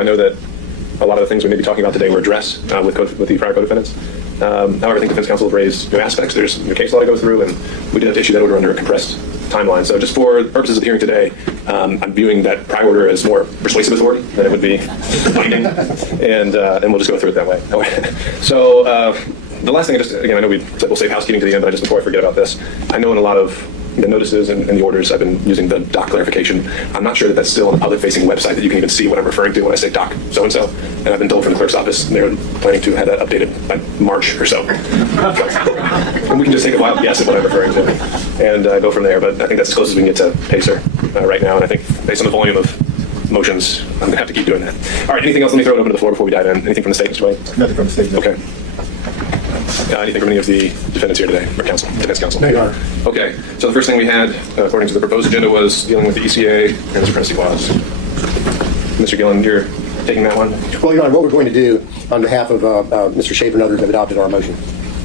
I know that a lot of the things we may be talking about today were addressed with the prior co-defendants. However, I think defense counsel have raised new aspects. There's new case law to go through, and we did have to issue that order under a compressed timeline. So just for the purposes of the hearing today, I'm viewing that prior order as more persuasive authority than it would be binding, and we'll just go through it that way. So the last thing, again, I know we'll save housekeeping to the end, but just before I forget about this, I know in a lot of the notices and the orders, I've been using the doc clarification. I'm not sure that that's still an other-facing website that you can even see what I'm referring to when I say doc so-and-so. And I've been told from the clerk's office they're planning to have that updated by March or so. And we can just take a wild guess at what I'm referring to and go from there. But I think that's as close as we can get to PACER right now. And I think based on the volume of motions, I'm going to have to keep doing that. All right, anything else? Let me throw it open to the floor before we dive in. Anything from the state, Mr. Wade? Nothing from the state. No. Okay. Anything from any of the defendants here today, or defense counsel? No, Your Honor. Okay, so the first thing we had, according to the proposed agenda, was dealing with the ECA and the Supremacy Clause. Mr. Gillen, you're taking that one? Well, Your Honor, what we're going to do on behalf of Mr. Schaefer and others have adopted our motion.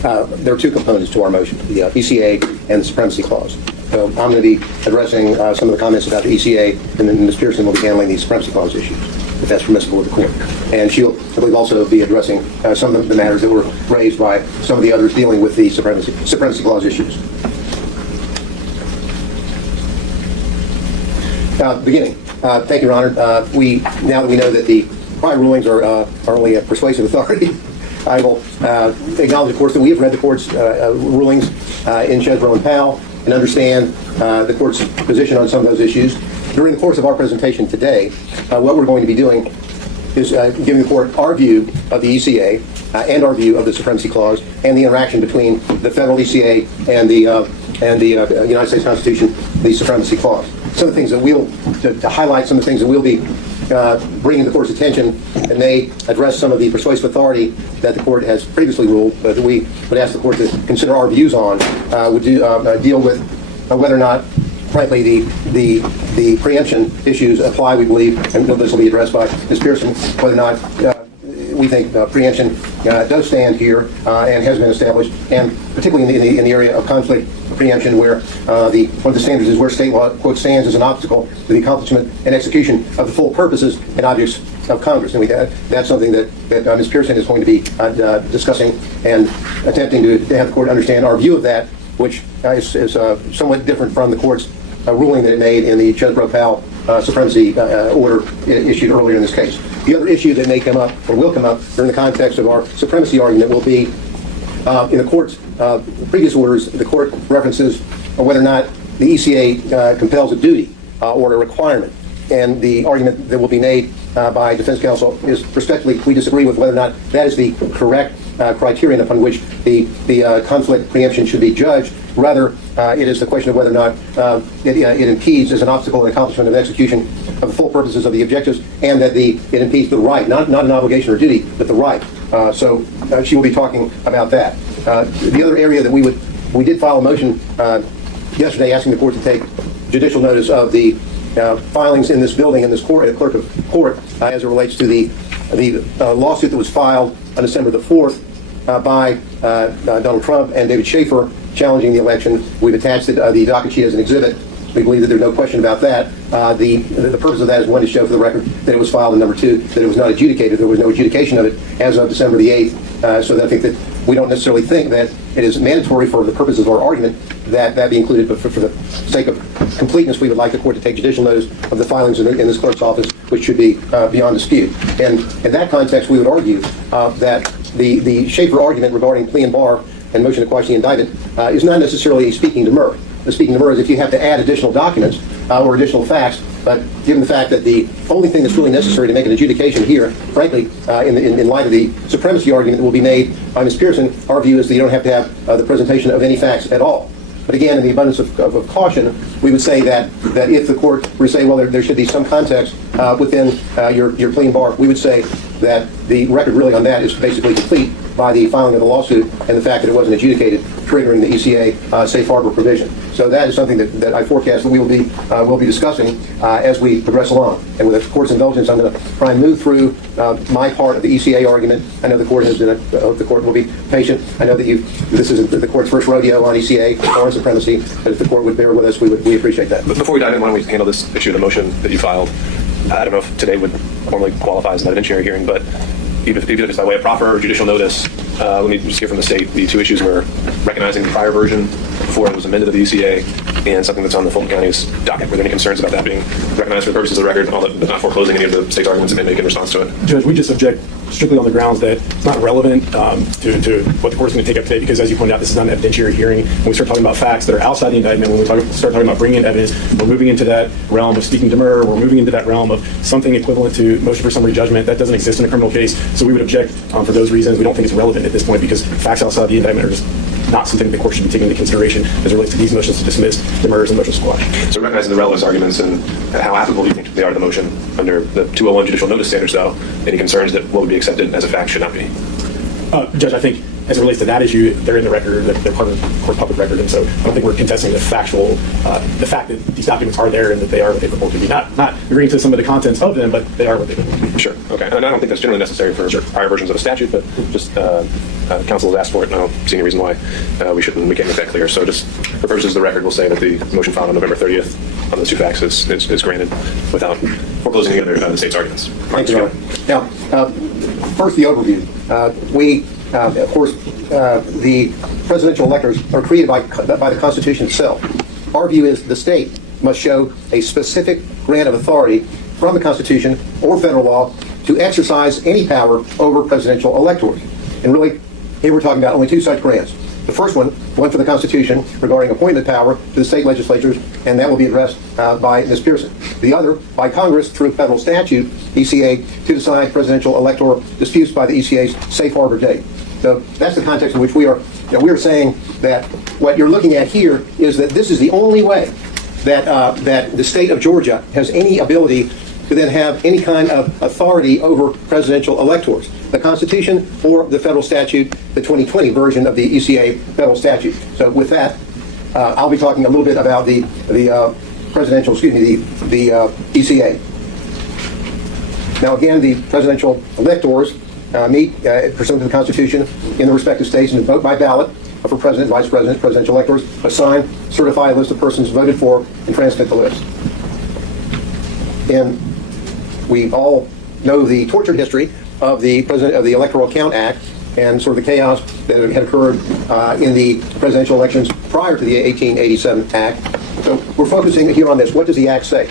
There are two components to our motion, the ECA and the Supremacy Clause. So I'm going to be addressing some of the comments about the ECA, and then Ms. Pearson will be handling the Supremacy Clause issues, if that's permissible with the court. And she'll, I believe, also be addressing some of the matters that were raised by some of the others dealing with the Supremacy Clause issues. Beginning. Thank you, Your Honor. Now that we know that the prior rulings are only a persuasive authority, I will acknowledge, of course, that we have read the court's rulings in Chesbrough and Powell and understand the court's position on some of those issues. During the course of our presentation today, what we're going to be doing is giving the court our view of the ECA and our view of the Supremacy Clause and the interaction between the federal ECA and the United States Constitution, the Supremacy Clause. Some of the things that to highlight some of the things that we'll be bringing to the court's attention, and may address some of the persuasive authority that the court has previously ruled, that we would ask the court to consider our views on, would deal with whether or not, frankly, the preemption issues apply, we believe, and this will be addressed by Ms. Pearson, whether or not we think preemption does stand here and has been established, and particularly in the area of conflict preemption, where one of the standards is where state law, quote, stands as an obstacle to the accomplishment and execution of the full purposes and objects of Congress. And that's something that Ms. Pearson is going to be discussing and attempting to have the court understand our view of that, which is somewhat different from the court's ruling that it made in the Chesbrough-Powell supremacy order issued earlier in this case. The other issue that may come up, or will come up, during the context of our supremacy argument will be in the court's previous orders, the court references whether or not the ECA compels a duty or a requirement. And the argument that will be made by defense counsel is, respectfully, we disagree with whether or not that is the correct criterion upon which the conflict preemption should be judged. Rather, it is the question of whether or not it impedes as an obstacle in accomplishment and execution of the full purposes of the objectives, and that it impedes the right, not an obligation or duty, but the right. So she will be talking about that. The other area that we did file a motion yesterday asking the court to take judicial notice of the filings in this building, in this court, clerk of court, as it relates to the lawsuit that was filed on December the 4th by Donald Trump and David Schaefer challenging the election. We've attached the docket sheet as an exhibit. We believe that there's no question about that. The purpose of that is, one, to show for the record that it was filed, and number two, that it was not adjudicated. There was no adjudication of it as of December the 8th. So that I think that we don't necessarily think that it is mandatory for the purposes of our argument that be included, but for the sake of completeness, we would like the court to take judicial notice of the filings in this clerk's office, which should be beyond dispute. And in that context, we would argue that the Schaefer argument regarding plea and bar and motion to quash the indictment is not necessarily speaking to Murr. The speaking to Murr is if you have to add additional documents or additional facts, but given the fact that the only thing that's really necessary to make an adjudication here, frankly, in light of the supremacy argument that will be made by Ms. Pearson, our view is that you don't have to have the presentation of any facts at all. But again, in the abundance of caution, we would say that if the court were to say, well, there should be some context within your plea and bar, we would say that the record really on that is basically complete by the filing of the lawsuit and the fact that it wasn't adjudicated, triggering the ECA safe harbor provision. So that is something that I forecast that we will be discussing as we progress along. And with the court's indulgence, I'm going to try and move through my part of the ECA argument. I know the court has been. The court will be patient. I know that this isn't the court's first rodeo on ECA or on supremacy, but if the court would bear with us, we appreciate that. But before we dive in, why don't we handle this issue of the motion that you filed? I don't know if today would formally qualifies as an evidentiary hearing, but even if it's by way of proffer or judicial notice, let me just hear from the state. The two issues were recognizing the prior version before it was amended to the UCA and something that's on the Fulton County's docket. Were there any concerns about that being recognized for the purposes of the record, but not foreclosing any of the state's arguments it may make in response to it? Judge, we just object strictly on the grounds that it's not relevant to what the court's going to take up today, because as you pointed out, this is not an evidentiary hearing. When we start talking about facts that are outside the indictment, when we start talking about bringing in evidence, we're moving into that realm of speaking demur, we're moving into that realm of something equivalent to motion for summary judgment. That doesn't exist in a criminal case, so we would object for those reasons. We don't think it's relevant at this point because facts outside the indictment are just not something the court should be taking into consideration as it relates to these motions to dismiss, demurs, and motions to quash. So recognizing the relevance arguments and how applicable do you think they are to the motion under the 201 judicial notice standards, though, any concerns that what would be accepted as a fact should not be? Judge, I think as it relates to that issue, they're in the record, they're part of the court public record, and so I don't think we're contesting the factual, the fact that these documents are there and that they are what they purport to be. Not agreeing to some of the contents of them, but they are what they purport to be. Sure. Okay. And I don't think that's generally necessary for prior versions of a statute, but just counsel has asked for it, and I don't see any reason why we can't make that clear. So just for purposes of the record, we'll say that the motion filed on November 30th on those two facts is granted without foreclosing any other the state's arguments. Thank you, Your Honor. Now, first the overview. Of course, the presidential electors are created by the Constitution itself. Our view is the state must show a specific grant of authority from the Constitution or federal law to exercise any power over presidential electors. And really, here we're talking about only two such grants. The first one for the Constitution regarding appointment power to the state legislatures, and that will be addressed by Ms. Pearson. The other by Congress through federal statute, ECA, to decide presidential electoral disputes by the ECA's safe harbor date. So that's the context in which we are saying that what you're looking at here is that this is the only way that the state of Georgia has any ability to then have any kind of authority over presidential electors. The Constitution or the federal statute, the 2020 version of the ECA federal statute. So with that, I'll be talking a little bit about the ECA. Now again, the presidential electors meet pursuant to the Constitution in the respective states and vote by ballot for president, vice president, presidential electors, assign, certify a list of persons voted for, and transmit the list. And we all know the tortured history of the Electoral Count Act and sort of the chaos that had occurred in the presidential elections prior to the 1887 Act. So we're focusing here on this. What does the Act say?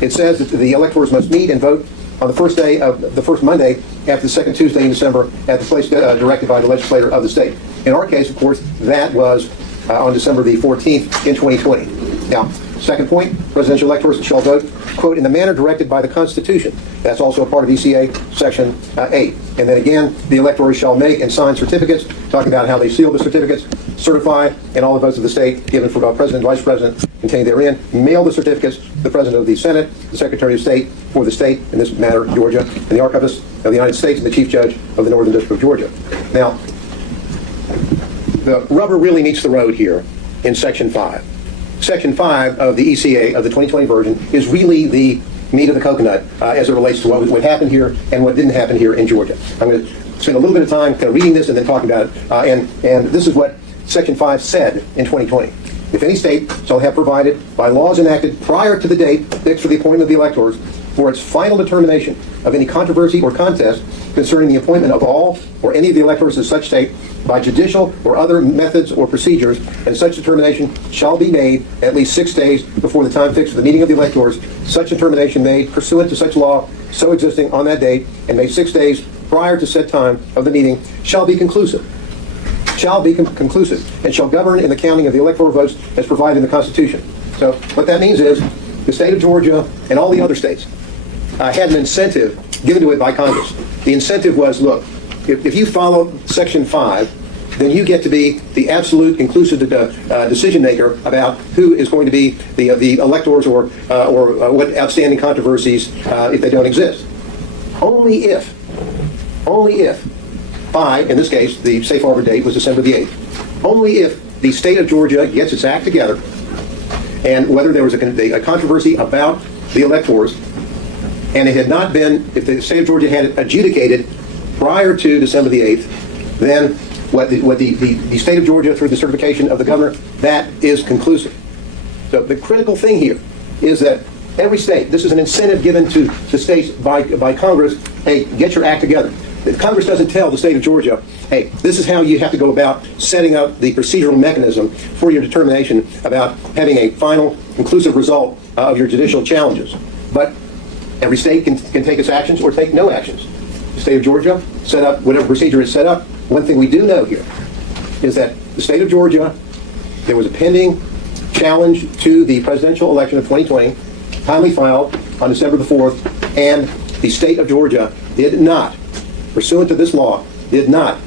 It says that the electors must meet and vote on the first day of the first Monday after the second Tuesday in December at the place directed by the legislator of the state. In our case, of course, that was on December the 14th in 2020. Now, second point, presidential electors shall vote, quote, in the manner directed by the Constitution. That's also a part of ECA Section 8. And then again, the electors shall make and sign certificates, talking about how they seal the certificates, certify, and all the votes of the state given for president, vice president contained therein, mail the certificates to the president of the Senate, the secretary of state for the state, in this matter, Georgia, and the archivist of the United States and the chief judge of the Northern District of Georgia. Now, the rubber really meets the road here in Section 5. Section 5 of the ECA of the 2020 version is really the meat of the coconut as it relates to what happened here and what didn't happen here in Georgia. I'm going to spend a little bit of time kind of reading this and then talking about it. And this is what Section 5 said in 2020. If any state shall have provided by laws enacted prior to the date fixed for the appointment of the electors for its final determination of any controversy or contest concerning the appointment of all or any of the electors of such state by judicial or other methods or procedures, and such determination shall be made at least 6 days before the time fixed for the meeting of the electors, such determination made pursuant to such law so existing on that date, and made 6 days prior to said time of the meeting, shall be conclusive. Shall be conclusive, and shall govern in the counting of the electoral votes as provided in the Constitution. So what that means is the state of Georgia and all the other states had an incentive given to it by Congress. The incentive was, look, if you follow Section 5, then you get to be the absolute inclusive decision maker about who is going to be the electors or what outstanding controversies if they don't exist. Only if by, in this case, the safe harbor date was December the 8th. Only if the state of Georgia gets its act together and whether there was a controversy about the electors and it had not been, if the state of Georgia had it adjudicated prior to December the 8th, then what the state of Georgia, through the certification of the governor, that is conclusive. So the critical thing here is that Every state. This is an incentive given to the states by Congress. Hey, get your act together. Congress doesn't tell the state of Georgia, hey, this is how you have to go about setting up the procedural mechanism for your determination about having a final, conclusive result of your judicial challenges. But every state can take its actions or take no actions. The state of Georgia set up whatever procedure is set up. One thing we do know here is that the state of Georgia, there was a pending challenge to the presidential election of 2020, timely filed on December the 4th, and the state of Georgia did not, pursuant to this law, did not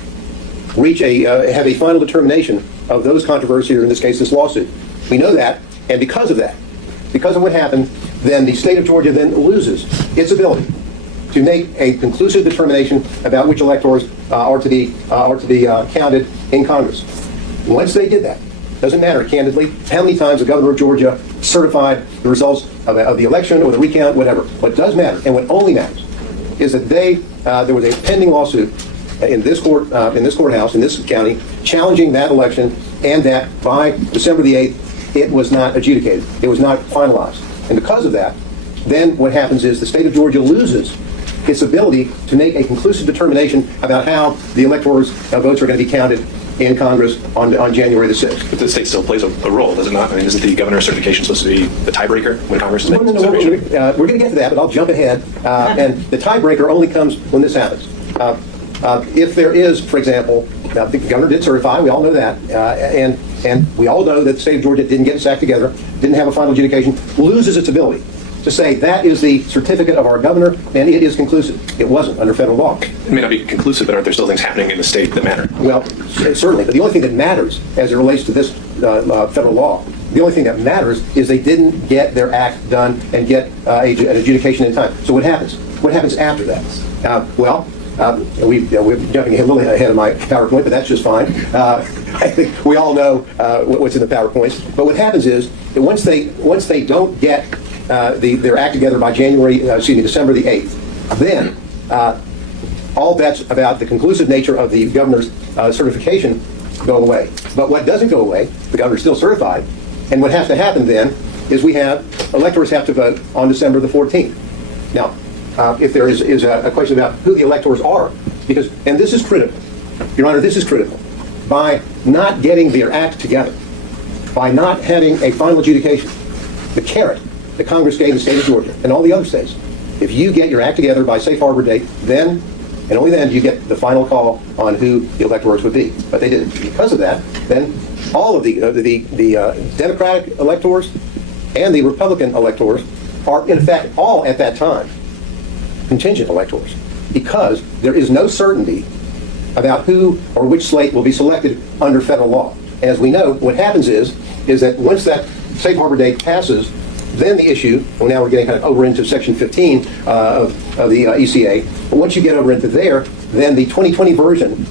reach have a final determination of those controversies, or in this case, this lawsuit. We know that, and because of that, because of what happened, then the state of Georgia then loses its ability to make a conclusive determination about which electors are to be counted in Congress. Once they did that, doesn't matter, candidly, how many times the governor of Georgia certified the results of the election or the recount, whatever. What does matter, and what only matters, is that there was a pending lawsuit in this courthouse, in this county, challenging that election, and that by December the 8th, it was not adjudicated. It was not finalized. And because of that, then what happens is the state of Georgia loses its ability to make a conclusive determination about how the electors' votes are going to be counted in Congress on January the 6th. But the state still plays a role, does it not? I mean, isn't the governor's certification supposed to be the tiebreaker when Congress is making No, certification? we're going to get to that, but I'll jump ahead. And the tiebreaker only comes when this happens. If there is, for example, the governor did certify, we all know that, and we all know that the state of Georgia didn't get its act together, didn't have a final adjudication, loses its ability to say that is the certificate of our governor, and it is conclusive. It wasn't under federal law. It may not be conclusive, but aren't there still things happening in the state that matter? Well, certainly, but the only thing that matters as it relates to this federal law, the only thing that matters is they didn't get their act done and get an adjudication in time. So what happens? What happens after that? We're jumping a little ahead of my PowerPoint, but that's just fine. I think we all know what's in the PowerPoints. But what happens is that once they don't get their act together by December the 8th, then all bets about the conclusive nature of the governor's certification go away. But what doesn't go away, the governor's still certified, and what has to happen then is electors have to vote on December the 14th. Now, if there is a question about who the electors are, and this is critical, Your Honor, this is critical, by not getting their act together, by not having a final adjudication, the carrot that Congress gave the state of Georgia and all the other states, if you get your act together by safe harbor date, then, and only then, you get the final call on who the electors would be. But they didn't. Because of that, then all of the Democratic electors and the Republican electors are, in fact, all at that time contingent electors, because there is no certainty about who or which slate will be selected under federal law. As we know, what happens is that once that safe harbor date passes, then the issue, well, now we're getting kind of over into Section 15 of the ECA, but once you get over into there, then the 2020 version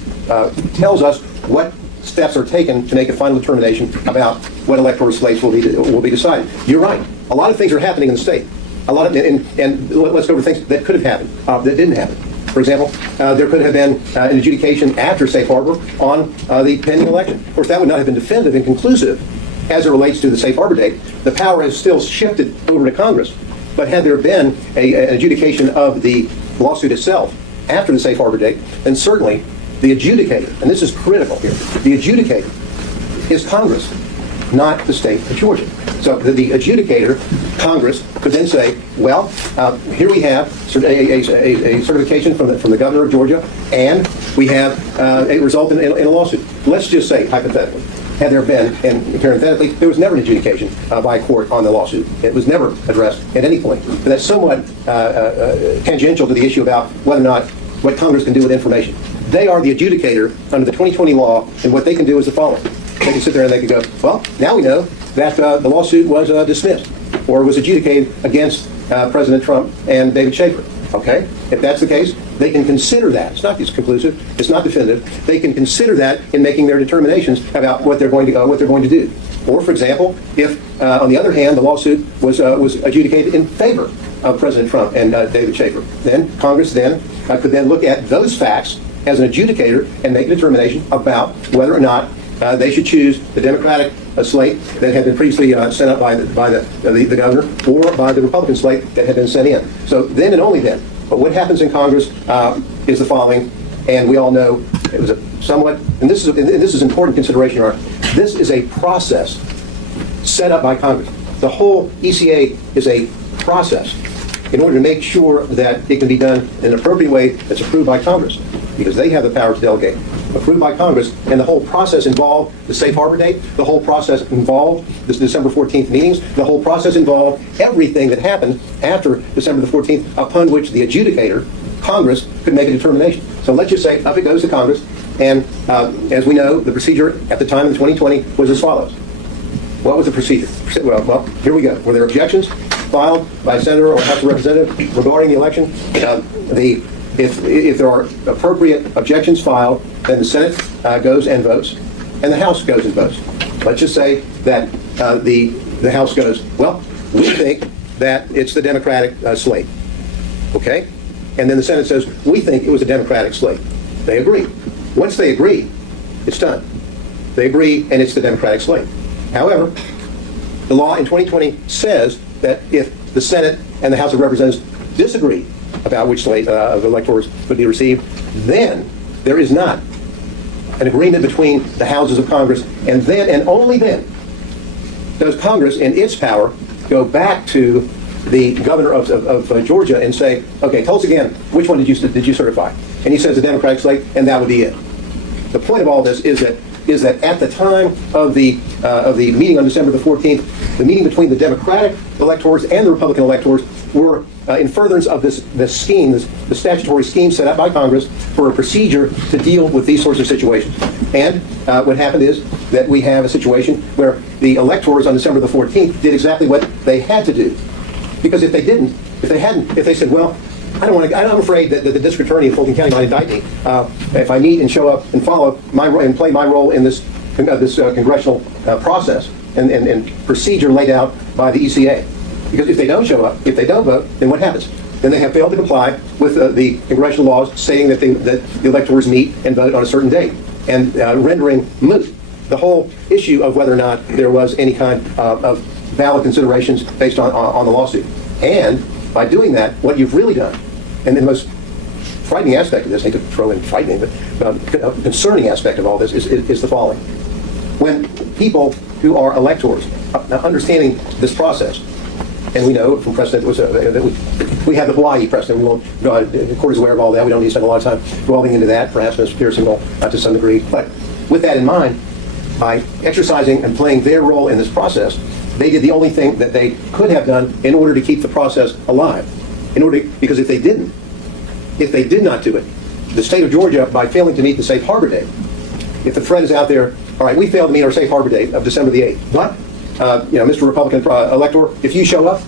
tells us what steps are taken to make a final determination about what electoral slates will be decided. You're right. A lot of things are happening in the state. And let's go over things that could have happened, that didn't happen. For example, there could have been an adjudication after safe harbor on the pending election. Of course, that would not have been definitive and conclusive as it relates to the safe harbor date. The power has still shifted over to Congress. But had there been an adjudication of the lawsuit itself after the safe harbor date, then certainly the adjudicator, and this is critical here, the adjudicator is Congress, not the state of Georgia. So the adjudicator, Congress, could then say, well, here we have a certification from the governor of Georgia, and we have a result in a lawsuit. Let's just say, hypothetically, had there been, and parenthetically, there was never an adjudication by a court on the lawsuit. It was never addressed at any point. But that's somewhat tangential to the issue about whether or not what Congress can do with information. They are the adjudicator under the 2020 law, and what they can do is the following. They can sit there and they can go, well, now we know that the lawsuit was dismissed or was adjudicated against President Trump and David Schaefer. Okay? If that's the case, they can consider that. It's not just conclusive. It's not definitive. They can consider that in making their determinations about what they're going to do. Or, for example, if on the other hand the lawsuit was adjudicated in favor of President Trump and David Schaefer, then Congress could then look at those facts as an adjudicator and make a determination about whether or not they should choose the Democratic slate that had been previously sent up by the governor or by the Republican slate that had been sent in. So then and only then. But what happens in Congress is the following, and we all know it was a somewhat, and this is important consideration, Your Honor. This is a process set up by Congress. The whole ECA is a process in order to make sure that it can be done in an appropriate way that's approved by Congress, because they have the power to delegate. Approved by Congress, and the whole process involved the safe harbor date, the whole process involved the December 14th meetings, the whole process involved everything that happened after December the 14th, upon which the adjudicator, Congress, could make a determination. So let's just say up it goes to Congress, and as we know, the procedure at the time in 2020 was as follows. What was the procedure? Well, here we go. Were there objections filed by a senator or House of Representative regarding the election? If there are appropriate objections filed, then the Senate goes and votes, and the House goes and votes. Let's just say that the House goes, well, we think that it's the Democratic slate, okay? And then the Senate says, we think it was a Democratic slate. They agree. Once they agree, it's done. They agree, and it's the Democratic slate. However, the law in 2020 says that if the Senate and the House of Representatives disagree about which slate of electors would be received, then there is not an agreement between the houses of Congress, and then and only then does Congress, in its power, go back to the governor of Georgia and say, okay, tell us again, which one did you certify? And he says the Democratic slate, and that would be it. The point of all this is that at the time of the meeting on December the 14th, the meeting between the Democratic electors and the Republican electors were in furtherance of this scheme, the statutory scheme set up by Congress for a procedure to deal with these sorts of situations. And what happened is that we have a situation where the electors on December the 14th did exactly what they had to do. Because if they didn't, if they said, well, I'm afraid that the district attorney in Fulton County might indict me if I meet and show up and follow my role and play my role in this congressional process and procedure laid out by the ECA. Because if they don't show up, if they don't vote, then what happens? Then they have failed to comply with the congressional laws saying that the electors meet and vote on a certain date, and rendering moot the whole issue of whether or not there was any kind of valid considerations based on the lawsuit. And by doing that, what you've really done, and the most frightening aspect of this, I hate to throw in frightening, but concerning aspect of all this is the following. When people who are electors, understanding this process, and we know from precedent that we have the Hawaii precedent. We won't, the court is aware of all that. We don't need to spend a lot of time delving into that. Perhaps Mr. Pearson will to some degree. But with that in mind, by exercising and playing their role in this process, they did the only thing that they could have done in order to keep the process alive. Because if they did not do it, the state of Georgia, by failing to meet the safe harbor date, if the threat is out there, all right, we failed to meet our safe harbor date of December the 8th. But, Mr. Republican elector, if you show up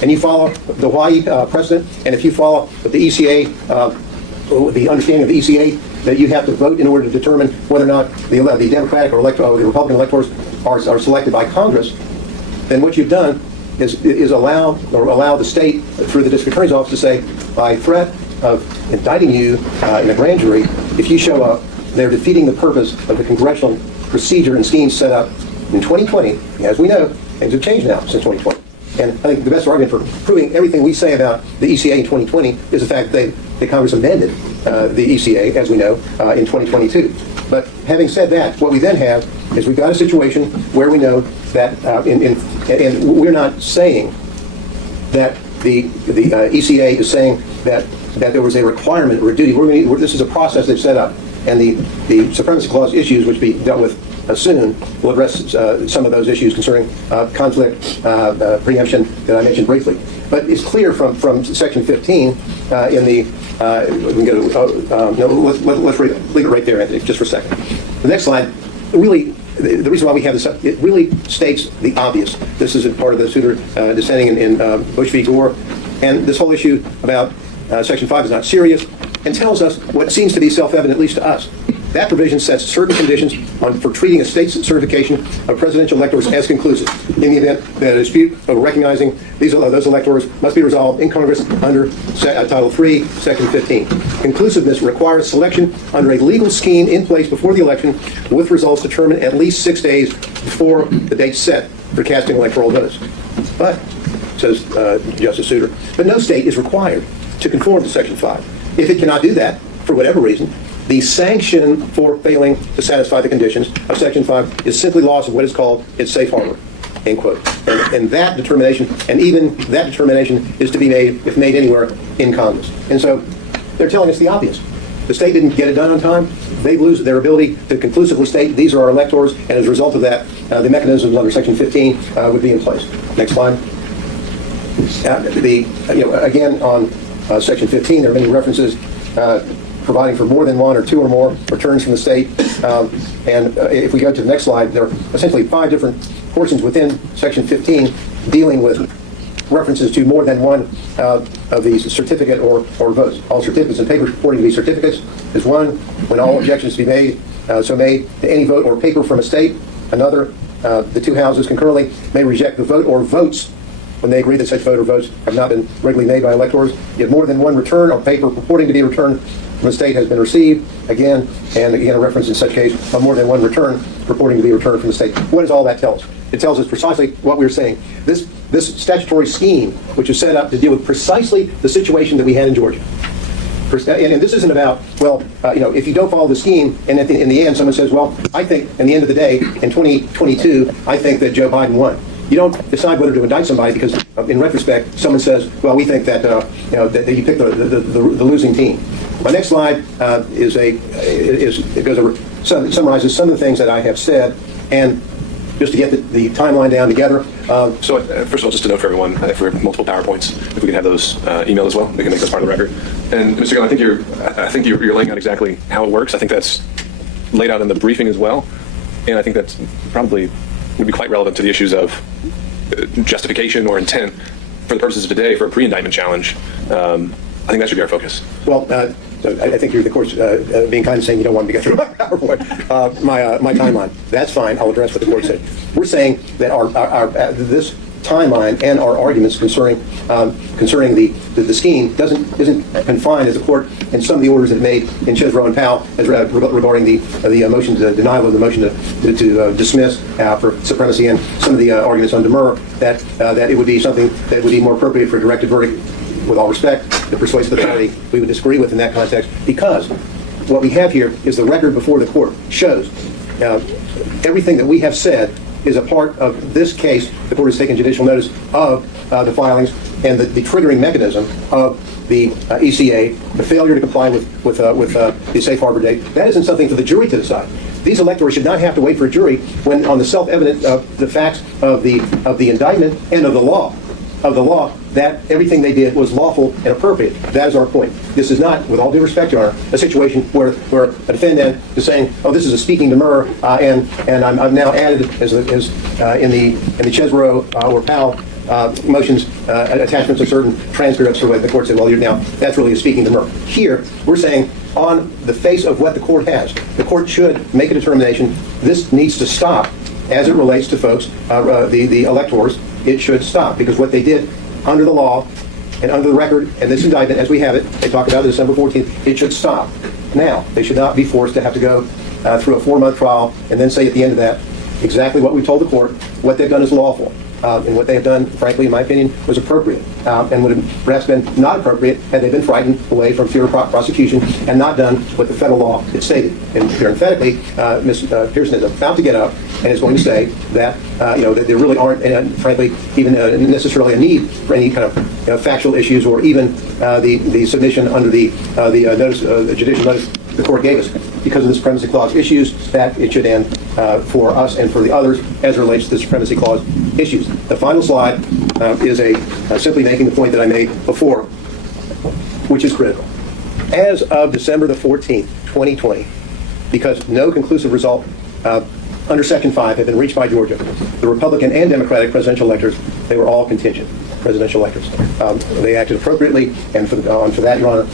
and you follow the Hawaii precedent, and if you follow the ECA, the understanding of the ECA, that you have to vote in order to determine whether or not the Democratic or the Republican electors are selected by Congress, then what you've done is allow the state, through the district attorney's office, to say, by threat of indicting you in a grand jury, if you show up, they're defeating the purpose of the congressional procedure and scheme set up in 2020. As we know, things have changed now since 2020. And I think the best argument for proving everything we say about the ECA in 2020 is the fact that Congress amended the ECA, as we know, in 2022. But having said that, what we then have is we've got a situation where we know that, and we're not saying that the ECA is saying that there was a requirement or a duty. This is a process they've set up, and the Supremacy Clause issues, which will be dealt with soon, will address some of those issues concerning conflict, preemption that I mentioned briefly. But it's clear from Section 15 in the, we can go to, let's read it. Leave it right there, Anthony, just for a second. The next slide, really, the reason why we have this up, it really states the obvious. This is part of the Souter dissenting in Bush v. Gore, and this whole issue about Section 5 is not serious, and tells us what seems to be self-evident, at least to us, That provision sets certain conditions for treating a state's certification of presidential electors as conclusive. In the event that a dispute over recognizing those electors must be resolved in Congress under Title III, Section 15. Conclusiveness requires selection under a legal scheme in place before the election with results determined at least 6 days before the date set for casting electoral votes. But, says Justice Souter, but no state is required to conform to Section 5. If it cannot do that, for whatever reason, the sanction for failing to satisfy the conditions of Section 5 is simply loss of what is called its safe harbor, end quote. And that determination, and even that determination, is to be made, if made anywhere, in Congress. And so they're telling us the obvious. The state didn't get it done on time. They lose their ability to conclusively state these are our electors, and as a result of that, the mechanisms under Section 15 would be in place. Next slide. Again, on Section 15, there are many references providing for more than one or two or more returns from the state. And if we go to the next slide, there are essentially 5 different portions within Section 15 dealing with references to more than one of these certificate or votes. All certificates and papers purporting to be certificates is one. When all objections to be made to any vote or paper from a state. Another, the 2 houses concurrently may reject the vote or votes when they agree that such vote or votes have not been regularly made by electors. If more than one return or paper purporting to be returned from a state has been received, again, and again a reference in such case of more than one return purporting to be returned from the state. What does all that tell us? It tells us precisely what we were saying. This statutory scheme, which is set up to deal with precisely the situation that we had in Georgia. And this isn't about, well, if you don't follow the scheme, and in the end someone says, well, I think, in the end of the day, in 2022, I think that Joe Biden won. You don't decide whether to indict somebody because, in retrospect, someone says, well, we think that that you picked the losing team. My next slide summarizes some of the things that I have said, and just to get the timeline down together. So first of all, just to note for everyone, if we have multiple PowerPoints, if we can have those emailed as well, we can make this part of the record. And Mr. Gunn, I think you're laying out exactly how it works. I think that's laid out in the briefing as well, and I think that's probably would be quite relevant to the issues of justification or intent for the purposes of today for a pre-indictment challenge. I think that should be our focus. Well, so I think you're, of course, being kind of saying you don't want me to get through my PowerPoint, my timeline. That's fine. I'll address what the court said. We're saying that this timeline and our arguments concerning the scheme isn't confined, as the court and some of the orders it made in Chesbrough and Powell regarding the motion to denial of the motion to dismiss for supremacy, and some of the arguments on demur that it would be something that would be more appropriate for a directed verdict. With all respect, the persuasive authority we would disagree with in that context, because what we have here is the record before the court shows everything that we have said is a part of this case. The court has taken judicial notice of the filings and the triggering mechanism of the ECA, the failure to comply with the safe harbor date. That isn't something for the jury to decide. These electors should not have to wait for a jury when, on the self-evident the facts of the indictment and of the law, that everything they did was lawful and appropriate. That is our point. This is not, with all due respect, Your Honor, a situation where a defendant is saying, "Oh, this is a speaking demur," and I've now added as in the Chesbrough or Powell motions attachments of certain transcripts, or the court said, "Well, that's really a speaking demur." Here, we're saying, on the face of what the court has, the court should make a determination. This needs to stop as it relates to folks, the electors. It should stop, because what they did under the law and under the record and this indictment as we have it, they talk about it December 14th, it should stop. Now, they should not be forced to have to go through a 4-month trial and then say at the end of that exactly what we told the court. What they've done is lawful. And what they have done, frankly, in my opinion, was appropriate, and would have perhaps been not appropriate had they been frightened away from fear of prosecution and not done what the federal law had stated. And parenthetically, Ms. Pearson is about to get up and is going to say that that there really aren't, frankly, even necessarily a need for any kind of factual issues, or even the submission under the notice, the judicial notice the court gave us, because of the Supremacy Clause issues, that it should end for us and for the others as it relates to the Supremacy Clause issues. The final slide is simply making the point that I made before, which is critical. As of December the 14th, 2020, because no conclusive result under Section 5 had been reached by Georgia, the Republican and Democratic presidential electors, they were all contingent. presidential electors. They acted appropriately, and for that, Your Honor,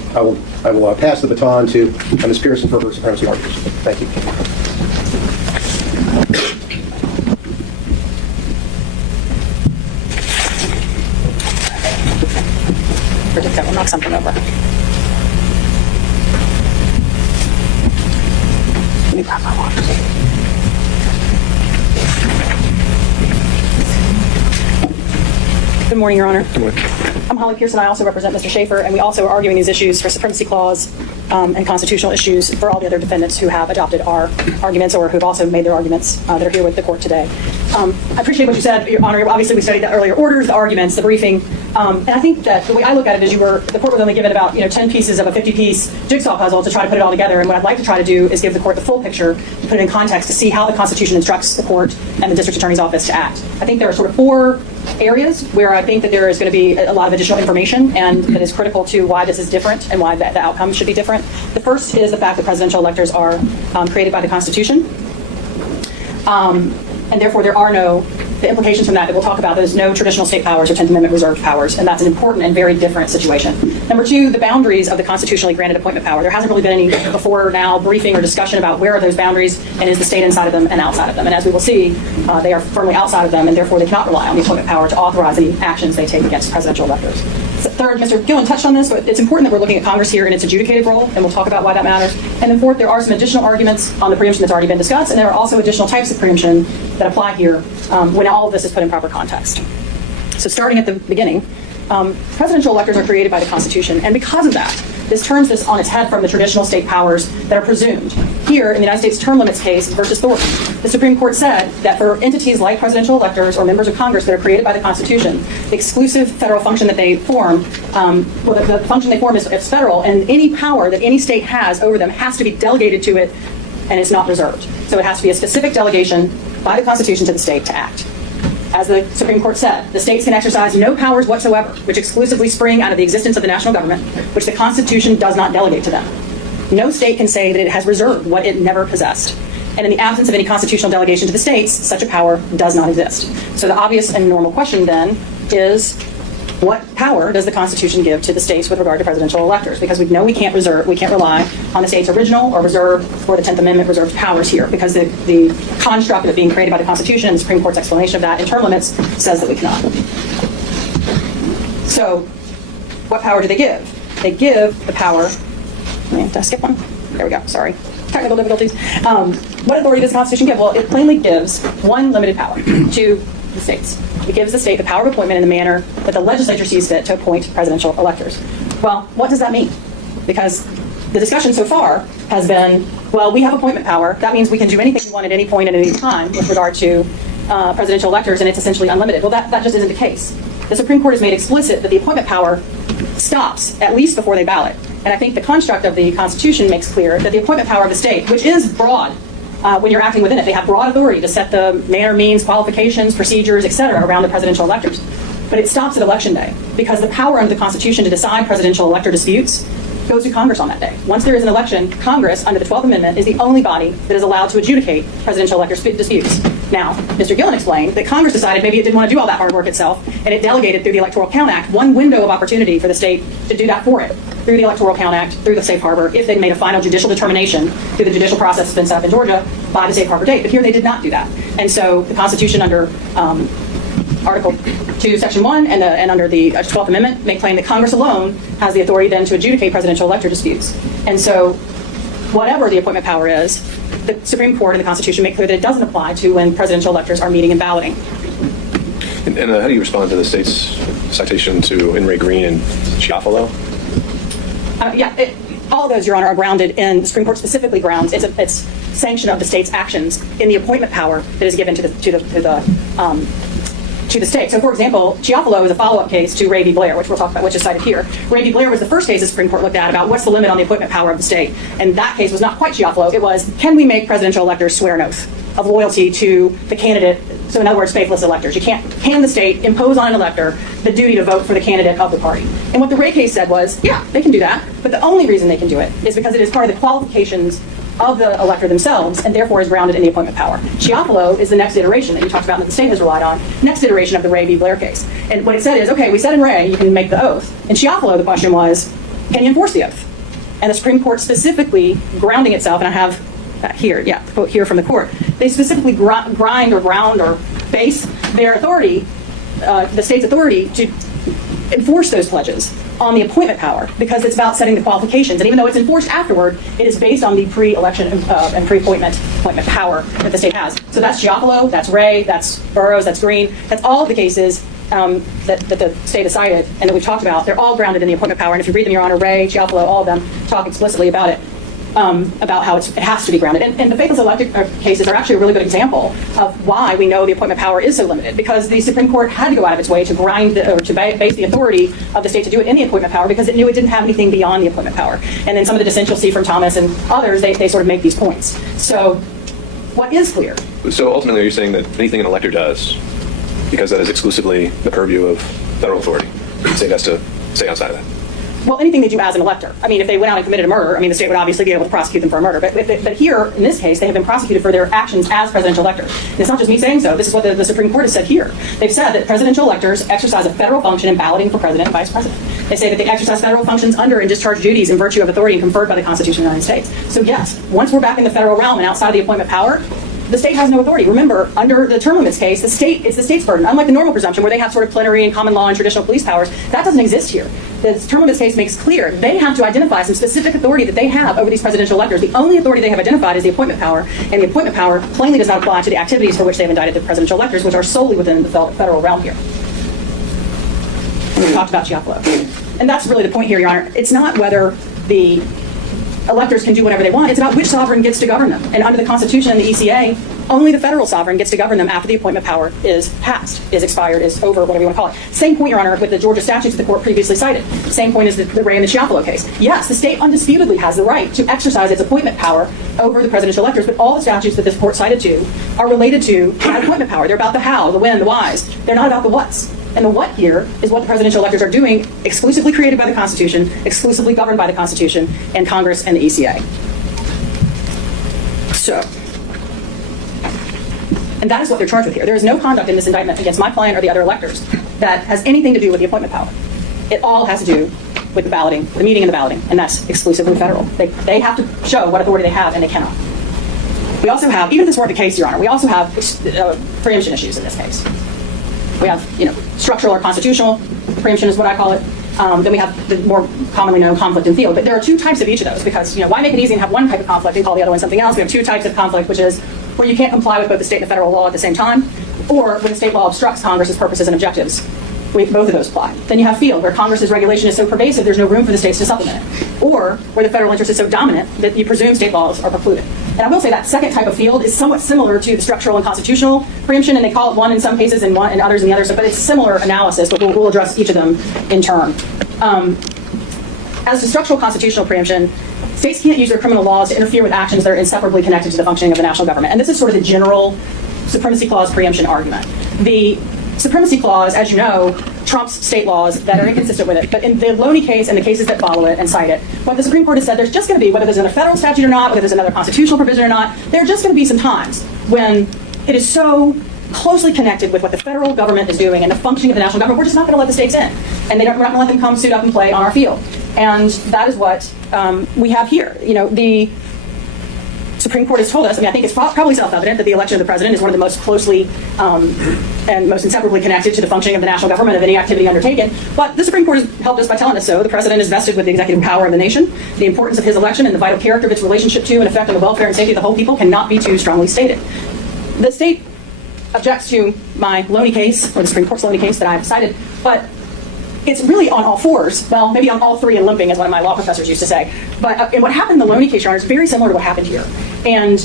I will pass the baton to Ms. Pearson for her supremacy arguments. Thank you. Predict that will knock something over. Let me grab my water. Good morning, Your Honor. Good morning. I'm Holly Pearson. I also represent Mr. Schaefer, and we also are arguing these issues for supremacy clause and constitutional issues for all the other defendants who have adopted our arguments or who have also made their arguments that are here with the court today. I appreciate what you said, Your Honor. Obviously, we studied the earlier orders, the arguments, the briefing, and I think that the way I look at it is the court was only given about 10 pieces of a 50-piece jigsaw puzzle to try to put it all together, and what I'd like to try to do is give the court the full picture, put it in context to see how the Constitution instructs the court and the District Attorney's Office to act. I think there are sort of 4 areas where I think that there is going to be a lot of additional information and that is critical to why this is different and why the outcome should be different. The first is the fact that presidential electors are created by the Constitution. And therefore there are the implications from that we'll talk about, there's no traditional state powers or 10th Amendment reserved powers, and that's an important and very different situation. Number 2, the boundaries of the constitutionally granted appointment power. There hasn't really been any before now briefing or discussion about where are those boundaries and is the state inside of them and outside of them. And as we will see, they are firmly outside of them, and therefore they cannot rely on the appointment power to authorize any actions they take against presidential electors. So third, Mr. Gillen touched on this, but it's important that we're looking at Congress here in its adjudicative role, and we'll talk about why that matters. And then fourth, there are some additional arguments on the preemption that's already been discussed, and there are also additional types of preemption that apply here when all of this is put in proper context. So starting at the beginning, presidential electors are created by the Constitution, and because of that, this turns this on its head from the traditional state powers that are presumed. Here, in the United States term limits case versus Thornton, the Supreme Court said that for entities like presidential electors or members of Congress that are created by the Constitution, the exclusive federal function that they form, the function they form is federal, and any power that any state has over them has to be delegated to it, and it's not reserved. So it has to be a specific delegation by the Constitution to the state to act. As the Supreme Court said, the states can exercise no powers whatsoever, which exclusively spring out of the existence of the national government, which the Constitution does not delegate to them. No state can say that it has reserved what it never possessed. And in the absence of any constitutional delegation to the states, such a power does not exist. So the obvious and normal question then is, what power does the Constitution give to the states with regard to presidential electors? Because we know we can't rely on the state's original or reserved or the 10th Amendment reserved powers here, because the construct of it being created by the Constitution and the Supreme Court's explanation of that in term limits says that we cannot. So what power do they give? They give the power, did I skip one? There we go, sorry. Technical difficulties. What authority does the Constitution give? Well, it plainly gives one limited power to the states. It gives the state the power of appointment in the manner that the legislature sees fit to appoint presidential electors. Well, what does that mean? Because the discussion so far has been, well, we have appointment power. That means we can do anything we want at any point at any time with regard to presidential electors, and it's essentially unlimited. Well, that just isn't the case. The Supreme Court has made explicit that the appointment power stops at least before they ballot. And I think the construct of the Constitution makes clear that the appointment power of the state, which is broad, when you're acting within it, they have broad authority to set the manner, means, qualifications, procedures, etc. around the presidential electors. But it stops at Election Day, because the power under the Constitution to decide presidential elector disputes goes to Congress on that day. Once there is an election, Congress, under the 12th Amendment, is the only body that is allowed to adjudicate presidential elector disputes. Now, Mr. Gillen explained that Congress decided maybe it didn't want to do all that hard work itself, and it delegated through the Electoral Count Act one window of opportunity for the state to do that for it, through the Electoral Count Act, through the Safe Harbor, if they made a final judicial determination through the judicial process that's been set up in Georgia by the Safe Harbor date. But here they did not do that. And so the Constitution under Article 2, Section 1, and under the 12th Amendment make claim that Congress alone has the authority then to adjudicate presidential elector disputes. And so whatever the appointment power is, the Supreme Court and the Constitution make clear that it doesn't apply to when presidential electors are meeting and balloting. And how do you respond to the state's citation to In re Green and Chiafalo? All of those, Your Honor, are grounded in the Supreme Court specifically grounds it's sanction of the state's actions in the appointment power that is given to the state. So, for example, Chiafalo is a follow-up case to Ray v. Blair, which we'll talk about, which is cited here. Ray v. Blair was the first case the Supreme Court looked at about what's the limit on the appointment power of the state. And that case was not quite Chiafalo. It was, can we make presidential electors swear an oath of loyalty to the candidate? So, in other words, faithless electors. Can the state impose on an elector the duty to vote for the candidate of the party? And what the Ray case said was, yeah, they can do that. But the only reason they can do it is because it is part of the qualifications of the elector themselves, and therefore is grounded in the appointment power. ShhSocials is the next iteration that you talked about and that the state has relied on, next iteration of the Ray v. Blair case. And what it said is, okay, we said in Ray you can make the oath. In ShhSocials, the question was, can you enforce the oath? And the Supreme Court specifically grounding itself, and I have here, yeah, quote here from the court, they specifically grind or ground or base their authority, the state's authority, to enforce those pledges on the appointment power, because it's about setting the qualifications. And even though it's enforced afterward, it is based on the pre-election and pre-appointment power that the state has. So that's ShhSocials, that's Ray, that's Burroughs, that's Green, that's all of the cases that the state decided and that we've talked about. They're all grounded in the appointment power. And if you read them, Your Honor, Ray, ShhSocials, all of them talk explicitly about it. About how it has to be grounded. And the faithless elected cases are actually a really good example of why we know the appointment power is so limited, because the Supreme Court had to go out of its way to base the authority of the state to do it in the appointment power, because it knew it didn't have anything beyond the appointment power. And then some of the dissent you'll see from Thomas and others, they sort of make these points. So what is clear? So ultimately, are you saying that anything an elector does, because that is exclusively the purview of federal authority, the state has to stay outside of that? Well, anything they do as an elector. I mean, if they went out and committed a murder, I mean, the state would obviously be able to prosecute them for a murder. But here, in this case, they have been prosecuted for their actions as presidential electors. And it's not just me saying so. This is what the Supreme Court has said here. They've said that presidential electors exercise a federal function in balloting for president and vice president. They say that they exercise federal functions under and discharge duties in virtue of authority conferred by the Constitution of the United States. So yes, once we're back in the federal realm and outside of the appointment power, the state has no authority. Remember, under the term limits case, it's the state's burden. Unlike the normal presumption where they have sort of plenary and common law and traditional police powers, that doesn't exist here. The term limits case makes clear they have to identify some specific authority that they have over these presidential electors. The only authority they have identified is the appointment power, and the appointment power plainly does not apply to the activities for which they've indicted the presidential electors, which are solely within the federal realm here. We talked about ShhSocials. And that's really the point here, Your Honor. It's not whether the electors can do whatever they want. It's about which sovereign gets to govern them. And under the Constitution and the ECA, only the federal sovereign gets to govern them after the appointment power is passed, is expired, is over, whatever you want to call it. Same point, Your Honor, with the Georgia statutes that the court previously cited. Same point as the Ray and the ShhSocials case. Yes, the state undisputedly has the right to exercise its appointment power over the presidential electors, but all the statutes that this court cited to are related to that appointment power. They're about the how, the when, the whys. They're not about the whats. And the what here is what the presidential electors are doing, exclusively created by the Constitution, exclusively governed by the Constitution and Congress and the ECA. So, and that is what they're charged with here. There is no conduct in this indictment against my client or the other electors that has anything to do with the appointment power. It all has to do with the balloting, the meeting and the balloting, and that's exclusively federal. They have to show what authority they have, and they cannot. We also have, even if this weren't the case, Your Honor, we also have preemption issues in this case. We have, structural or constitutional preemption is what I call it. Then we have the more commonly known conflict in field. But there are two types of each of those, because, why make it easy and have one type of conflict and call the other one something else? We have two types of conflict, which is where you can't comply with both the state and the federal law at the same time, or when the state law obstructs Congress's purposes and objectives. Both of those apply. Then you have field, where Congress's regulation is so pervasive there's no room for the states to supplement it, or where the federal interest is so dominant that you presume state laws are precluded. And I will say that second type of field is somewhat similar to the structural and constitutional preemption, and they call it one in some cases and one and others in the others, but it's similar analysis, but we'll address each of them in turn. As to structural constitutional preemption, states can't use their criminal laws to interfere with actions that are inseparably connected to the functioning of the national government. And this is sort of the general Supremacy Clause preemption argument. The Supremacy Clause, as you know, trumps state laws that are inconsistent with it. But in the Loney case and the cases that follow it and cite it, what the Supreme Court has said, there's just going to be, whether there's another federal statute or not, whether there's another constitutional provision or not, there are just going to be some times when it is so closely connected with what the federal government is doing and the functioning of the national government, we're just not going to let the states in. And we're not going to let them come suit up and play on our field. And that is what we have here. The Supreme Court has told us, I think it's probably self-evident that the election of the president is one of the most closely and most inseparably connected to the functioning of the national government of any activity undertaken. But the Supreme Court has helped us by telling us so. The president is vested with the executive power of the nation. The importance of his election and the vital character of its relationship to and effect on the welfare and safety of the whole people cannot be too strongly stated. The state objects to my Loney case, or the Supreme Court's Loney case that I've cited, but it's really on all fours. Well, maybe on all three and limping, as one of my law professors used to say. But and what happened in the Loney case, Your Honor, is very similar to what happened here. And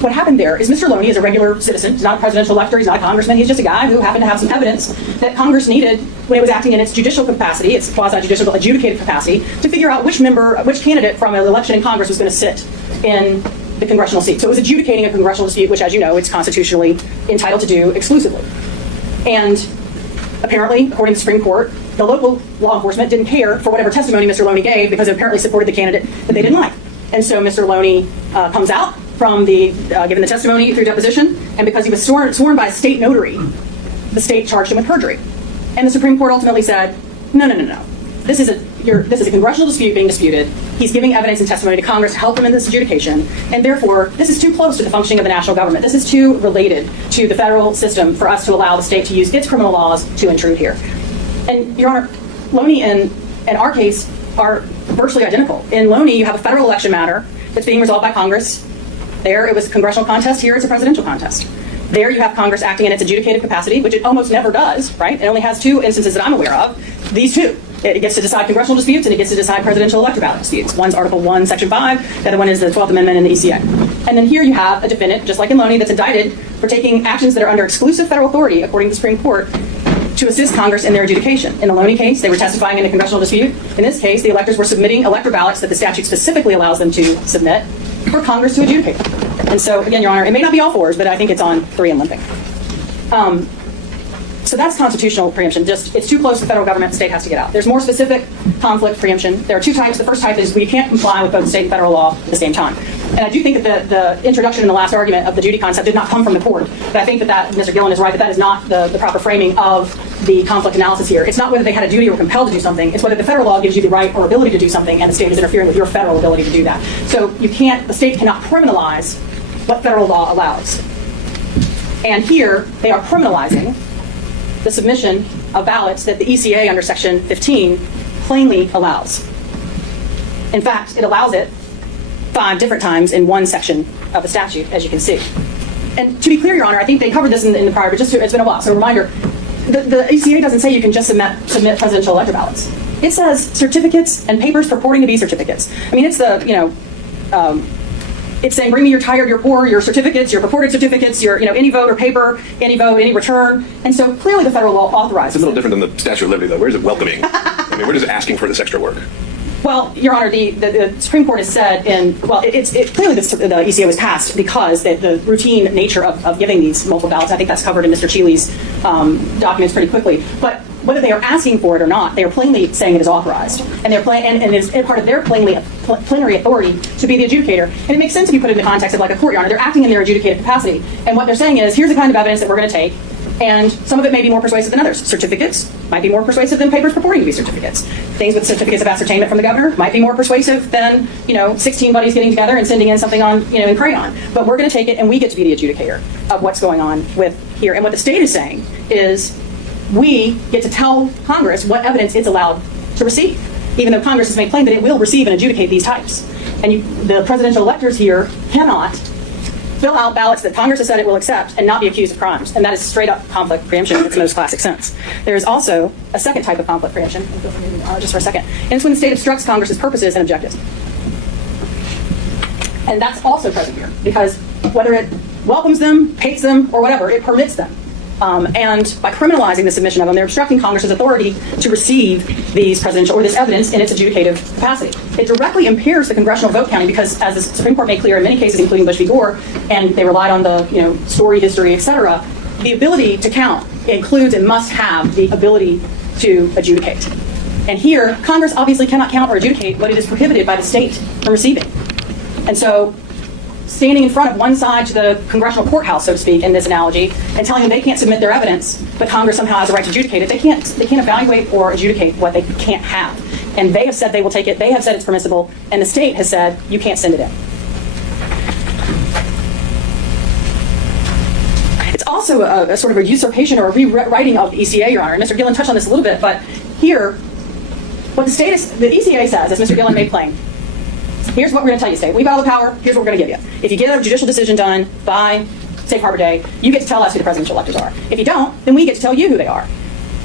what happened there is Mr. Loney is a regular citizen. He's not a presidential elector. He's not a congressman. He's just a guy who happened to have some evidence that Congress needed when it was acting in its judicial capacity, its quasi-judicial adjudicative capacity, to figure out which candidate from an election in Congress was going to sit in the congressional seat. So it was adjudicating a congressional dispute, which, as you know, it's constitutionally entitled to do exclusively. And apparently, according to the Supreme Court, the local law enforcement didn't care for whatever testimony Mr. Loney gave because it apparently supported the candidate that they didn't like. And so Mr. Loney comes out from the, given the testimony through deposition, and because he was sworn by a state notary, the state charged him with perjury. And the Supreme Court ultimately said, no. This is a congressional dispute being disputed. He's giving evidence and testimony to Congress to help him in this adjudication, and therefore, this is too close to the functioning of the national government. This is too related to the federal system for us to allow the state to use its criminal laws to intrude here. And, Your Honor, Loney and our case are virtually identical. In Loney, you have a federal election matter that's being resolved by Congress. There, it was a congressional contest. Here, it's a presidential contest. There, you have Congress acting in its adjudicative capacity, which it almost never does, right? It only has two instances that I'm aware of. These two. It gets to decide congressional disputes, and it gets to decide presidential elector ballot disputes. One's Article 1, Section 5. The other one is the 12th Amendment in the ECA. And then here you have a defendant, just like in Loney, that's indicted for taking actions that are under exclusive federal authority, according to the Supreme Court, to assist Congress in their adjudication. In the Loney case, they were testifying in a congressional dispute. In this case, the electors were submitting elector ballots that the statute specifically allows them to submit for Congress to adjudicate. And so, again, Your Honor, it may not be all fours, but I think it's on 3 and limping. So that's constitutional preemption. Just, it's too close to the federal government, the state has to get out. There's more specific conflict preemption. There are two types. The first type is we can't comply with both state and federal law at the same time. And I do think that the introduction in the last argument of the duty concept did not come from the court. But I think that Mr. Gillen is right, that is not the proper framing of the conflict analysis here. It's not whether they had a duty or were compelled to do something. It's whether the federal law gives you the right or ability to do something, and the state is interfering with your federal ability to do that. So the state cannot criminalize what federal law allows. And here, they are criminalizing the submission of ballots that the ECA under Section 15 plainly allows. In fact, it allows it 5 different times in one section of the statute, as you can see. And to be clear, Your Honor, I think they covered this in the prior, but it's been a while. So a reminder, the ECA doesn't say you can just submit presidential elector ballots. It says certificates and papers purporting to be certificates. I mean, it's it's saying, bring me your tired, your poor, your certificates, your purported certificates, your, any vote or paper, any vote, any return. And so clearly the federal law authorizes It's a little different than the Statute of Liberty, though. Where's it welcoming? I mean, where does it asking for this extra work? Well, Your Honor, the Supreme Court has said clearly the ECA was passed because the routine nature of giving these multiple ballots, I think that's covered in Mr. Cheeley's documents pretty quickly. But whether they are asking for it or not, they are plainly saying it is authorized. And they're and it's part of their plenary authority to be the adjudicator. And it makes sense if you put it in the context of like a court, Your Honor. They're acting in their adjudicative capacity. And what they're saying is, here's the kind of evidence that we're going to take. And some of it may be more persuasive than others. Certificates might be more persuasive than papers purporting to be certificates. Things with certificates of ascertainment from the governor might be more persuasive than 16 buddies getting together and sending in something on in crayon. But we're going to take it, and we get to be the adjudicator of what's going on with here. And what the state is saying is, we get to tell Congress what evidence it's allowed to receive, even though Congress has made plain that it will receive and adjudicate these types. And the presidential electors here cannot fill out ballots that Congress has said it will accept and not be accused of crimes. And that is straight up conflict preemption in its most classic sense. There is also a second type of conflict preemption, just for a second, and it's when the state obstructs Congress's purposes and objectives. And that's also present here, because whether it welcomes them, hates them, or whatever, it permits them. And by criminalizing the submission of them, they're obstructing Congress's authority to receive these presidential or this evidence in its adjudicative capacity. It directly impairs the congressional vote counting because, as the Supreme Court made clear in many cases, including Bush v. Gore, and they relied on the story, history, etc., the ability to count includes and must have the ability to adjudicate. And here, Congress obviously cannot count or adjudicate what it is prohibited by the state from receiving. And so, standing in front of one side to the congressional courthouse, so to speak, in this analogy, and telling them they can't submit their evidence, but Congress somehow has a right to adjudicate it, they can't evaluate or adjudicate what they can't have. And they have said they will take it, they have said it's permissible, and the state has said you can't send it in. It's also a sort of a usurpation or a rewriting of the ECA, Your Honor. And Mr. Gillen touched on this a little bit, but here, what the ECA says, as Mr. Gillen made plain, here's what we're going to tell you, state. We've got all the power. Here's what we're going to give you. If you get a judicial decision done by Safe Harbor Day, you get to tell us who the presidential electors are. If you don't, then we get to tell you who they are.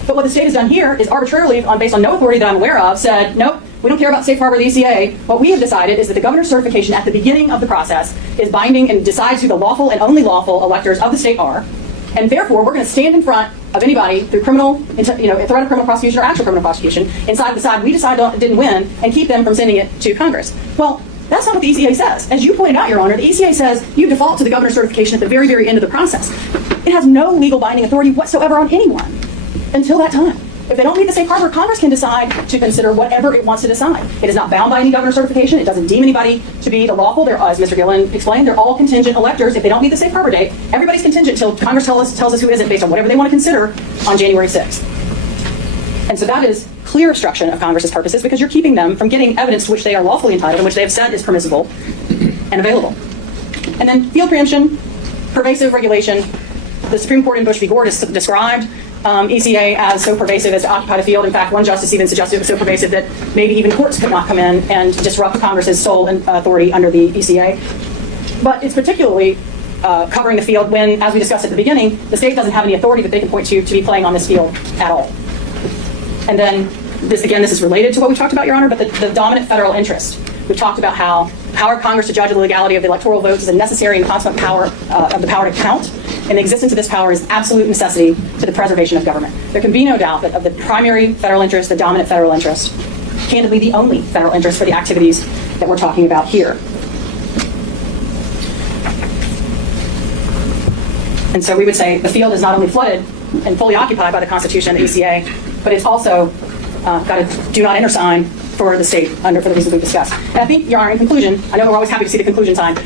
But what the state has done here is arbitrarily, based on no authority that I'm aware of, said, nope, we don't care about Safe Harbor or the ECA. What we have decided is that the governor's certification at the beginning of the process is binding and decides who the lawful and only lawful electors of the state are. And therefore, we're going to stand in front of anybody through criminal, threat of criminal prosecution or actual criminal prosecution, inside the side we decide didn't win, and keep them from sending it to Congress. Well, that's not what the ECA says. As you pointed out, Your Honor, the ECA says you default to the governor's certification at the very, very end of the process. It has no legal binding authority whatsoever on anyone until that time. If they don't meet the safe harbor, Congress can decide to consider whatever it wants to decide. It is not bound by any governor certification. It doesn't deem anybody to be the lawful. They're, as Mr. Gillen explained, they're all contingent electors. If they don't meet the safe harbor date, everybody's contingent until Congress tells us who isn't based on whatever they want to consider on January 6th. And so that is clear obstruction of Congress's purposes because you're keeping them from getting evidence to which they are lawfully entitled and which they have said is permissible and available. And then field preemption, pervasive regulation. The Supreme Court in Bush v. Gore described ECA as so pervasive as to occupy the field. In fact, one justice even suggested it was so pervasive that maybe even courts could not come in and disrupt Congress's sole authority under the ECA. But it's particularly covering the field when, as we discussed at the beginning, the state doesn't have any authority that they can point to be playing on this field at all. And then, this is related to what we talked about, Your Honor, but the dominant federal interest. We've talked about how power of Congress to judge the legality of the electoral votes is a necessary and consequent power of the power to count, and the existence of this power is absolute necessity to the preservation of government. There can be no doubt that of the primary federal interest, the dominant federal interest, candidly the only federal interest for the activities that we're talking about here. And so we would say the field is not only flooded and fully occupied by the Constitution and the ECA, but it's also got a do not enter sign for the state for the reasons we've discussed. And I think, Your Honor, in conclusion, I know we're always happy to see the conclusion sign.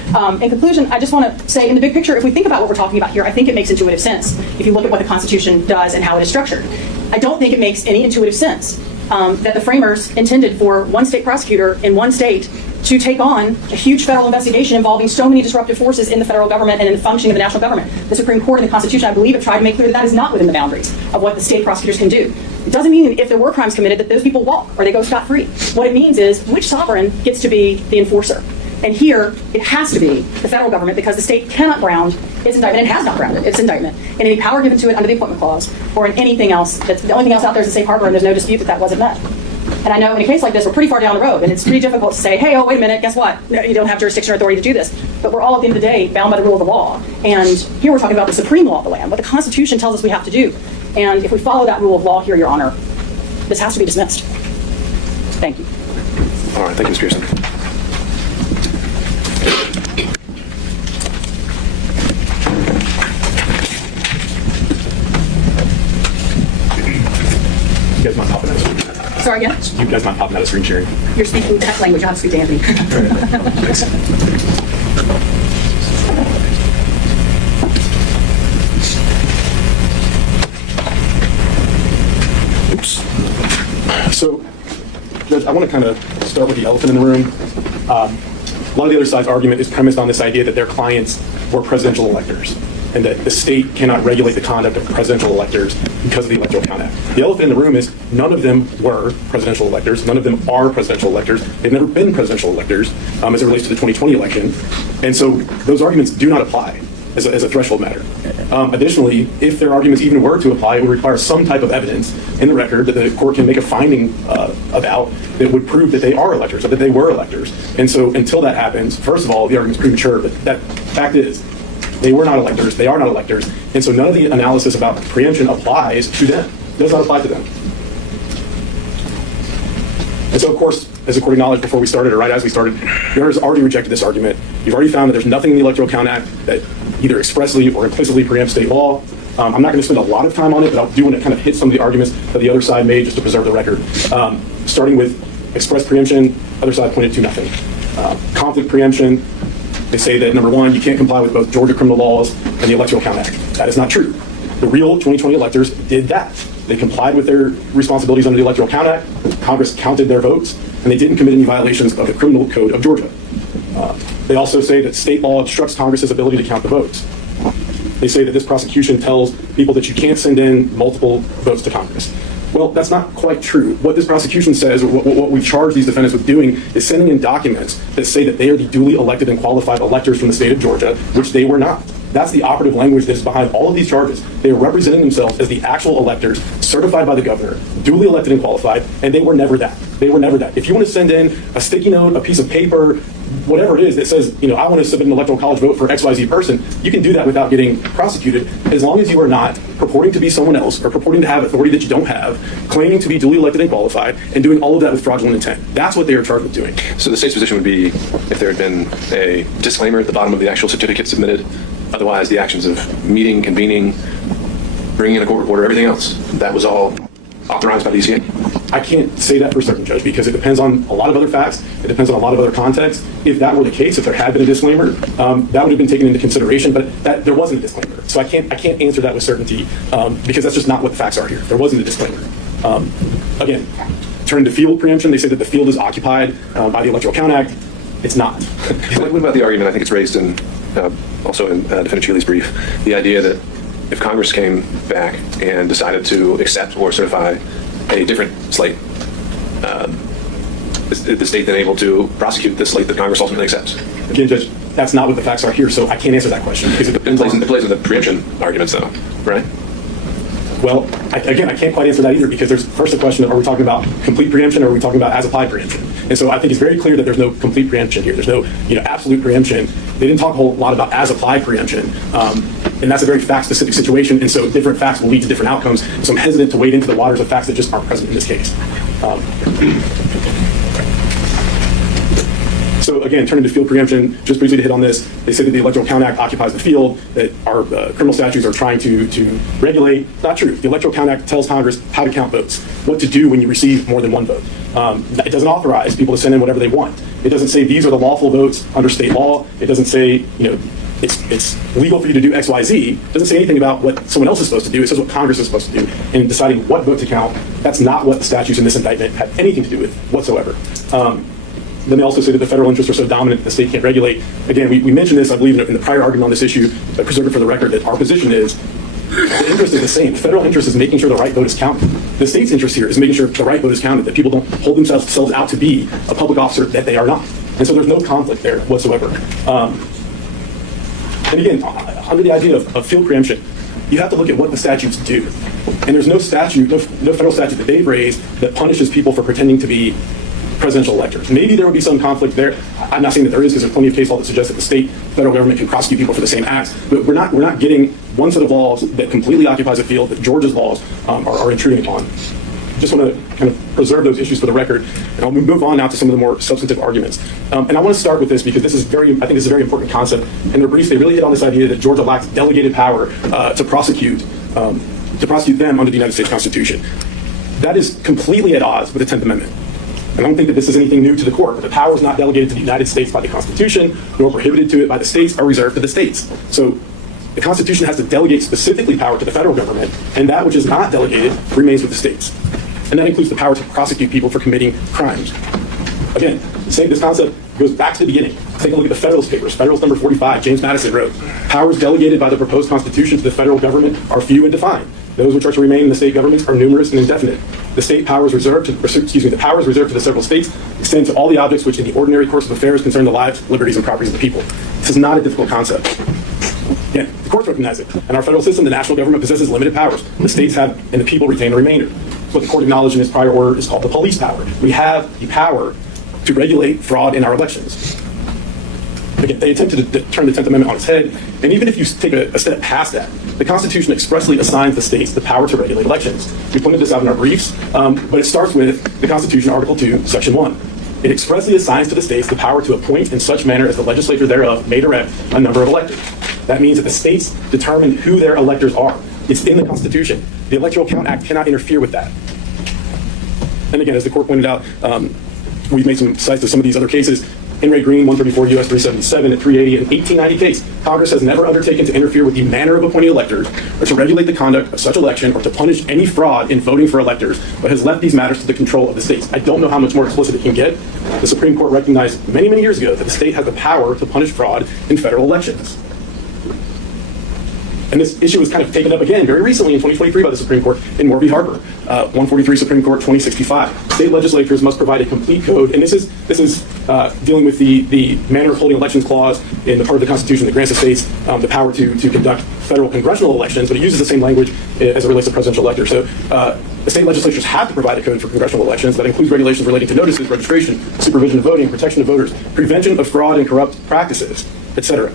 In conclusion, I just want to say in the big picture, if we think about what we're talking about here, I think it makes intuitive sense if you look at what the Constitution does and how it is structured. I don't think it makes any intuitive sense that the framers intended for one state prosecutor in one state to take on a huge federal investigation involving so many disruptive forces in the federal government and in the functioning of the national government. The Supreme Court and the Constitution, I believe, have tried to make clear that that is not within the boundaries of what the state prosecutors can do. It doesn't mean if there were crimes committed that those people walk or they go scot-free. What it means is which sovereign gets to be the enforcer. And here, it has to be the federal government because the state cannot ground its indictment, and has not grounded its indictment, in any power given to it under the Appointment Clause or in anything else. The only thing else out there is a safe harbor, and there's no dispute that that wasn't met. And I know in a case like this, we're pretty far down the road, and it's pretty difficult to say, hey, oh, wait a minute, guess what? No, you don't have jurisdiction or authority to do this. But we're all, at the end of the day, bound by the rule of the law. And here we're talking about the supreme law of the land, what the Constitution tells us we have to do. And if we follow that rule of law here, Your Honor, this has to be dismissed. Thank you. All right, thank you, Ms. Pearson. You guys mind popping out of screen? Sorry again? You guys mind popping out of screen sharing? You're speaking tech language. I have to speak to Anthony. Thanks. Oops. So, Judge, I want to kind of start with the elephant in the room. A lot of the other side's argument is premised on this idea that their clients were presidential electors and that the state cannot regulate the conduct of presidential electors because of the Electoral Count Act. The elephant in the room is none of them were presidential electors. None of them are presidential electors. They've never been presidential electors as it relates to the 2020 election. And so those arguments do not apply as a threshold matter. Additionally, if their arguments even were to apply, it would require some type of evidence in the record that the court can make a finding about that would prove that they are electors or that they were electors. And so until that happens, first of all, the argument's premature, but that fact is, they were not electors, they are not electors, and so none of the analysis about preemption applies to them. It does not apply to them. And so, of course, as the court acknowledged before we started, or right as we started, Your Honor's already rejected this argument. You've already found that there's nothing in the Electoral Count Act that either expressly or implicitly preempts state law. I'm not going to spend a lot of time on it, but I do want to kind of hit some of the arguments that the other side made just to preserve the record. Starting with express preemption, other side pointed to nothing. Conflict preemption, they say that, number one, you can't comply with both Georgia criminal laws and the Electoral Count Act. That is not true. The real 2020 electors did that. They complied with their responsibilities under the Electoral Count Act. Congress counted their votes, and they didn't commit any violations of the criminal code of Georgia. They also say that state law obstructs Congress's ability to count the votes. They say that this prosecution tells people that you can't send in multiple votes to Congress. Well, that's not quite true. What this prosecution says, or what we've charged these defendants with doing, is sending in documents that say that they are the duly elected and qualified electors from the state of Georgia, which they were not. That's the operative language that is behind all of these charges. They are representing themselves as the actual electors, certified by the governor, duly elected and qualified, and they were never that. They were never that. If you want to send in a sticky note, a piece of paper, whatever it is that says, I want to submit an electoral college vote for XYZ person, you can do that without getting prosecuted, as long as you are not purporting to be someone else or purporting to have authority that you don't have, claiming to be duly elected and qualified, and doing all of that with fraudulent intent. That's what they are charged with doing. So the state's position would be if there had been a disclaimer at the bottom of the actual certificate submitted, otherwise the actions of meeting, convening, bringing in a court reporter, everything else, that was all authorized by the ECA? I can't say that for certain, Judge, because it depends on a lot of other facts. It depends on a lot of other contexts. If that were the case, if there had been a disclaimer, that would have been taken into consideration, but there wasn't a disclaimer. So I can't answer that with certainty because that's just not what the facts are here. There wasn't a disclaimer. Again, turning to field preemption, they say that the field is occupied by the Electoral Count Act. It's not. What about the argument, I think it's raised in also in Defendant Cheely's brief, the idea that if Congress came back and decided to accept or certify a different slate, is the state then able to prosecute the slate that Congress ultimately accepts? Again, Judge, that's not what the facts are here, so I can't answer that question. Because It plays in the preemption arguments, though, right? Well, I can't quite answer that either because there's first a question of are we talking about complete preemption or are we talking about as applied preemption? And so I think it's very clear that there's no complete preemption here. There's no absolute preemption. They didn't talk a whole lot about as applied preemption. And that's a very fact-specific situation, and so different facts will lead to different outcomes. So I'm hesitant to wade into the waters of facts that just aren't present in this case. So again, turning to field preemption, just briefly to hit on this, they say that the Electoral Count Act occupies the field, that our criminal statutes are trying to regulate. Not true. The Electoral Count Act tells Congress how to count votes, what to do when you receive more than one vote. It doesn't authorize people to send in whatever they want. It doesn't say these are the lawful votes under state law. It doesn't say, it's legal for you to do X, Y, Z. It doesn't say anything about what someone else is supposed to do. It says what Congress is supposed to do. In deciding what vote to count, that's not what the statutes in this indictment have anything to do with whatsoever. Then they also say that the federal interests are so dominant that the state can't regulate. Again, we mentioned this, I believe, in the prior argument on this issue, but preserve it for the record, that our position is the interest is the same. The federal interest is making sure the right vote is counted. The state's interest here is making sure the right vote is counted, that people don't hold themselves out to be a public officer that they are not. And so there's no conflict there whatsoever. And again, under the idea of field preemption, you have to look at what the statutes do. And there's no statute, no federal statute that they've raised that punishes people for pretending to be presidential electors. Maybe there would be some conflict there. I'm not saying that there is, because there's plenty of case law that suggests that the federal government can prosecute people for the same acts. But we're not getting one set of laws that completely occupies a field that Georgia's laws are intruding upon. Just want to kind of preserve those issues for the record, and I'll move on now to some of the more substantive arguments. And I want to start with this because I think this is a very important concept. In their briefs, they really hit on this idea that Georgia lacks delegated power to prosecute them under the United States Constitution. That is completely at odds with the 10th Amendment. And I don't think that this is anything new to the court. The power is not delegated to the United States by the Constitution, nor prohibited to it by the states, or reserved to the states. So the Constitution has to delegate specifically power to the federal government, and that which is not delegated remains with the states. And that includes the power to prosecute people for committing crimes. Again, this concept goes back to the beginning. Take a look at the Federalist Papers. Federalist number 45, James Madison wrote, powers delegated by the proposed Constitution to the federal government are few and defined. Those which are to remain in the state governments are numerous and indefinite. The powers reserved to the several states extend to all the objects which in the ordinary course of affairs concern the lives, liberties, and properties of the people. This is not a difficult concept. Again, the courts recognize it. In our federal system, the national government possesses limited powers. The states have, and the people retain the remainder. What the court acknowledged in its prior order is called the police power. We have the power to regulate fraud in our elections. Again, they attempted to turn the 10th Amendment on its head, and even if you take a step past that, the Constitution expressly assigns the states the power to regulate elections. We pointed this out in our briefs, but it starts with the Constitution, Article 2, Section 1. It expressly assigns to the states the power to appoint in such manner as the legislature thereof may direct a number of electors. That means that the states determine who their electors are. It's in the Constitution. The Electoral Count Act cannot interfere with that. And again, as the court pointed out, we've made some cites of some of these other cases. In Ray Green, 134 U.S. 377 and 380, an 1890 case. Congress has never undertaken to interfere with the manner of appointing electors, or to regulate the conduct of such election, or to punish any fraud in voting for electors, but has left these matters to the control of the states. I don't know how much more explicit it can get. The Supreme Court recognized many, many years ago that the state has the power to punish fraud in federal elections. And this issue was kind of taken up again very recently in 2023 by the Supreme Court in Moore v. Harper, 143 Supreme Court 2065. State legislatures must provide a complete code, and this is dealing with the manner of holding elections clause in the part of the Constitution that grants the states the power to conduct federal congressional elections, but it uses the same language as it relates to presidential electors. So the state legislatures have to provide a code for congressional elections that includes regulations relating to notices, registration, supervision of voting, protection of voters, prevention of fraud and corrupt practices, etc.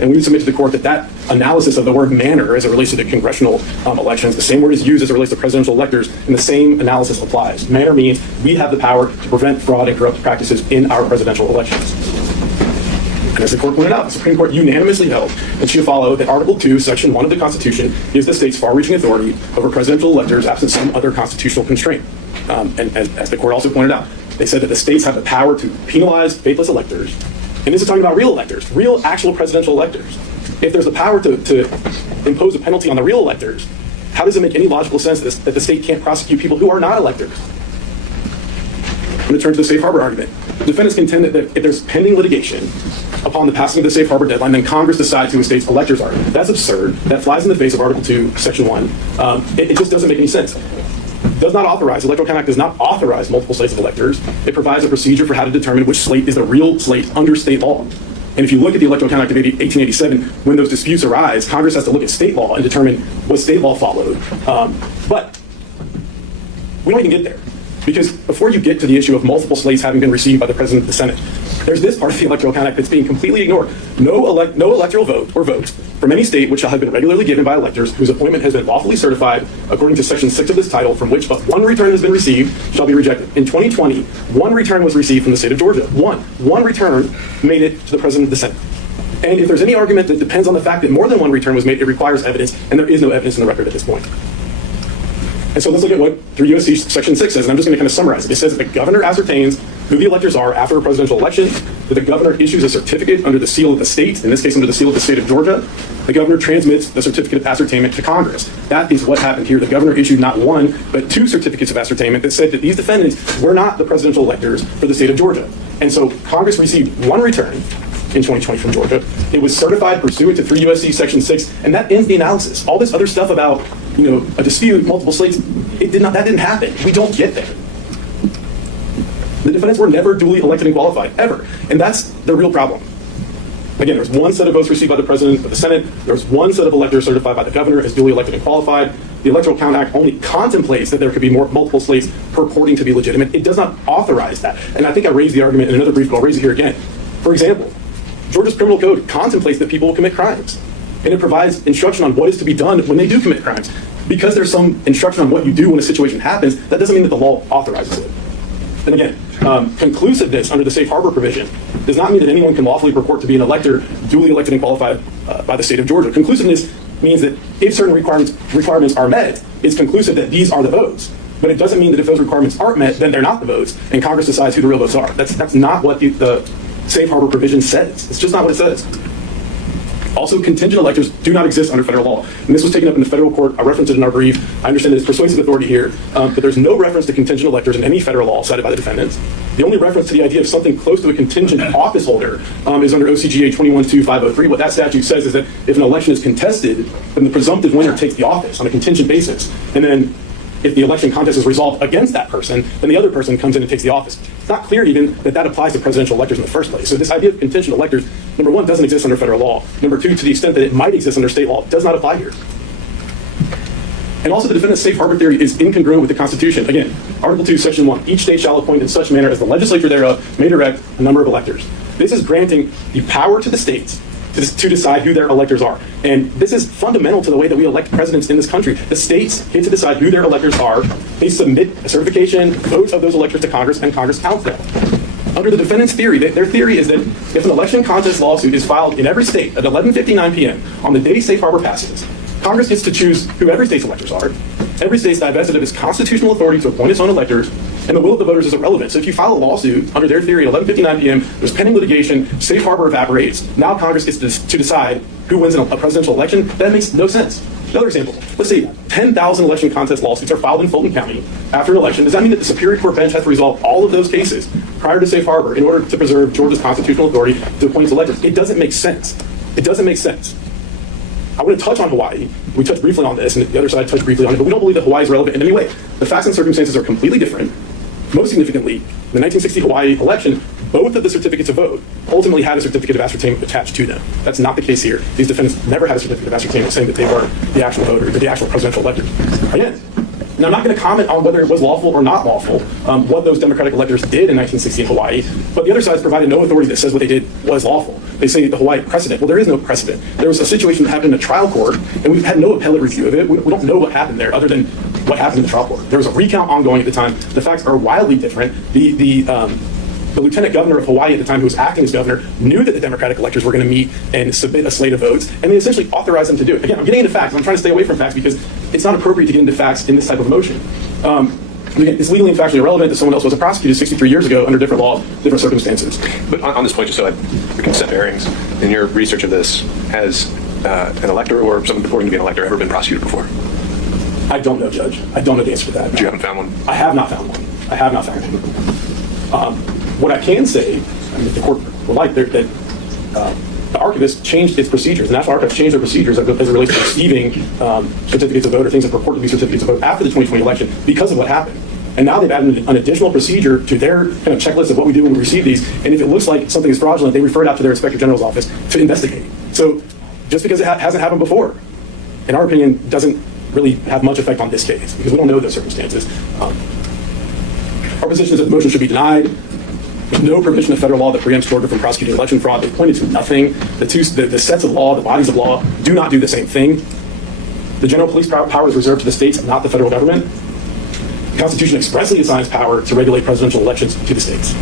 And we would submit to the court that analysis of the word manner as it relates to the congressional elections, the same word is used as it relates to presidential electors, and the same analysis applies. Manner means we have the power to prevent fraud and corrupt practices in our presidential elections. And as the court pointed out, the Supreme Court unanimously held that should follow that Article 2, Section 1 of the Constitution gives the states far-reaching authority over presidential electors absent some other constitutional constraint. And as the court also pointed out, they said that the states have the power to penalize faithless electors. And this is talking about real electors, real actual presidential electors. If there's the power to impose a penalty on the real electors, how does it make any logical sense that the state can't prosecute people who are not electors? I'm going to turn to the safe harbor argument. The defendants contend that if there's pending litigation upon the passing of the safe harbor deadline, then Congress decides who a state's electors are. That's absurd. That flies in the face of Article 2, Section 1. It just doesn't make any sense. Does not authorize, the Electoral Count Act does not authorize multiple slates of electors. It provides a procedure for how to determine which slate is the real slate under state law. And if you look at the Electoral Count Act of 1887, when those disputes arise, Congress has to look at state law and determine what state law followed. But we don't even get there. Because before you get to the issue of multiple slates having been received by the President of the Senate, there's this part of the Electoral Count Act that's being completely ignored. No electoral vote or votes from any state which shall have been regularly given by electors whose appointment has been lawfully certified according to Section 6 of this title, from which but one return has been received, shall be rejected. In 2020, one return was received from the state of Georgia. One return made it to the President of the Senate. And if there's any argument that depends on the fact that more than one return was made, it requires evidence, and there is no evidence in the record at this point. And so let's look at what 3 U.S.C. Section 6 says, and I'm just going to kind of summarize it. It says that the governor ascertains who the electors are after a presidential election, that the governor issues a certificate under the seal of the state, in this case under the seal of the state of Georgia. The governor transmits the certificate of ascertainment to Congress. That is what happened here. The governor issued not one, but 2 certificates of ascertainment that said that these defendants were not the presidential electors for the state of Georgia. And so Congress received one return in 2020 from Georgia. It was certified pursuant to 3 U.S.C. Section 6, and that ends the analysis. All this other stuff about, a dispute, multiple slates, that didn't happen. We don't get there. The defendants were never duly elected and qualified, ever. And that's the real problem. Again, there's one set of votes received by the President of the Senate. There's one set of electors certified by the governor as duly elected and qualified. The Electoral Count Act only contemplates that there could be multiple slates purporting to be legitimate. It does not authorize that. And I think I raised the argument in another brief, but I'll raise it here again. For example, Georgia's criminal code contemplates that people will commit crimes. And it provides instruction on what is to be done when they do commit crimes. Because there's some instruction on what you do when a situation happens, that doesn't mean that the law authorizes it. And again, conclusiveness under the safe harbor provision does not mean that anyone can lawfully purport to be an elector duly elected and qualified by the state of Georgia. Conclusiveness means that if certain requirements are met, it's conclusive that these are the votes. But it doesn't mean that if those requirements aren't met, then they're not the votes, and Congress decides who the real votes are. That's not what the safe harbor provision says. It's just not what it says. Also, contingent electors do not exist under federal law. And this was taken up in the federal court. I referenced it in our brief. I understand that it's persuasive authority here, but there's no reference to contingent electors in any federal law cited by the defendants. The only reference to the idea of something close to a contingent office holder is under OCGA 21-2503. What that statute says is that if an election is contested, then the presumptive winner takes the office on a contingent basis. And then if the election contest is resolved against that person, then the other person comes in and takes the office. It's not clear even that applies to presidential electors in the first place. So this idea of contingent electors, number one, doesn't exist under federal law. Number two, to the extent that it might exist under state law, does not apply here. And also the defendant's safe harbor theory is incongruent with the Constitution. Again, Article 2, Section 1, each state shall appoint in such manner as the legislature thereof may direct a number of electors. This is granting the power to the states to decide who their electors are. And this is fundamental to the way that we elect presidents in this country. The states get to decide who their electors are. They submit a certification, votes of those electors to Congress, and Congress counts them. Under the defendant's theory, their theory is that if an election contest lawsuit is filed in every state at 11:59 p.m. on the day safe harbor passes, Congress gets to choose who every state's electors are. Every state's divested of its constitutional authority to appoint its own electors, and the will of the voters is irrelevant. So if you file a lawsuit under their theory at 11:59 p.m., there's pending litigation, safe harbor evaporates. Now Congress gets to decide who wins a presidential election. That makes no sense. Another example, let's say 10,000 election contest lawsuits are filed in Fulton County after an election. Does that mean that the Superior Court bench has to resolve all of those cases prior to safe harbor in order to preserve Georgia's constitutional authority to appoint its electors? It doesn't make sense. It doesn't make sense. I want to touch on Hawaii. We touched briefly on this, and the other side touched briefly on it, but we don't believe that Hawaii is relevant in any way. The facts and circumstances are completely different. Most significantly, the 1960 Hawaii election, both of the certificates of vote ultimately had a certificate of ascertainment attached to them. That's not the case here. These defendants never had a certificate of ascertainment saying that they were the actual voters, or the actual presidential electors. Again, now I'm not going to comment on whether it was lawful or not lawful, what those Democratic electors did in 1960 in Hawaii, but the other side has provided no authority that says what they did was lawful. They say the Hawaii precedent. Well, there is no precedent. There was a situation that happened in a trial court, and we've had no appellate review of it. We don't know what happened there other than what happened in the trial court. There was a recount ongoing at the time. The facts are wildly different. The The lieutenant governor of Hawaii at the time, who was acting as governor, knew that the Democratic electors were going to meet and submit a slate of votes, and they essentially authorized them to do it. Again, I'm getting into facts. I'm trying to stay away from facts because it's not appropriate to get into facts in this type of motion. It's legally and factually irrelevant that someone else wasn't prosecuted 63 years ago under different laws, different circumstances. But on this point, just so we can set bearings, in your research of this, has an elector or someone purporting to be an elector ever been prosecuted before? I don't know, Judge. I don't know the answer to that. But you haven't found one? I have not found one. I have not found one. What I can say, if the court would like, that the archivist changed its procedures. The National Archives changed their procedures as it relates to receiving certificates of vote or things that purport to be certificates of vote after the 2020 election because of what happened. And now they've added an additional procedure to their kind of checklist of what we do when we receive these. And if it looks like something is fraudulent, they refer it out to their Inspector General's office to investigate. So just because it hasn't happened before, in our opinion, doesn't really have much effect on this case because we don't know those circumstances. Our position is that the motion should be denied. There's no provision of federal law that preempts Georgia from prosecuting election fraud. They pointed to nothing. The sets of law, the bodies of law, do not do the same thing. The general police power is reserved to the states, not the federal government. The Constitution expressly assigns power to regulate presidential elections to the states.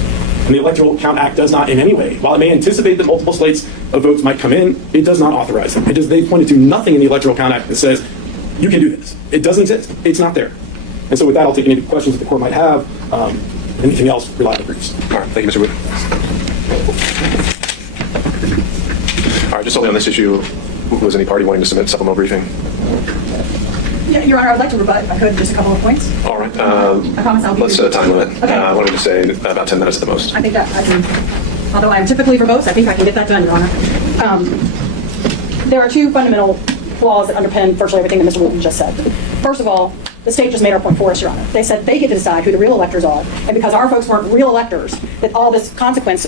And the Electoral Count Act does not in any way, while it may anticipate that multiple slates of votes might come in, it does not authorize them. They pointed to nothing in the Electoral Count Act that says, you can do this. It doesn't exist. It's not there. And so with that, I'll take any questions that the court might have. Anything else, rely on the briefs. All right, thank you, Mr. Wood. All right, just solely on this issue, was any party wanting to submit supplemental briefing? Yeah, Your Honor, I'd like to rebut, if I could, just a couple of points. All right, I promise I'll be let's set a time limit. Okay. Why don't we just say about 10 minutes at the most? I think that I can, although I am typically verbose, I think I can get that done, Your Honor. There are two fundamental flaws that underpin virtually everything that Mr. Wooten just said. First of all, the state just made our point for us, Your Honor. They said they get to decide who the real electors are, and because our folks weren't real electors, that all this consequence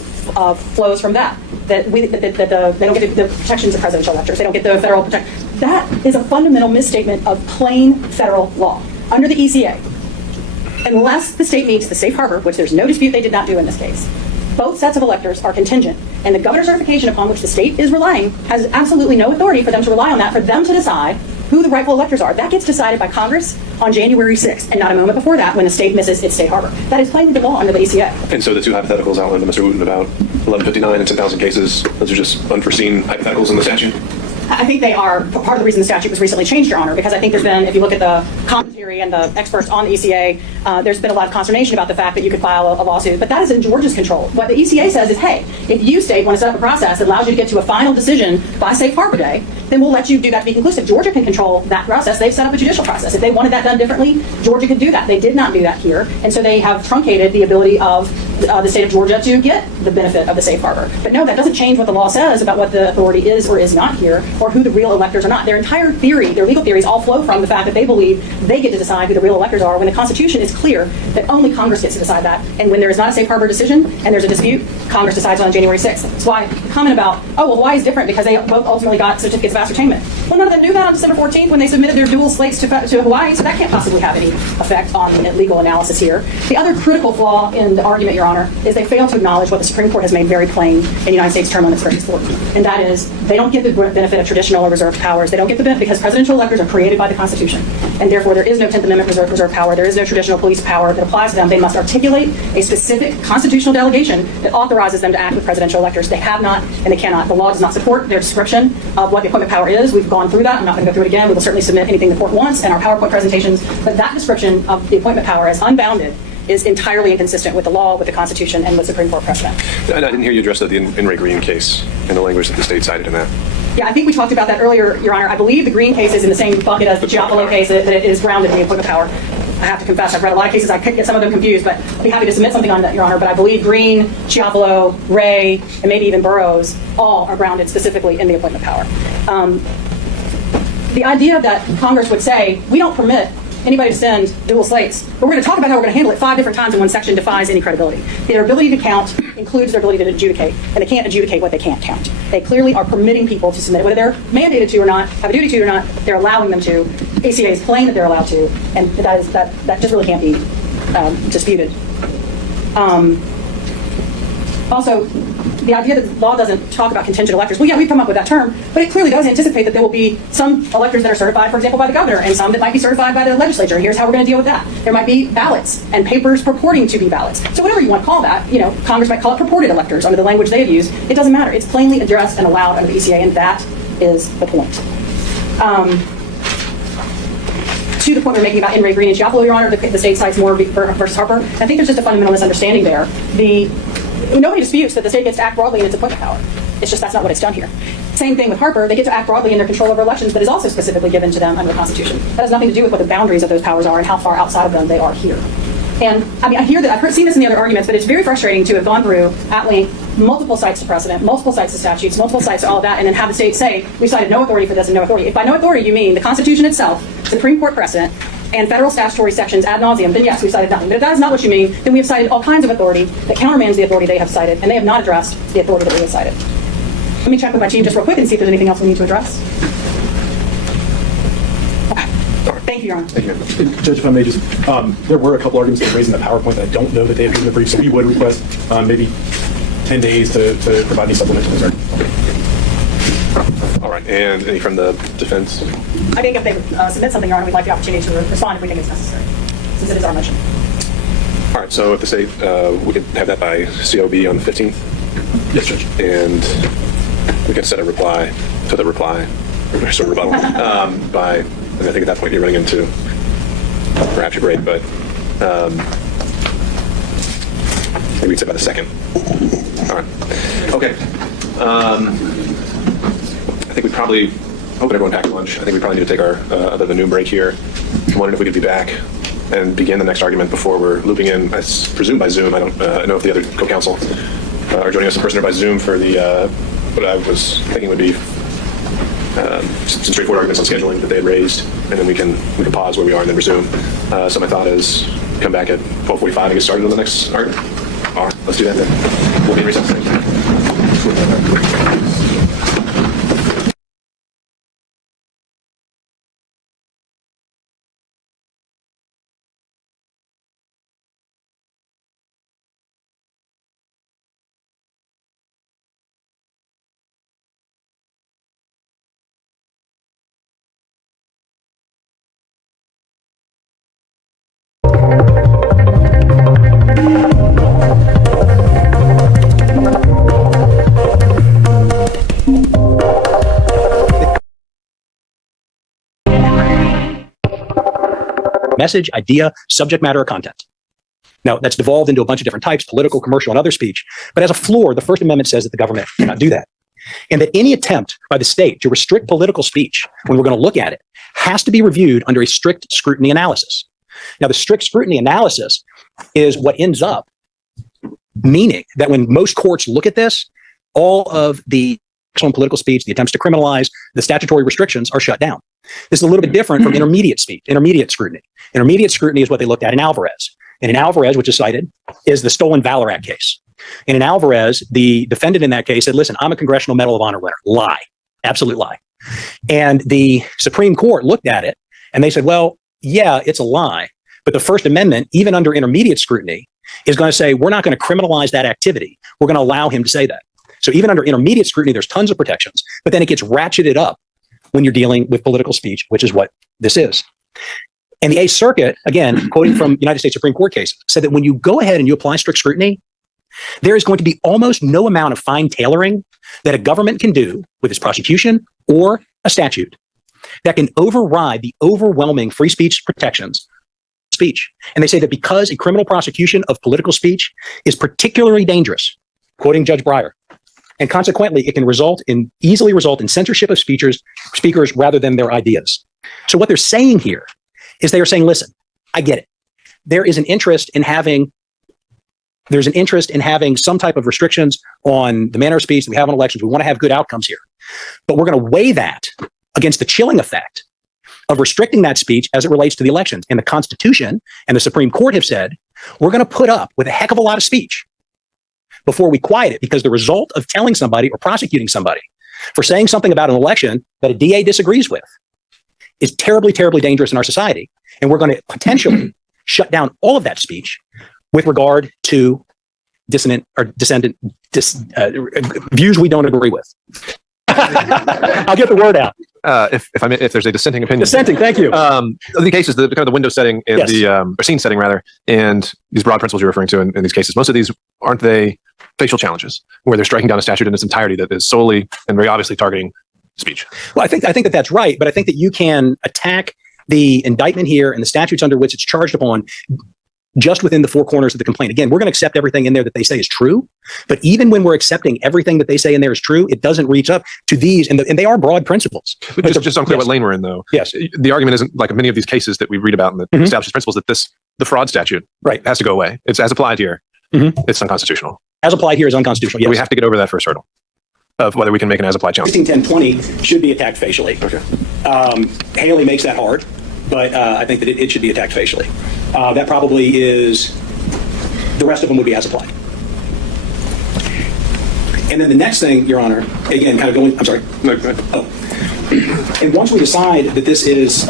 flows from that. That they don't get the protections of presidential electors. They don't get the federal protection. That is a fundamental misstatement of plain federal law. Under the ECA, unless the state meets the safe harbor, which there's no dispute they did not do in this case, both sets of electors are contingent, and the governor's certification upon which the state is relying has absolutely no authority for them to rely on that, for them to decide who the rightful electors are. That gets decided by Congress on January 6th, and not a moment before that when the state misses its state harbor. That is plainly the law under the ECA. And so the two hypotheticals outlined by Mr. Wooten about 1159 and 10,000 cases, those are just unforeseen hypotheticals in the statute? I think they are part of the reason the statute was recently changed, Your Honor, because I think there's been, if you look at the commentary and the experts on the ECA, there's been a lot of consternation about the fact that you could file a lawsuit, but that is in Georgia's control. What the ECA says is, hey, if you, state, want to set up a process that allows you to get to a final decision by safe harbor day, then we'll let you do that to be conclusive. Georgia can control that process. They've set up a judicial process. If they wanted that done differently, Georgia could do that. They did not do that here, and so they have truncated the ability of the state of Georgia to get the benefit of the safe harbor. But no, that doesn't change what the law says about what the authority is or is not here, or who the real electors are not. Their entire theory, their legal theories, all flow from the fact that they believe they get to decide who the real electors are, when the Constitution is clear that only Congress gets to decide that. And when there is not a safe harbor decision and there's a dispute, Congress decides on January 6th. That's why the comment about, oh, well, Hawaii is different because they both ultimately got certificates of ascertainment. Well, none of them knew that on December 14th when they submitted their dual slates to Hawaii, so that can't possibly have any effect on the legal analysis here. The other critical flaw in the argument, Your Honor, is they fail to acknowledge what the Supreme Court has made very plain in United States Term Limits versus Fulton, and that is they don't get the benefit of traditional or reserved powers. They don't get the benefit because presidential electors are created by the Constitution, and therefore there is no 10th Amendment reserve power. There is no traditional police power that applies to them. They must articulate a specific constitutional delegation that authorizes them to act with presidential electors. They have not, and they cannot. The law does not support their description of what the appointment power is. We've gone through that. I'm not going to go through it again. We will certainly submit anything the court wants in our PowerPoint presentations, but that description of the appointment power as unbounded is entirely inconsistent with the law, with the Constitution, and with Supreme Court precedent. I didn't hear you address the In re Green case and the language that the state cited in that. Yeah, I think we talked about that earlier, Your Honor. I believe the Green case is in the same bucket as the Chiapolo case, that it is grounded in the appointment power. I have to confess, I've read a lot of cases. I could get some of them confused, but I'd be happy to submit something on that, Your Honor. But I believe Green, Chiapolo, Ray, and maybe even Burroughs all are grounded specifically in the appointment power. The idea that Congress would say, we don't permit anybody to send dual slates, but we're going to talk about how we're going to handle it 5 different times in one section defies any credibility. Their ability to count includes their ability to adjudicate, and they can't adjudicate what they can't count. They clearly are permitting people to submit, whether they're mandated to or not, have a duty to or not, they're allowing them to. ACA is plain that they're allowed to, and that just really can't be disputed. Also, the idea that the law doesn't talk about contingent electors, well, yeah, we've come up with that term, but it clearly does anticipate that there will be some electors that are certified, for example, by the governor, and some that might be certified by the legislature. Here's how we're going to deal with that. There might be ballots and papers purporting to be ballots. So whatever you want to call that, Congress might call it purported electors under the language they have used. It doesn't matter. It's plainly addressed and allowed under the ECA, and that is the point. To the point we're making about In re Green and Chiapolo, Your Honor, the state cites Moore versus Harper. I think there's just a fundamental misunderstanding there. Nobody disputes that the state gets to act broadly in its appointment power. It's just that's not what it's done here. Same thing with Harper. They get to act broadly in their control over elections, but is also specifically given to them under the Constitution. That has nothing to do with what the boundaries of those powers are and how far outside of them they are here. And I mean, I hear that, I've seen this in the other arguments, but it's very frustrating to have gone through at length multiple cites to precedent, multiple cites to statutes, multiple cites to all of that, and then have the state say, we cited no authority for this and no authority. If by no authority you mean the Constitution itself, Supreme Court precedent, and federal statutory sections ad nauseum, then yes, we cited nothing. But if that is not what you mean, then we have cited all kinds of authority that countermands the authority they have cited, and they have not addressed the authority that we have cited. Let me check with my team just real quick and see if there's anything else we need to address. Okay. Thank you, Your Honor. Thank you. Judge, if I may just, there were a couple arguments that were raised in the PowerPoint that I don't know that they have given the brief, so we would request maybe 10 days to provide any supplemental research. All right, and any from the defense? I think if they submit something, Your Honor, we'd like the opportunity to respond if we think it's necessary, since it is our motion. All right, so if the state, we could have that by COB on the 15th? Yes, Judge. And we can set a reply to the reply, or sort of rebuttal, by, and I think at that point you're running into perhaps your break, but maybe we'd say by the 2nd. All right. Okay. I think we probably, hoping everyone packed lunch. I think we probably need to take our other than noon break here. I'm wondering if we could be back and begin the next argument before we're looping in, I presume by Zoom. I don't know if the other co-counsel are joining us in person or by Zoom for the, what I was thinking would be some straightforward arguments on scheduling that they had raised, and then we can pause where we are and then resume. So my thought is come back at 12:45 and get started on the next argument. All right, let's do that then. We'll be in recess. Thank you. Message, idea, subject matter, or content. Now, that's devolved into a bunch of different types, political, commercial, and other speech. But as a floor, the First Amendment says that the government cannot do that. And that any attempt by the state to restrict political speech, when we're going to look at it, has to be reviewed under a strict scrutiny analysis. Now, the strict scrutiny analysis is what ends up meaning that when most courts look at this, all of the political speech, the attempts to criminalize, the statutory restrictions are shut down. This is a little bit different from intermediate speech, intermediate scrutiny. Intermediate scrutiny is what they looked at in Alvarez. And in Alvarez, which is cited, is the Stolen Valor Act case. And in Alvarez, the defendant in that case said, listen, I'm a Congressional Medal of Honor winner. Lie. Absolute lie. And the Supreme Court looked at it and they said, well, yeah, it's a lie. But the First Amendment, even under intermediate scrutiny, is going to say, we're not going to criminalize that activity. We're going to allow him to say that. So even under intermediate scrutiny, there's tons of protections, but then it gets ratcheted up when you're dealing with political speech, which is what this is. And the Eighth Circuit, again, quoting from United States Supreme Court cases, said that when you go ahead and you apply strict scrutiny, there is going to be almost no amount of fine tailoring that a government can do with its prosecution or a statute that can override the overwhelming free speech protections speech. And they say that because a criminal prosecution of political speech is particularly dangerous, quoting Judge Breyer, and consequently, it can easily result in censorship of speakers rather than their ideas. So what they're saying here is they are saying, listen, I get it. There's an interest in having some type of restrictions on the manner of speech that we have on elections. We want to have good outcomes here. But we're going to weigh that against the chilling effect of restricting that speech as it relates to the elections. And the Constitution and the Supreme Court have said, we're going to put up with a heck of a lot of speech before we quiet it, because the result of telling somebody or prosecuting somebody for saying something about an election that a DA disagrees with is terribly, terribly dangerous in our society. And we're going to potentially shut down all of that speech with regard to views we don't agree with. I'll get the word out. If there's a dissenting opinion. Dissenting, thank you. The cases, the kind of the window setting and Yes. or scene setting rather, and these broad principles you're referring to in these cases, most of these aren't they facial challenges where they're striking down a statute in its entirety that is solely and very obviously targeting speech. Well, I think that that's right, but I think that you can attack the indictment here and the statutes under which it's charged upon just within the four corners of the complaint. Again, we're going to accept everything in there that they say is true, but even when we're accepting everything that they say in there is true, it doesn't reach up to these, and they are broad principles. But just unclear what lane we're in, though. Yes. The argument isn't like many of these cases that we read about in the established principles that the fraud statute has to go away. It's as applied here. It's unconstitutional. As applied here is unconstitutional. Yes. So we have to get over that first hurdle of whether we can make an as applied challenge. 161020 should be attacked facially. Okay. Haley makes that hard, but I think that it should be attacked facially. That probably is, the rest of them would be as applied. And then the next thing, Your Honor, again, kind of going, I'm sorry. No, go ahead. Oh. And once we decide that this is,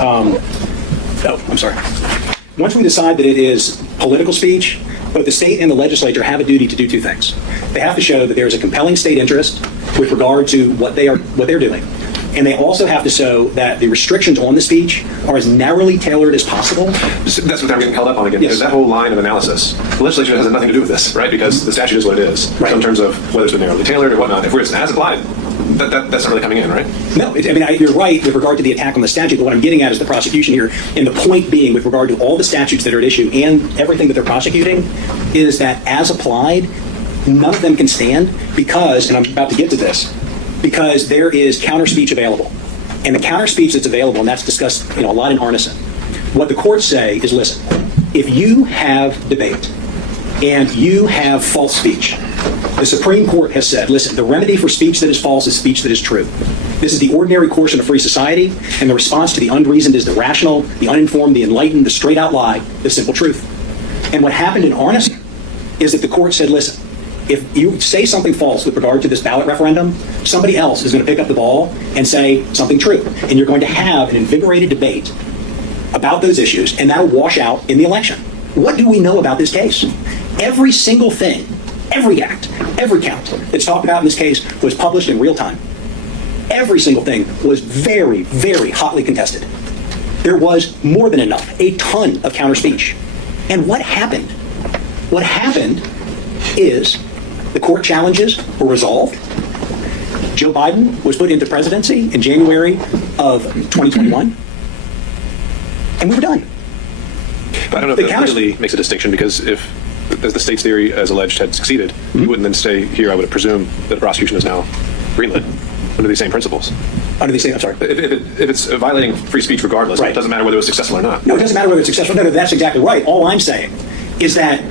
once we decide that it is political speech, both the state and the legislature have a duty to do two things. They have to show that there's a compelling state interest with regard to what they're doing. And they also have to show that the restrictions on the speech are as narrowly tailored as possible. That's what I'm getting held up on again. Yes. Because that whole line of analysis, the legislature has nothing to do with this, right? Because the statute is what it is. Right. So in terms of whether it's been narrowly tailored or whatnot, if we're as applied, that's not really coming in, right? No, you're right with regard to the attack on the statute, but what I'm getting at is the prosecution here, and the point being with regard to all the statutes that are at issue and everything that they're prosecuting, is that as applied, none of them can stand because, and I'm about to get to this, because there is counter speech available. And the counter speech that's available, and that's discussed a lot in Arneson, what the courts say is, listen, if you have debate and you have false speech, the Supreme Court has said, listen, the remedy for speech that is false is speech that is true. This is the ordinary course in a free society, and the response to the unreasoned is the rational, the uninformed, the enlightened, the straight out lie, the simple truth. And what happened in Arneson is that the court said, listen, if you say something false with regard to this ballot referendum, somebody else is going to pick up the ball and say something true. And you're going to have an invigorated debate about those issues, and that'll wash out in the election. What do we know about this case? Every single thing, every act, every count that's talked about in this case was published in real time. Every single thing was very, very hotly contested. There was more than enough, a ton of counter speech. And what happened? What happened is the court challenges were resolved. Joe Biden was put into presidency in January of 2021, and we were done. I don't know if that really makes a distinction, because if, as the state's theory as alleged had succeeded, you wouldn't then stay here. I would presume that the prosecution is now greenlit under these same principles. Under these same, I'm sorry. If it's violating free speech regardless, Right. it doesn't matter whether it was successful or not. No, it doesn't matter whether it's successful. No, that's exactly right. All I'm saying is that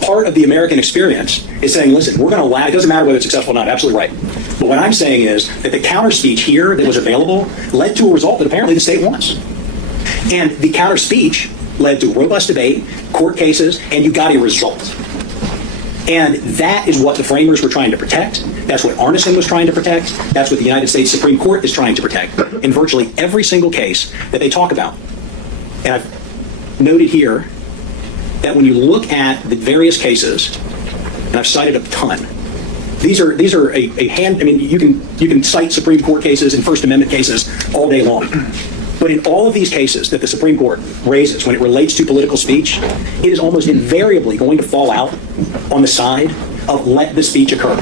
part of the American experience is saying, listen, we're going to allow, it doesn't matter whether it's successful or not, absolutely right. But what I'm saying is that the counter speech here that was available led to a result that apparently the state wants. And the counter speech led to robust debate, court cases, and you got a result. And that is what the framers were trying to protect. That's what Arneson was trying to protect. That's what the United States Supreme Court is trying to protect in virtually every single case that they talk about. And I've noted here that when you look at the various cases, and I've cited a ton, these are a hand, I mean, you can cite Supreme Court cases and First Amendment cases all day long. But in all of these cases that the Supreme Court raises when it relates to political speech, it is almost invariably going to fall out on the side of let the speech occur.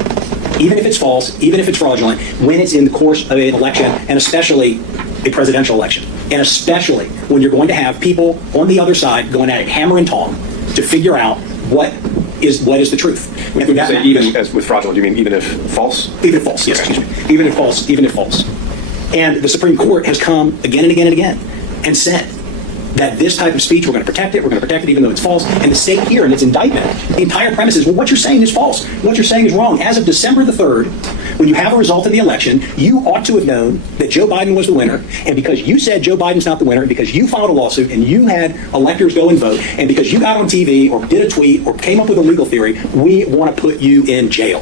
Even if it's false, even if it's fraudulent, when it's in the course of an election, and especially a presidential election. And especially when you're going to have people on the other side going at it hammer and tong to figure out what is the truth. When you say even as with fraudulent, do you mean even if false? Even if false, yes, excuse me. Even if false. And the Supreme Court has come again and again and again and said that this type of speech, we're going to protect it even though it's false. And the state here in its indictment, the entire premise is, well, what you're saying is false. What you're saying is wrong. As of December the 3rd, when you have a result of the election, you ought to have known that Joe Biden was the winner. And because you said Joe Biden's not the winner, because you filed a lawsuit and you had electors go and vote, and because you got on TV or did a tweet or came up with a legal theory, we want to put you in jail.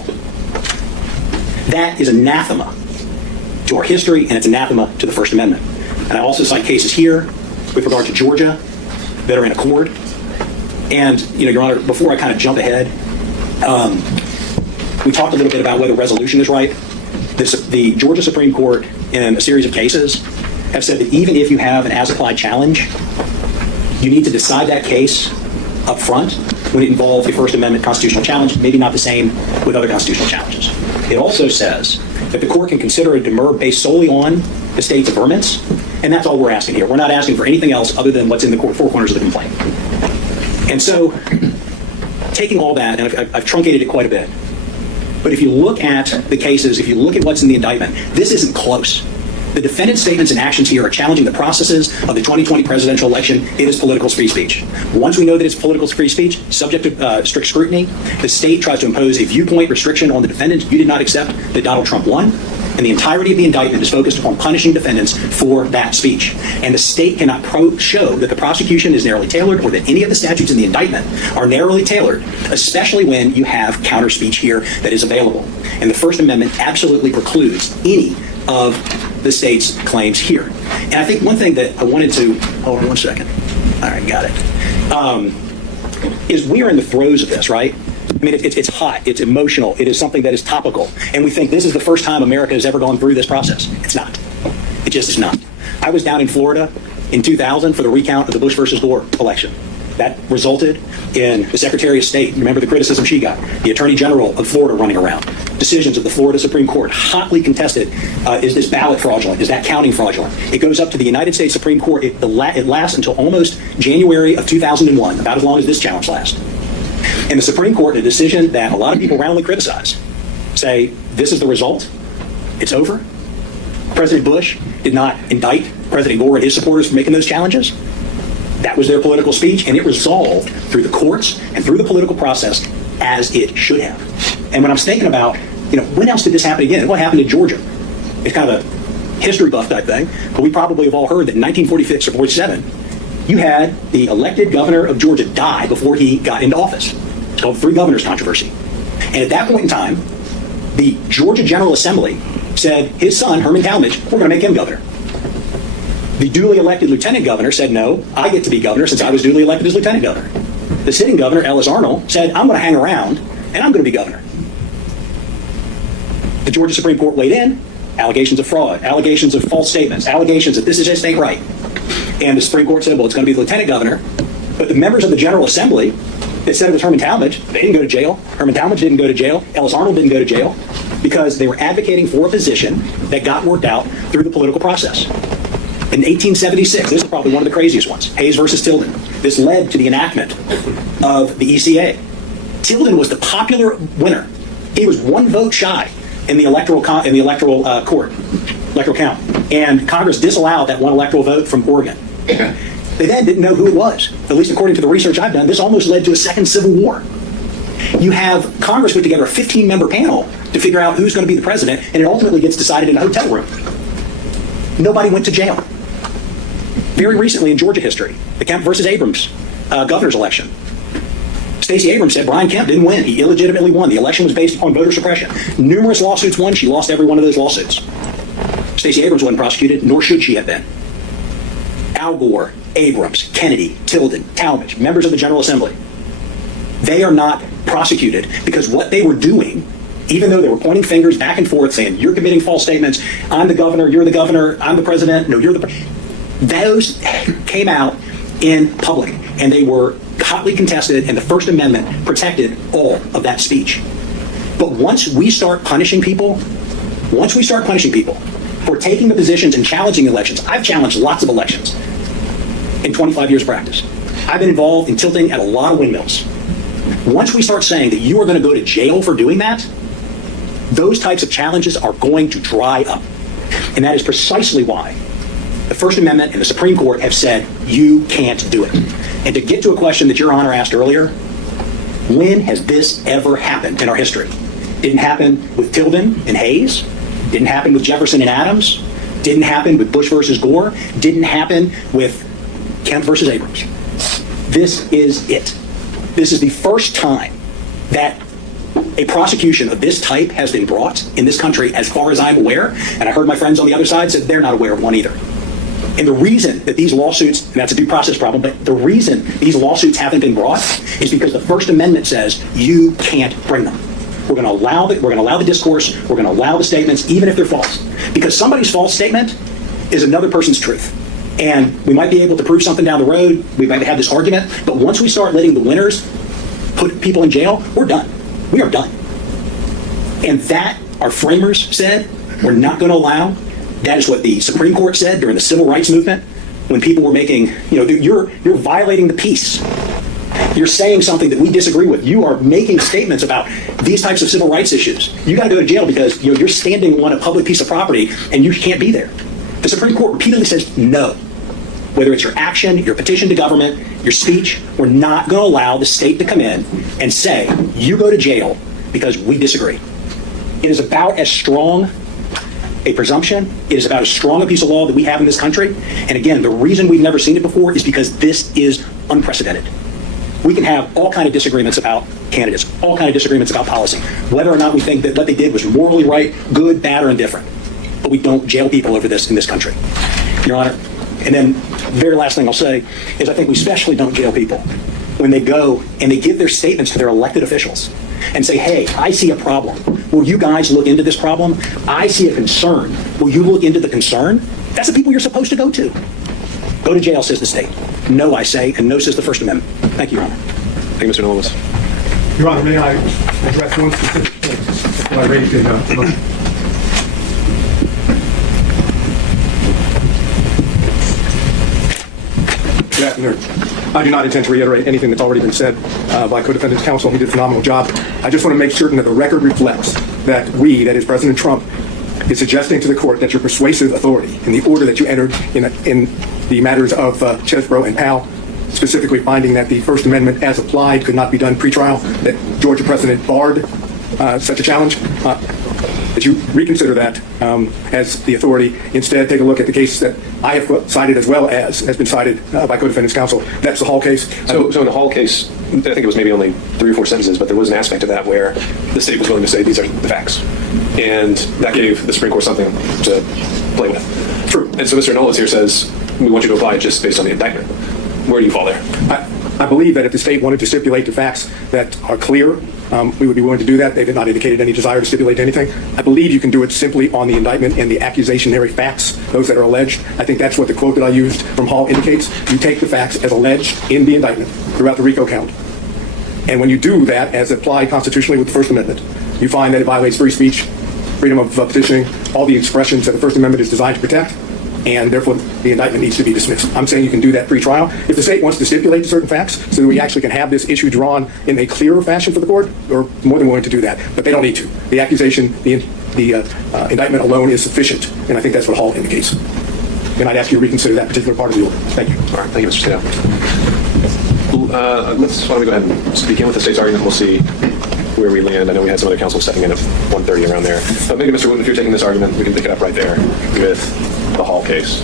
That is anathema to our history, and it's anathema to the First Amendment. And I also cite cases here with regard to Georgia that are in accord. And, Your Honor, before I kind of jump ahead, We talked a little bit about whether resolution is right. The Georgia Supreme Court, in a series of cases, have said that even if you have an as-applied challenge, you need to decide that case up front when it involves a First Amendment constitutional challenge, maybe not the same with other constitutional challenges. It also says that the court can consider a demur based solely on the state's averments, and that's all we're asking here. We're not asking for anything else other than what's in the four corners of the complaint. And so, taking all that, and I've truncated it quite a bit, but if you look at the cases, if you look at what's in the indictment, this isn't close. The defendant's statements and actions here are challenging the processes of the 2020 presidential election. It is political free speech. Once we know that it's political free speech, subject to strict scrutiny, the state tries to impose a viewpoint restriction on the defendant. You did not accept that Donald Trump won, and the entirety of the indictment is focused on punishing defendants for that speech. And the state cannot show that the prosecution is narrowly tailored or that any of the statutes in the indictment are narrowly tailored, especially when you have counter speech here that is available. And the First Amendment absolutely precludes any of the state's claims here. And I think one thing that I wanted to, hold on one second. All right, got it. Is we are in the throes of this, right? I mean, it's hot, it's emotional, it is something that is topical. And we think this is the first time America has ever gone through this process. It's not. It just is not. I was down in Florida in 2000 for the recount of the Bush versus Gore election. That resulted in the Secretary of State, remember the criticism she got, the Attorney General of Florida running around, decisions of the Florida Supreme Court, hotly contested. Is this ballot fraudulent? Is that counting fraudulent? It goes up to the United States Supreme Court. It lasts until almost January of 2001, about as long as this challenge lasts. And the Supreme Court, a decision that a lot of people roundly criticize, say, this is the result, it's over. President Bush did not indict President Gore and his supporters for making those challenges. That was their political speech, and it resolved through the courts and through the political process as it should have. And when I'm thinking about, when else did this happen again? What happened in Georgia? It's kind of a history buff type thing, but we probably have all heard that in 1946 or 47, you had the elected governor of Georgia die before he got into office. It's called the Three Governors Controversy. And at that point in time, the Georgia General Assembly said his son, Herman Talmadge, we're going to make him governor. The duly elected lieutenant governor said, no, I get to be governor since I was duly elected as lieutenant governor. The sitting governor, Ellis Arnold, said, I'm going to hang around and I'm going to be governor. The Georgia Supreme Court weighed in, allegations of fraud, allegations of false statements, allegations that this just ain't right. And the Supreme Court said, well, it's going to be the lieutenant governor. But the members of the General Assembly that said it was Herman Talmadge, they didn't go to jail. Herman Talmadge didn't go to jail. Ellis Arnold didn't go to jail because they were advocating for a position that got worked out through the political process. In 1876, this is probably one of the craziest ones, Hayes versus Tilden. This led to the enactment of the ECA. Tilden was the popular winner. He was one vote shy in the electoral count, and Congress disallowed that one electoral vote from Oregon. They then didn't know who it was. At least according to the research I've done, this almost led to a second civil war. You have Congress put together a 15-member panel to figure out who's going to be the president, and it ultimately gets decided in a hotel room. Nobody went to jail. Very recently in Georgia history, the Kemp versus Abrams governor's election. Stacey Abrams said Brian Kemp didn't win. He illegitimately won. The election was based upon voter suppression. Numerous lawsuits won. She lost every one of those lawsuits. Stacey Abrams wasn't prosecuted, nor should she have been. Al Gore, Abrams, Kennedy, Tilden, Talmadge, members of the General Assembly, they are not prosecuted because what they were doing, even though they were pointing fingers back and forth saying, you're committing false statements, I'm the governor, you're the governor, I'm the president, no, you're the president. Those came out in public, and they were hotly contested, and the First Amendment protected all of that speech. But once we start punishing people for taking the positions and challenging elections, I've challenged lots of elections in 25 years of practice. I've been involved in tilting at a lot of windmills. Once we start saying that you are going to go to jail for doing that, those types of challenges are going to dry up. And that is precisely why the First Amendment and the Supreme Court have said you can't do it. And to get to a question that Your Honor asked earlier, when has this ever happened in our history? Didn't happen with Tilden and Hayes. Didn't happen with Jefferson and Adams. Didn't happen with Bush versus Gore. Didn't happen with Kemp versus Abrams. This is it. This is the first time that a prosecution of this type has been brought in this country, as far as I'm aware. And I heard my friends on the other side said they're not aware of one either. And the reason that these lawsuits, and that's a due process problem, but the reason these lawsuits haven't been brought is because the First Amendment says you can't bring them. We're going to allow the discourse. We're going to allow the statements, even if they're false, because somebody's false statement is another person's truth. And we might be able to prove something down the road. We might have this argument, but once we start letting the winners put people in jail, we're done. We are done. And that, our framers said, we're not going to allow. That is what the Supreme Court said during the civil rights movement, when people were making, you're violating the peace. You're saying something that we disagree with. You are making statements about these types of civil rights issues. You got to go to jail because you're standing on a public piece of property and you can't be there. The Supreme Court repeatedly says no. Whether it's your action, your petition to government, your speech, we're not going to allow the state to come in and say, you go to jail because we disagree. It is about as strong a presumption. It is about as strong a piece of law that we have in this country. And again, the reason we've never seen it before is because this is unprecedented. We can have all kinds of disagreements about candidates, all kinds of disagreements about policy, whether or not we think that what they did was morally right, good, bad, or indifferent. But we don't jail people over this in this country. Your Honor, and then the very last thing I'll say is I think we especially don't jail people when they go and they give their statements to their elected officials and say, hey, I see a problem. Will you guys look into this problem? I see a concern. Will you look into the concern? That's the people you're supposed to go to. Go to jail, says the state. No, I say, and no, says the First Amendment. Thank you, Your Honor. Thank you, Mr. Willis. Your Honor, may I address one specific point before I raise the motion? Good afternoon. I do not intend to reiterate anything that's already been said by co-defendants counsel. He did a phenomenal job. I just want to make certain that the record reflects that that is President Trump, is suggesting to the court that your persuasive authority in the order that you entered in the matters of Chesbrough and Powell, specifically finding that the First Amendment as applied could not be done pre-trial, that Georgia precedent barred such a challenge, that you reconsider that as the authority. Instead, take a look at the case that I have cited as well as has been cited by co-defendants counsel. That's the Hall case. So in the Hall case, I think it was maybe only 3 or 4 sentences, but there was an aspect of that where the state was willing to say these are the facts. And that gave the Supreme Court something to play with. True. And so Mr. Nolas here says, we want you to apply it just based on the indictment. Where do you fall there? I believe that if the state wanted to stipulate the facts that are clear, we would be willing to do that. They did not indicate any desire to stipulate anything. I believe you can do it simply on the indictment and the accusationary facts, those that are alleged. I think that's what the quote that I used from Hall indicates. You take the facts as alleged in the indictment throughout the RICO count. And when you do that as applied constitutionally with the First Amendment, you find that it violates free speech, freedom of petitioning, all the expressions that the First Amendment is designed to protect, and therefore the indictment needs to be dismissed. I'm saying you can do that pre-trial. If the state wants to stipulate certain facts so that we actually can have this issue drawn in a clearer fashion for the court, we're more than willing to do that. But they don't need to. The accusation, the indictment alone is sufficient, and I think that's what Hall indicates. And I'd ask you to reconsider that particular part of the order. Thank you. All right, thank you, Mr. Stato. Why don't we go ahead and begin with the state's argument. We'll see where we land. I know we had some other counsel stepping in at 1:30 around there. But maybe, Mr. Wooten, if you're taking this argument, we can pick it up right there with the Hall case,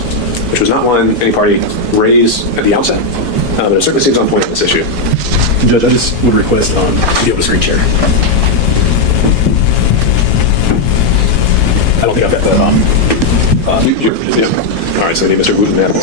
which was not one any party raised at the outset, but it certainly seems on point on this issue. Judge, I just would request to be able to screen share. I don't think I've got the Yeah. All right, so we need Mr. Wooten and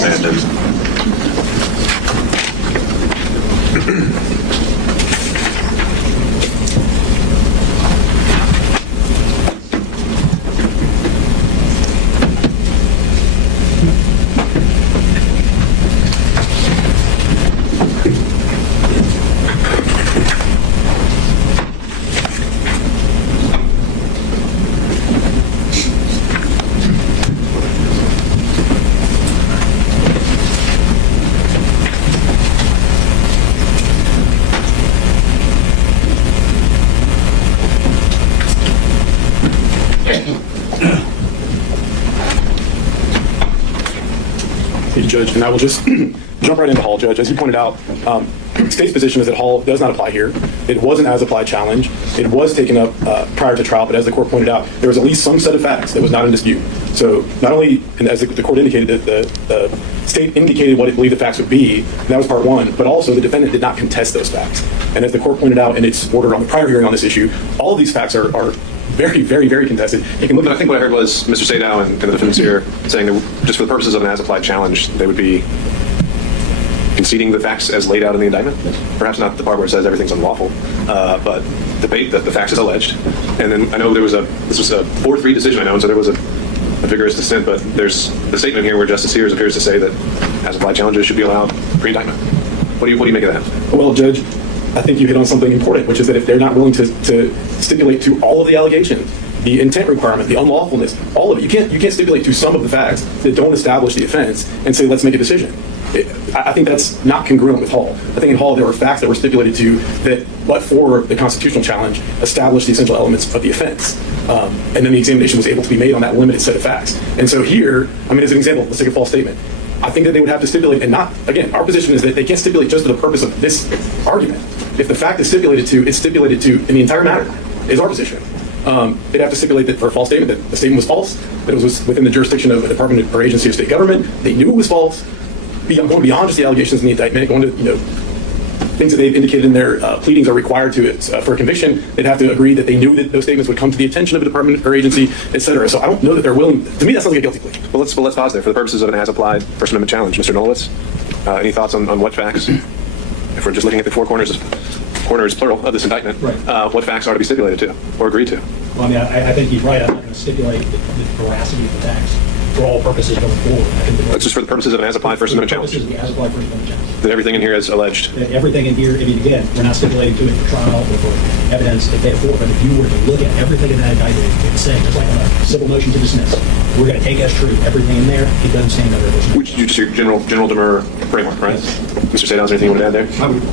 Judge, and I will just jump right into Hall, Judge. As you pointed out, the state's position is that Hall does not apply here. It wasn't as applied challenge. It was taken up prior to trial, but as the court pointed out, there was at least some set of facts that was not in dispute. So not only, and as the court indicated, that the state indicated what it believed the facts would be, and that was part one, but also the defendant did not contest those facts. And as the court pointed out in its order on the prior hearing on this issue, all of these facts are very, very, very contested. You can look But at I think what I heard was Mr. Sadow and the defendants here saying that just for the purposes of an as-applied challenge, they would be conceding the facts as laid out in the indictment. Perhaps not the part where it says everything's unlawful, but debate that the facts as alleged. And then I know this was a 4-3 decision, I know, and so there was a vigorous dissent, but there's the statement here where Justice Sears appears to say that as-applied challenges should be allowed pre-indictment. What do you make of that? Well, Judge, I think you hit on something important, which is that if they're not willing to stipulate to all of the allegations, the intent requirement, the unlawfulness, all of it, you can't stipulate to some of the facts that don't establish the offense and say, let's make a decision. I think that's not congruent with Hall. I think in Hall there were facts that were stipulated to that, but for the constitutional challenge, established the essential elements of the offense. And then the examination was able to be made on that limited set of facts. And so here, I mean, as an example, let's take a false statement. I think that they would have to stipulate, and not, again, our position is that they can't stipulate just for the purpose of this argument. If the fact is stipulated to, it's stipulated to in the entire matter, is our position. They'd have to stipulate that for a false statement, that the statement was false, that it was within the jurisdiction of a department or agency of state government, they knew it was false, going beyond just the allegations in the indictment, going to, things that they've indicated in their pleadings are required to for a conviction. They'd have to agree that they knew that those statements would come to the attention of a department or agency, et cetera. So I don't know that they're willing. To me, that sounds like a guilty plea. Well, let's pause there. For the purposes of an as-applied First Amendment challenge, Mr. Nolowitz, any thoughts on what facts, if we're just looking at the four corners plural of this indictment, right, what facts are to be stipulated to or agreed to? Well, I mean, I think he's right. I'm not going to stipulate the veracity of the facts for all purposes going forward. That's just for the purposes of an as-applied First Amendment challenge. The as-applied First Amendment challenge. That everything in here is alleged. That everything in here, I mean, again, we're not stipulating to it for trial or for evidence that they afford, but if you were to look at everything in that indictment, it's saying, just like on a civil motion to dismiss, we're going to take as true everything in there. It doesn't stand under this. Which you just your general demur framework, right? Yes. Mr. Sadow, is there anything you want to add there? I would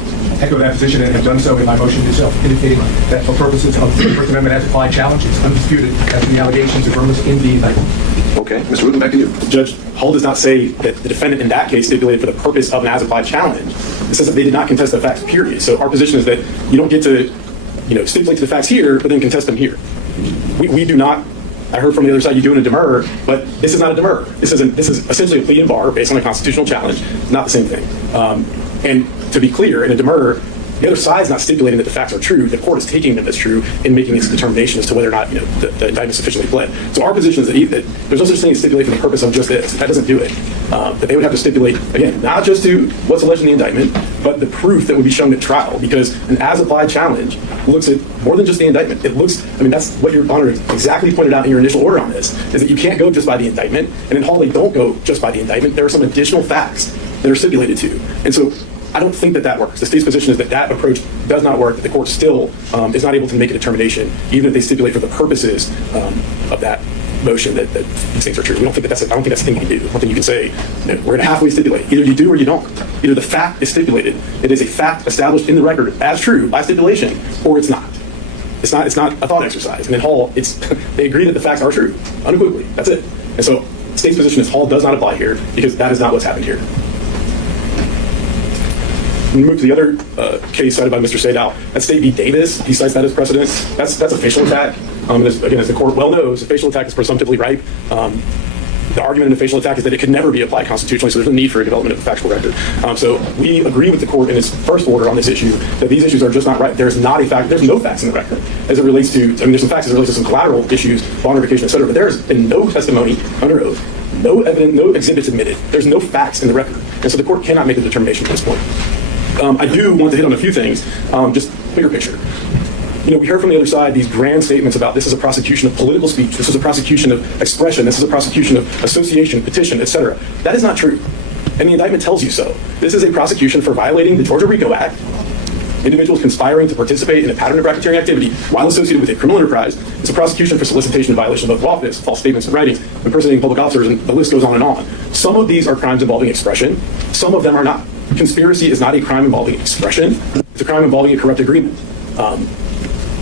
echo that position and have done so in my motion itself, indicating that for purposes of the First Amendment as applied challenge, it's undisputed as to the allegations affirmed in the indictment. Okay, Mr. Wooten, back to you. Judge, Hall does not say that the defendant in that case stipulated for the purpose of an as-applied challenge. It says that they did not contest the facts, period. So our position is that you don't get to, stipulate to the facts here, but then contest them here. We do not. I heard from the other side you doing a demur, but this is not a demur. This is essentially a plea and bar based on a constitutional challenge. It's not the same thing. And to be clear, in a demur, the other side's not stipulating that the facts are true. The court is taking them as true and making its determination as to whether or not the indictment is sufficiently pled. So our position is that there's no such thing as stipulate for the purpose of just this. That doesn't do it. That they would have to stipulate, again, not just to what's alleged in the indictment, but the proof that would be shown at trial. Because an as-applied challenge looks at more than just the indictment. It looks, that's what Your Honor exactly pointed out in your initial order on this, is that you can't go just by the indictment. And in Hall, they don't go just by the indictment. There are some additional facts that are stipulated to. And so I don't think that works. The state's position is that approach does not work, that the court still is not able to make a determination, even if they stipulate for the purposes of that motion that these things are true. I don't think that's a thing you can do. I don't think you can say, we're going to halfway stipulate. Either you do or you don't. Either the fact is stipulated, it is a fact established in the record as true by stipulation, or it's not. It's not a thought exercise. And in Hall, they agree that the facts are true, unequivocally. That's it. And so the state's position is Hall does not apply here because that is not what's happened here. We move to the other case cited by Mr. Sadow. That's State v. Davis. He cites that as precedent. That's a facial attack. As the court well knows, a facial attack is presumptively ripe. The argument in a facial attack is that it could never be applied constitutionally, so there's no need for a development of a factual record. So we agree with the court in its first order on this issue that these issues are just not right. There's no facts in the record as it relates to, there's some facts as it relates to some collateral issues, bond revocation, et cetera, but there's been no testimony under oath, no evidence, no exhibits admitted. There's no facts in the record. And so the court cannot make a determination at this point. I do want to hit on a few things, just bigger picture. We heard from the other side these grand statements about this is a prosecution of political speech, this is a prosecution of expression, this is a prosecution of association, petition, etc. That is not true. And the indictment tells you so. This is a prosecution for violating the Georgia RICO Act, individuals conspiring to participate in a pattern of racketeering activity while associated with a criminal enterprise. It's a prosecution for solicitation and violation of oath of office, false statements and writings, impersonating public officers, and the list goes on and on. Some of these are crimes involving expression, some of them are not. Conspiracy is not a crime involving expression, it's a crime involving a corrupt agreement.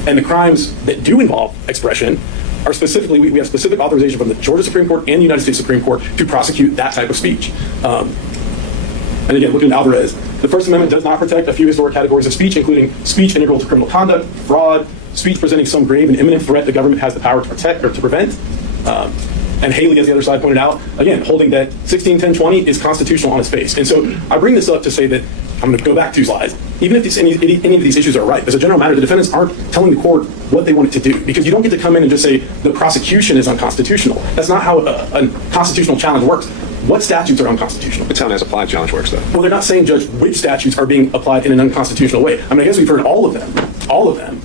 And the crimes that do involve expression are specifically, we have specific authorization from the Georgia Supreme Court and the United States Supreme Court to prosecute that type of speech. And again, looking at Alvarez, the First Amendment does not protect a few historic categories of speech, including speech integral to criminal conduct, fraud, speech presenting some grave and imminent threat the government has the power to protect or to prevent. And Haley, as the other side pointed out, again, holding that 161020 is constitutional on its face. And so I bring this up to say that I'm going to go back 2 slides. Even if any of these issues are right, as a general matter, the defendants aren't telling the court what they want it to do, because you don't get to come in and just say the prosecution is unconstitutional. That's not how a constitutional challenge works. What statutes are unconstitutional? It's how an as-applied challenge works, though. Well, they're not saying, Judge, which statutes are being applied in an unconstitutional way. I mean, I guess we've heard all of them.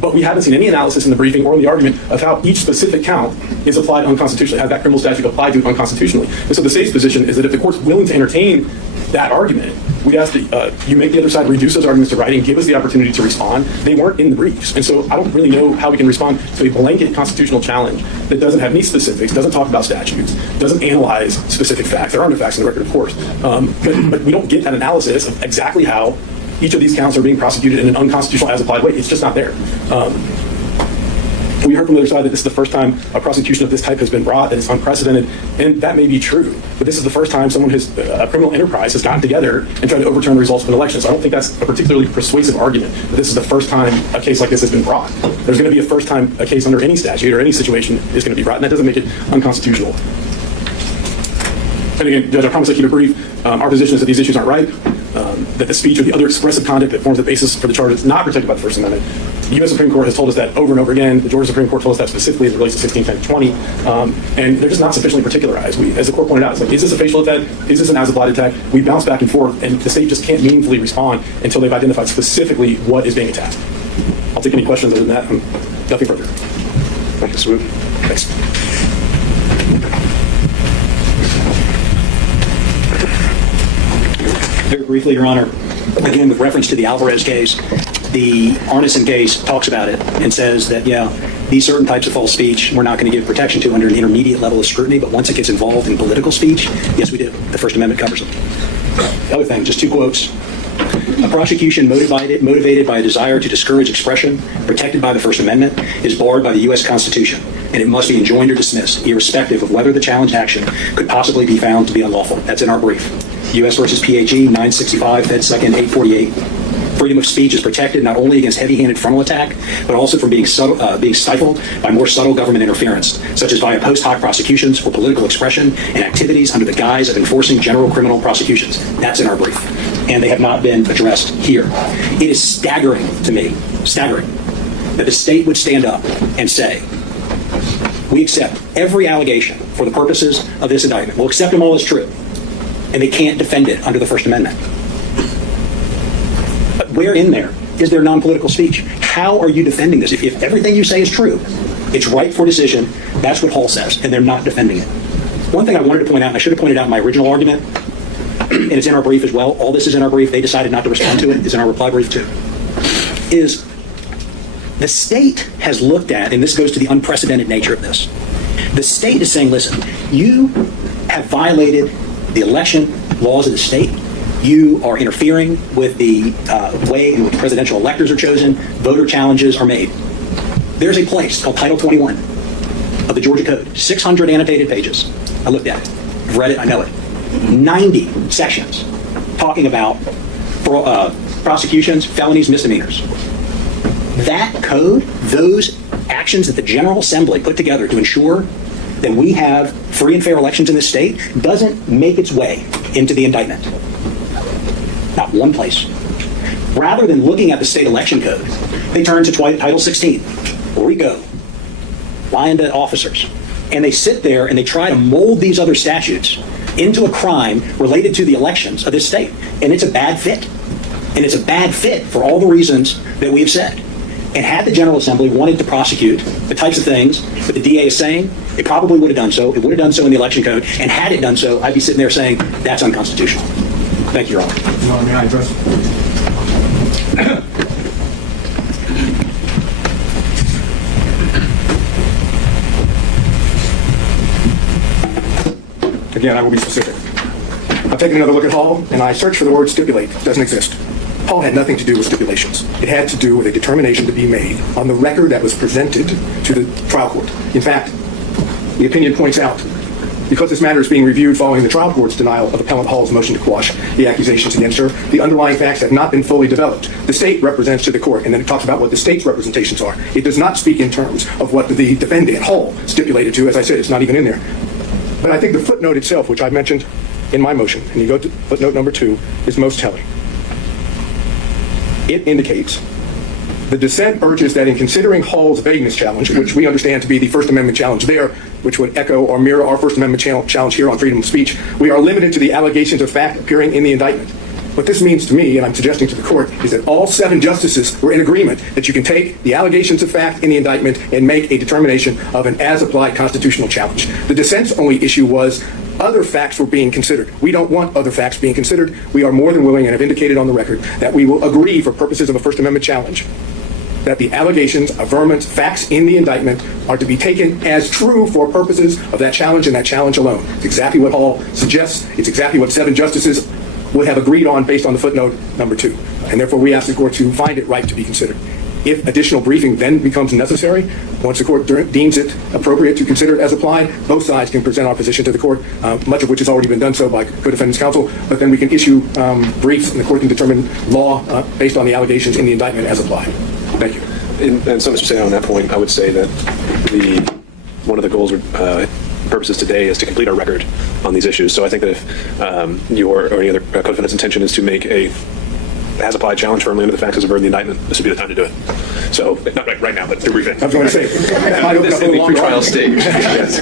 But we haven't seen any analysis in the briefing or in the argument of how each specific count is applied unconstitutionally, how that criminal statute applied to it unconstitutionally. And so the state's position is that if the court's willing to entertain that argument, we ask that you make the other side reduce those arguments to writing, give us the opportunity to respond. They weren't in the briefs. And so I don't really know how we can respond to a blanket constitutional challenge that doesn't have any specifics, doesn't talk about statutes, doesn't analyze specific facts. There are no facts in the record, of course. But we don't get that analysis of exactly how each of these counts are being prosecuted in an unconstitutional as-applied way. It's just not there. We heard from the other side that this is the first time a prosecution of this type has been brought, that it's unprecedented, and that may be true. But this is the first time someone has, a criminal enterprise has gotten together and tried to overturn the results of an election. So I don't think that's a particularly persuasive argument that this is the first time a case like this has been brought. There's going to be a first time a case under any statute or any situation is going to be brought, and that doesn't make it unconstitutional. And again, Judge, I promise I'll keep it brief. Our position is that these issues aren't ripe, that the speech or the other expressive conduct that forms the basis for the charge is not protected by the First Amendment. The U.S. Supreme Court has told us that over and over again. The Georgia Supreme Court told us that specifically as it relates to 1610-20, and they're just not sufficiently particularized. As the court pointed out, it's like, is this a facial attack? Is this an as-applied attack? We bounce back and forth, and the state just can't meaningfully respond until they've identified specifically what is being attacked. I'll take any questions other than that. Nothing further. Thank you, Mr. Wood. Thanks. Very briefly, Your Honor, again, with reference to the Alvarez case, the Arneson case talks about it and says that, yeah, these certain types of false speech we're not going to give protection to under an intermediate level of scrutiny, but once it gets involved in political speech, yes, we do. The First Amendment covers it. The other thing, just 2 quotes. A prosecution motivated by a desire to discourage expression protected by the First Amendment is barred by the U.S. Constitution, and it must be enjoined or dismissed, irrespective of whether the challenged action could possibly be found to be unlawful. That's in our brief. U.S. versus PHE, 965, Fed 2nd, 848. Freedom of speech is protected not only against heavy-handed frontal attack, but also from being stifled by more subtle government interference, such as via post hoc prosecutions for political expression and activities under the guise of enforcing general criminal prosecutions. That's in our brief. And they have not been addressed here. It is staggering to me, that the state would stand up and say, we accept every allegation for the purposes of this indictment. We'll accept them all as true. And they can't defend it under the First Amendment. But where in there is there non-political speech? How are you defending this? If everything you say is true, it's right for decision, that's what Hall says, and they're not defending it. One thing I wanted to point out, and I should have pointed out in my original argument, and it's in our brief as well, all this is in our brief, they decided not to respond to it, it's in our reply brief too, is the state has looked at, and this goes to the unprecedented nature of this, the state is saying, listen, you have violated the election laws of the state. You are interfering with the way in which presidential electors are chosen. Voter challenges are made. There's a place called Title 21 of the Georgia Code, 600 annotated pages. I looked at it, I've read it, I know it. 90 sections talking about prosecutions, felonies, misdemeanors. That code, those actions that the General Assembly put together to ensure that we have free and fair elections in this state doesn't make its way into the indictment. Not one place. Rather than looking at the state election code, they turn to Title 16, RICO, lying to officers. And they sit there and they try to mold these other statutes into a crime related to the elections of this state. And it's a bad fit. And it's a bad fit for all the reasons that we have said. And had the General Assembly wanted to prosecute the types of things that the DA is saying, it probably would have done so. It would have done so in the election code. And had it done so, I'd be sitting there saying, that's unconstitutional. Thank you, Your Honor. Your Honor, may I address? Again, I will be specific. I've taken another look at Hall, and I searched for the word stipulate. It doesn't exist. Hall had nothing to do with stipulations. It had to do with a determination to be made on the record that was presented to the trial court. In fact, the opinion points out, because this matter is being reviewed following the trial court's denial of Appellant Hall's motion to quash the accusations against her, the underlying facts have not been fully developed. The state represents to the court, and then it talks about what the state's representations are. It does not speak in terms of what the defendant, Hall, stipulated to. As I said, it's not even in there. But I think the footnote itself, which I mentioned in my motion, and you go to footnote number 2, is most telling. it indicates the dissent urges that in considering Hall's vagueness challenge, which we understand to be the First Amendment challenge there, which would echo or mirror our First Amendment challenge here on freedom of speech, we are limited to the allegations of fact appearing in the indictment. What this means to me, and I'm suggesting to the court, is that all 7 justices were in agreement that you can take the allegations of fact in the indictment and make a determination of an as-applied constitutional challenge. The dissent's only issue was other facts were being considered. We don't want other facts being considered. We are more than willing and have indicated on the record that we will agree for purposes of a First Amendment challenge that the allegations, averments, facts in the indictment are to be taken as true for purposes of that challenge and that challenge alone. It's exactly what Hall suggests. It's exactly what 7 justices would have agreed on based on the footnote number 2. And therefore, we ask the court to find it right to be considered. If additional briefing then becomes necessary, once the court deems it appropriate to consider it as applied, both sides can present our position to the court, much of which has already been done so by co-defendants counsel, but then we can issue briefs and the court can determine law based on the allegations in the indictment as applied. Thank you. And so, Mr. Say, on that point, I would say that one of the goals or purposes today is to complete our record on these issues. So I think that if your or any other co-defendant's intention is to make a as-applied challenge firmly under the facts as averred in the indictment, this would be the time to do it. So, not right now, but through briefing. I was going to say, this in the pre-trial stage. Yes.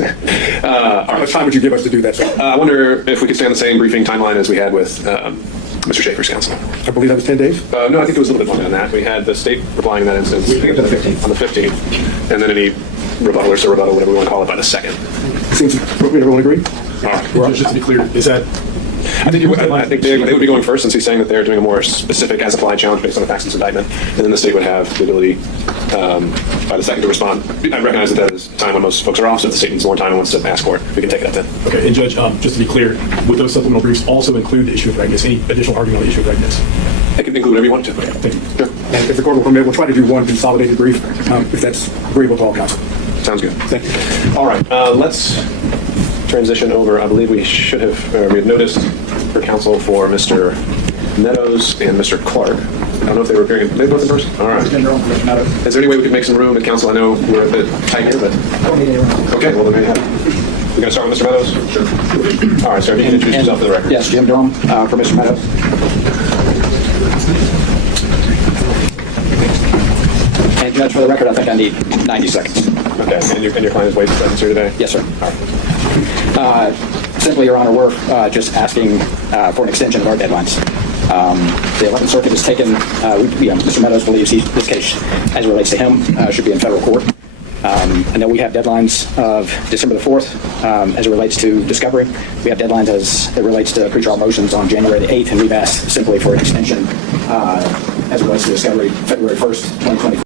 How much time would you give us to do that, sir? I wonder if we could stay on the same briefing timeline as we had with Mr. Schaefer's counsel. I believe that was 10 days? No, I think it was a little bit longer than that. We had the state replying in that instance on the 15th, and then any rebuttal or sur-rebuttal, whatever we want to call it, by the 2nd. Seems appropriate. Everyone agree? All right. Well, just to be clear, is that I think they would be going first, since he's saying that they're doing a more specific as-applied challenge based on the facts of this indictment, and then the state would have the ability by the 2nd to respond. I recognize that is a time when most folks are off, so if the state needs more time and wants to ask for it, we can take it up then. okay? And Judge, just to be clear, would those supplemental briefs also include the issue of vagueness? Any additional argument on the issue of vagueness? It can include whatever you want to. Thank you. Sure. And if the court will permit, we'll try to do one consolidated brief, if that's agreeable to all counsel. Sounds good. Thank you. All right, let's transition over. I believe we should have, we had noticed for counsel for Mr. Meadows and Mr. Clark. I don't know if they were appearing. They both in person? All right. Is there any way we could make some room at counsel? I know we're a bit tight here, but. Okay, well, then maybe. We're going to start with Mr. Meadows? Sure. All right, sir, if you can introduce yourself for the record. Yes, Jim Durham for Mr. Meadows. And Judge, for the record, I think I need 90 seconds. Okay, and your client is waiting presence here today? Yes, sir. All right. Simply, Your Honor, we're just asking for an extension of our deadlines. The 11th Circuit has taken, Mr. Meadows believes this case, as it relates to him, should be in federal court. I know we have deadlines of December the 4th as it relates to discovery. We have deadlines as it relates to pretrial motions on January the 8th, and we've asked simply for an extension as it relates to discovery February 1st, 2020.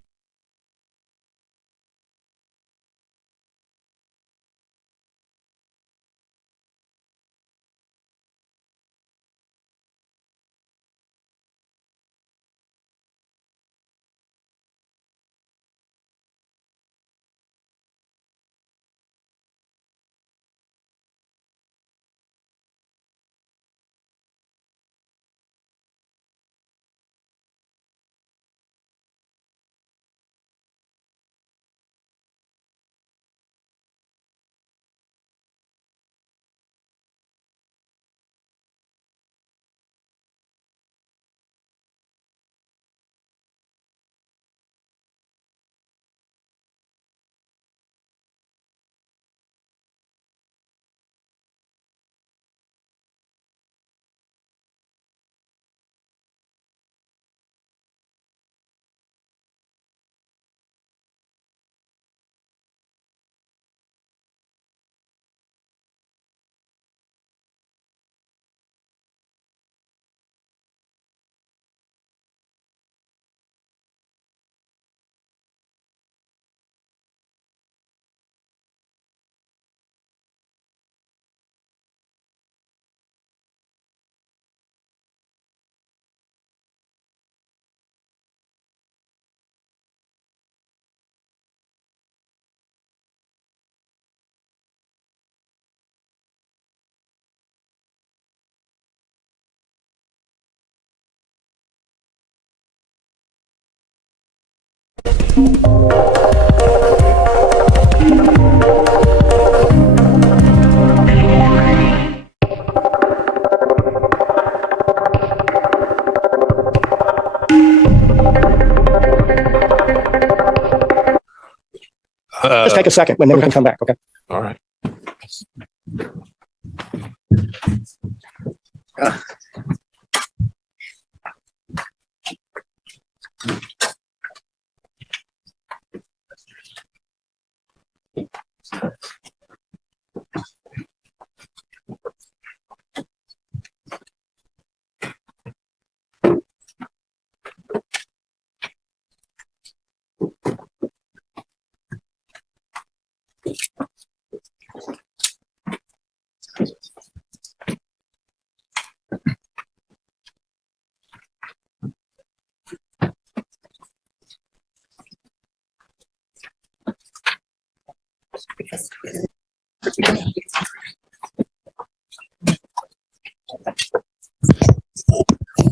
Just take a second and then we can come back. Okay. All right.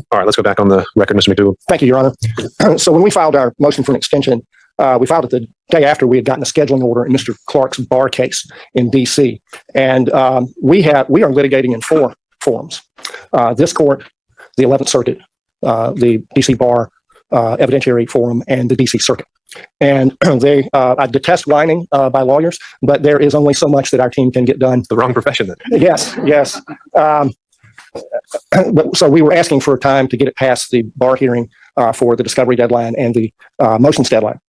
All right, let's go back on the record, Mr. McDougall. Thank you, Your Honor. So when we filed our motion for an extension, we filed it the day after we had gotten a scheduling order in Mr. Clark's bar case in D.C. And we are litigating in 4 forums. This court, the 11th Circuit, the D.C. Bar Evidentiary Forum, and the D.C. Circuit. And I detest whining by lawyers, but there is only so much that our team can get done. The wrong profession then. Yes. So we were asking for time to get it past the bar hearing for the discovery deadline and the motions deadline.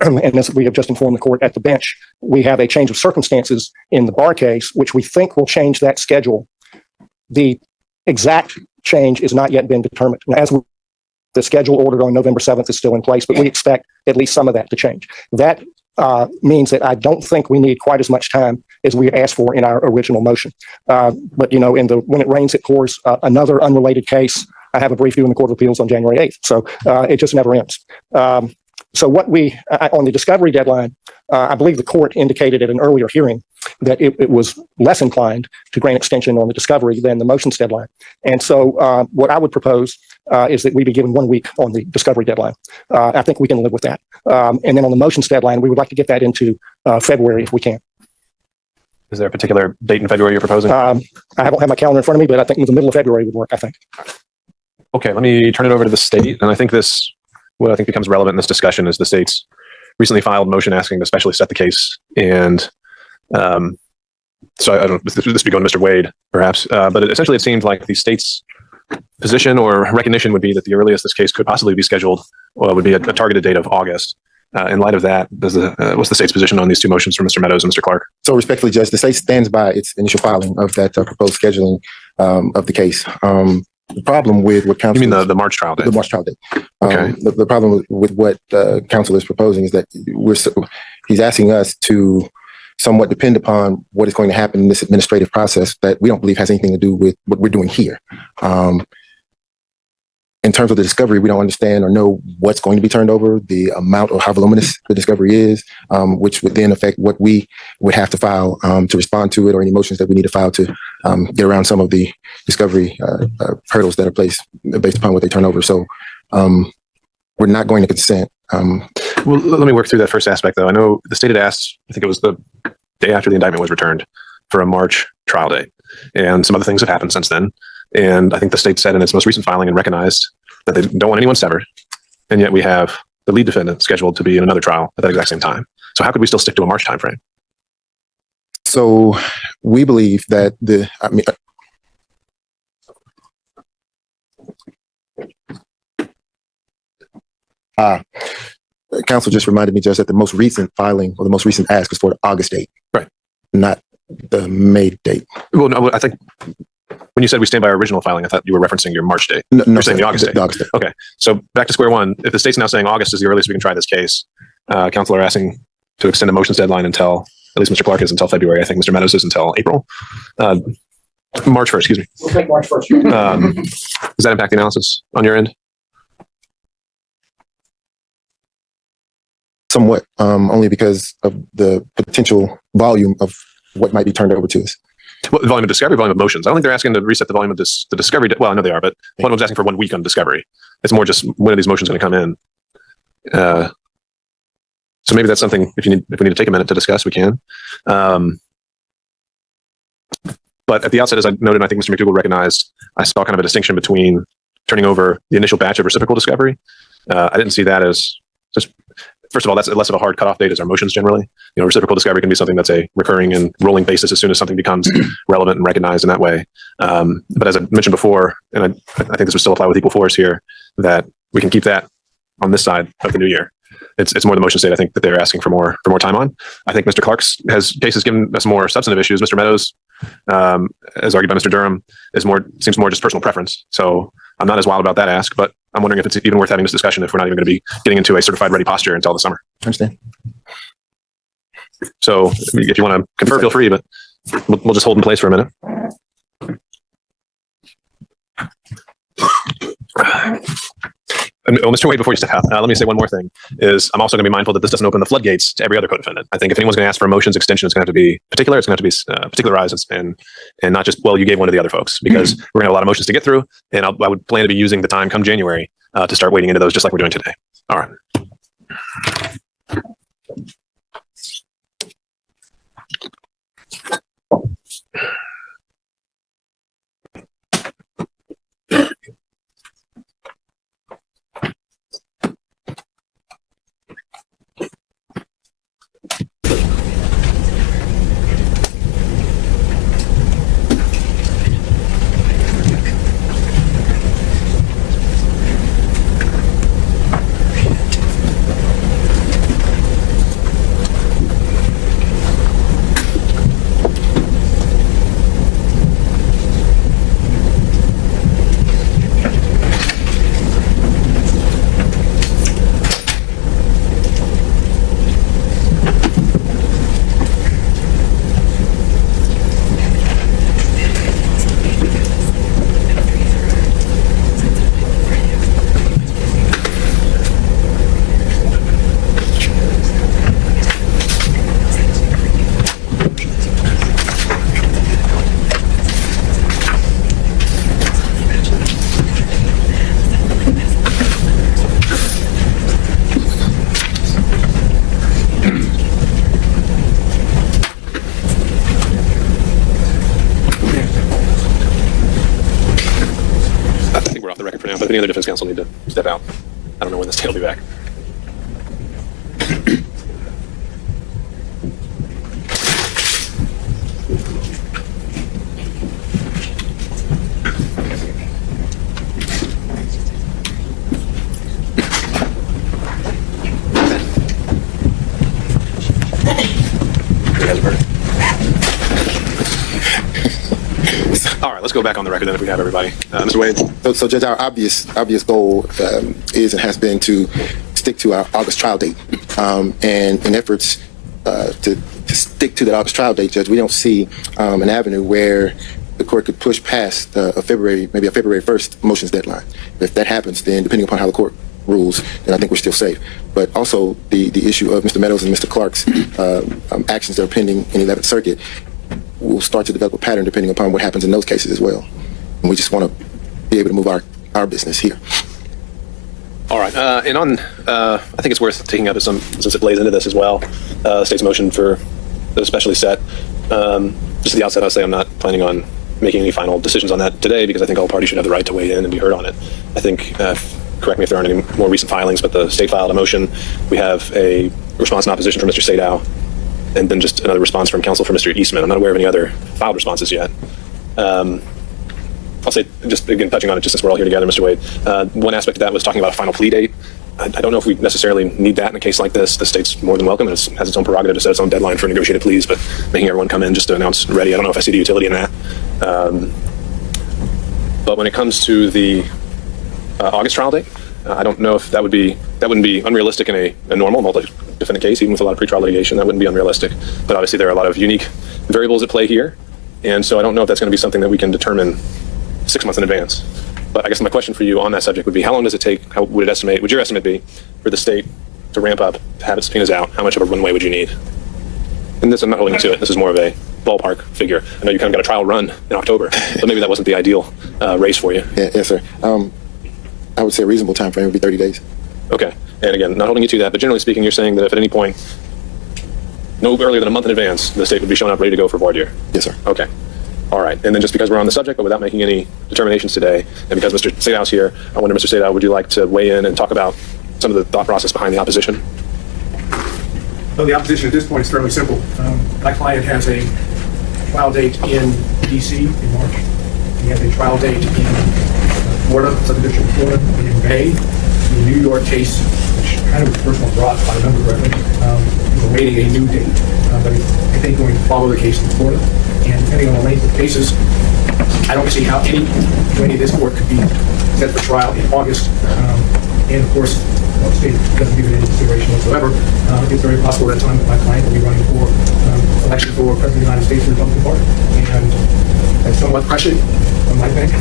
And as we have just informed the court at the bench, we have a change of circumstances in the bar case, which we think will change that schedule. The exact change has not yet been determined. As the schedule ordered on November 7th is still in place, but we expect at least some of that to change. That means that I don't think we need quite as much time as we asked for in our original motion. But you know, when it rains, it pours. Another unrelated case, I have a brief due in the Court of Appeals on January 8th. So it just never ends. So what on the discovery deadline, I believe the court indicated at an earlier hearing that it was less inclined to grant extension on the discovery than the motions deadline. And so what I would propose is that we be given 1 week on the discovery deadline. I think we can live with that. And then on the motions deadline, we would like to get that into February if we can. Is there a particular date in February you're proposing? I don't have my calendar in front of me, but I think the middle of February would work, I think. Okay, let me turn it over to the state. And I think what I think becomes relevant in this discussion is the state's recently filed motion asking to specially set the case. And so I don't know, this would be going to Mr. Wade, perhaps. But essentially it seemed like the state's position or recognition would be that the earliest this case could possibly be scheduled would be a targeted date of August. In light of that, what's the state's position on these 2 motions from Mr. Meadows and Mr. Clark? So respectfully, Judge, the state stands by its initial filing of that proposed scheduling of the case. The problem with what counsel... You mean the March trial date? The March trial date. Okay. The problem with what counsel is proposing is that he's asking us to somewhat depend upon what is going to happen in this administrative process that we don't believe has anything to do with what we're doing here. In terms of the discovery, we don't understand or know what's going to be turned over, the amount or how voluminous the discovery is, which would then affect what we would have to file to respond to it, or any motions that we need to file to get around some of the discovery hurdles that are placed based upon what they turn over. So we're not going to consent. Well, let me work through that first aspect, though. I know the state had asked, I think it was the day after the indictment was returned, for a March trial date. And some other things have happened since then. And I think the state said in its most recent filing and recognized that they don't want anyone severed. And yet we have the lead defendant scheduled to be in another trial at that exact same time. So how could we still stick to a March timeframe? So we believe that counsel just reminded me, Judge, that the most recent filing or the most recent ask was for the August date. Right. Not the May date. Well, no, I think when you said we stand by our original filing, I thought you were referencing your March date. No, you're saying the August date. The August date. Okay. So back to square one. If the state's now saying August is the earliest we can try this case, counsel are asking to extend the motions deadline until, at least Mr. Clark is until February. I think Mr. Meadows is until April. March 1st, excuse me. We'll take March 1st. Does that impact the analysis on your end? Somewhat, only because of the potential volume of what might be turned over to us. Well, volume of discovery, volume of motions. I don't think they're asking to reset the volume of the discovery. Well, I know they are, but one of them's asking for 1 week on discovery. It's more just when are these motions going to come in? So maybe that's something, if we need to take a minute to discuss, we can. But at the outset, as I noted, I think Mr. McDougall recognized, I saw kind of a distinction between turning over the initial batch of reciprocal discovery. I didn't see that as just, first of all, that's less of a hard cutoff date as our motions generally. You know, reciprocal discovery can be something that's a recurring and rolling basis as soon as something becomes relevant and recognized in that way. But as I mentioned before, and I think this would still apply with equal force here, that we can keep that on this side of the new year. It's more the motion state, I think, that they're asking for more time on. I think Mr. Clark's cases given us more substantive issues. Mr. Meadows, as argued by Mr. Durham, seems more just personal preference. So I'm not as wild about that ask, but I'm wondering if it's even worth having this discussion if we're not even going to be getting into a certified ready posture until the summer. Understand? So if you want to confer, feel free, but we'll just hold in place for a minute. Oh, Mr. Wade, before you step out, let me say one more thing. I'm also going to be mindful that this doesn't open the floodgates to every other co-defendant. I think if anyone's going to ask for a motions extension, it's going to have to be particular. It's going to have to be particularized and not just, well, you gave one to the other folks, because we're going to have a lot of motions to get through. And I would plan to be using the time come January to start wading into those just like we're doing today. All right. But if any other defense counsel need to step out, I don't know when this tail will be back. All right, let's go back on the record then if we have everybody. Mr. Wade. So Judge, our obvious goal is and has been to stick to our August trial date. And in efforts to stick to that August trial date, Judge, we don't see an avenue where the court could push past maybe a February 1st motions deadline. If that happens, then depending upon how the court rules, then I think we're still safe. But also the issue of Mr. Meadows and Mr. Clark's actions that are pending in 11th Circuit will start to develop a pattern depending upon what happens in those cases as well. And we just want to be able to move our business here. All right. And on, I think it's worth taking up since it lays into this as well, state's motion for the especially set. Just at the outset, I'll say I'm not planning on making any final decisions on that today because I think all parties should have the right to weigh in and be heard on it. I think, correct me if there aren't any more recent filings, but the state filed a motion. We have a response in opposition from Mr. Sadow, and then just another response from counsel for Mr. Eastman. I'm not aware of any other filed responses yet. I'll say, just again, touching on it, just as we're all here together, Mr. Wade, one aspect of that was talking about a final plea date. I don't know if we necessarily need that in a case like this. The state's more than welcome. It has its own prerogative to set its own deadline for negotiated pleas, but making everyone come in just to announce ready, I don't know if I see the utility in that. But when it comes to the August trial date, I don't know if that wouldn't be unrealistic in a normal multi-defendant case, even with a lot of pretrial litigation. That wouldn't be unrealistic. But obviously there are a lot of unique variables at play here. And so I don't know if that's going to be something that we can determine 6 months in advance. But I guess my question for you on that subject would be, how long does it take, how would your estimate be for the state to ramp up, to have its subpoenas out? How much of a runway would you need? And this, I'm not holding you to it. This is more of a ballpark figure. I know you kind of got a trial run in October, but maybe that wasn't the ideal race for you. Yes, sir. I would say a reasonable time frame would be 30 days. Okay. And again, not holding you to that, but generally speaking, you're saying that if at any point, no earlier than a month in advance, the state would be showing up ready to go for voir dire. Yes, sir. Okay. All right. And then just because we're on the subject, but without making any determinations today, and because Mr. Sadow's here, I wonder, Mr. Sadow, would you like to weigh in and talk about some of the thought process behind the opposition? So the opposition at this point is fairly simple. My client has a trial date in D.C. in March. He has a trial date in Florida, Southern District of Florida, in May. The New York case, which kind of was the first one brought, if I remember correctly, is awaiting a new date. But he's, I think, going to follow the case in Florida. And depending on the length of cases, I don't see how any this court could be set for trial in August. And of course, the state doesn't give it any consideration whatsoever. It's very possible at that time that my client will be running for election for President of the United States for the Republican Party. And that's somewhat prescient, one might think.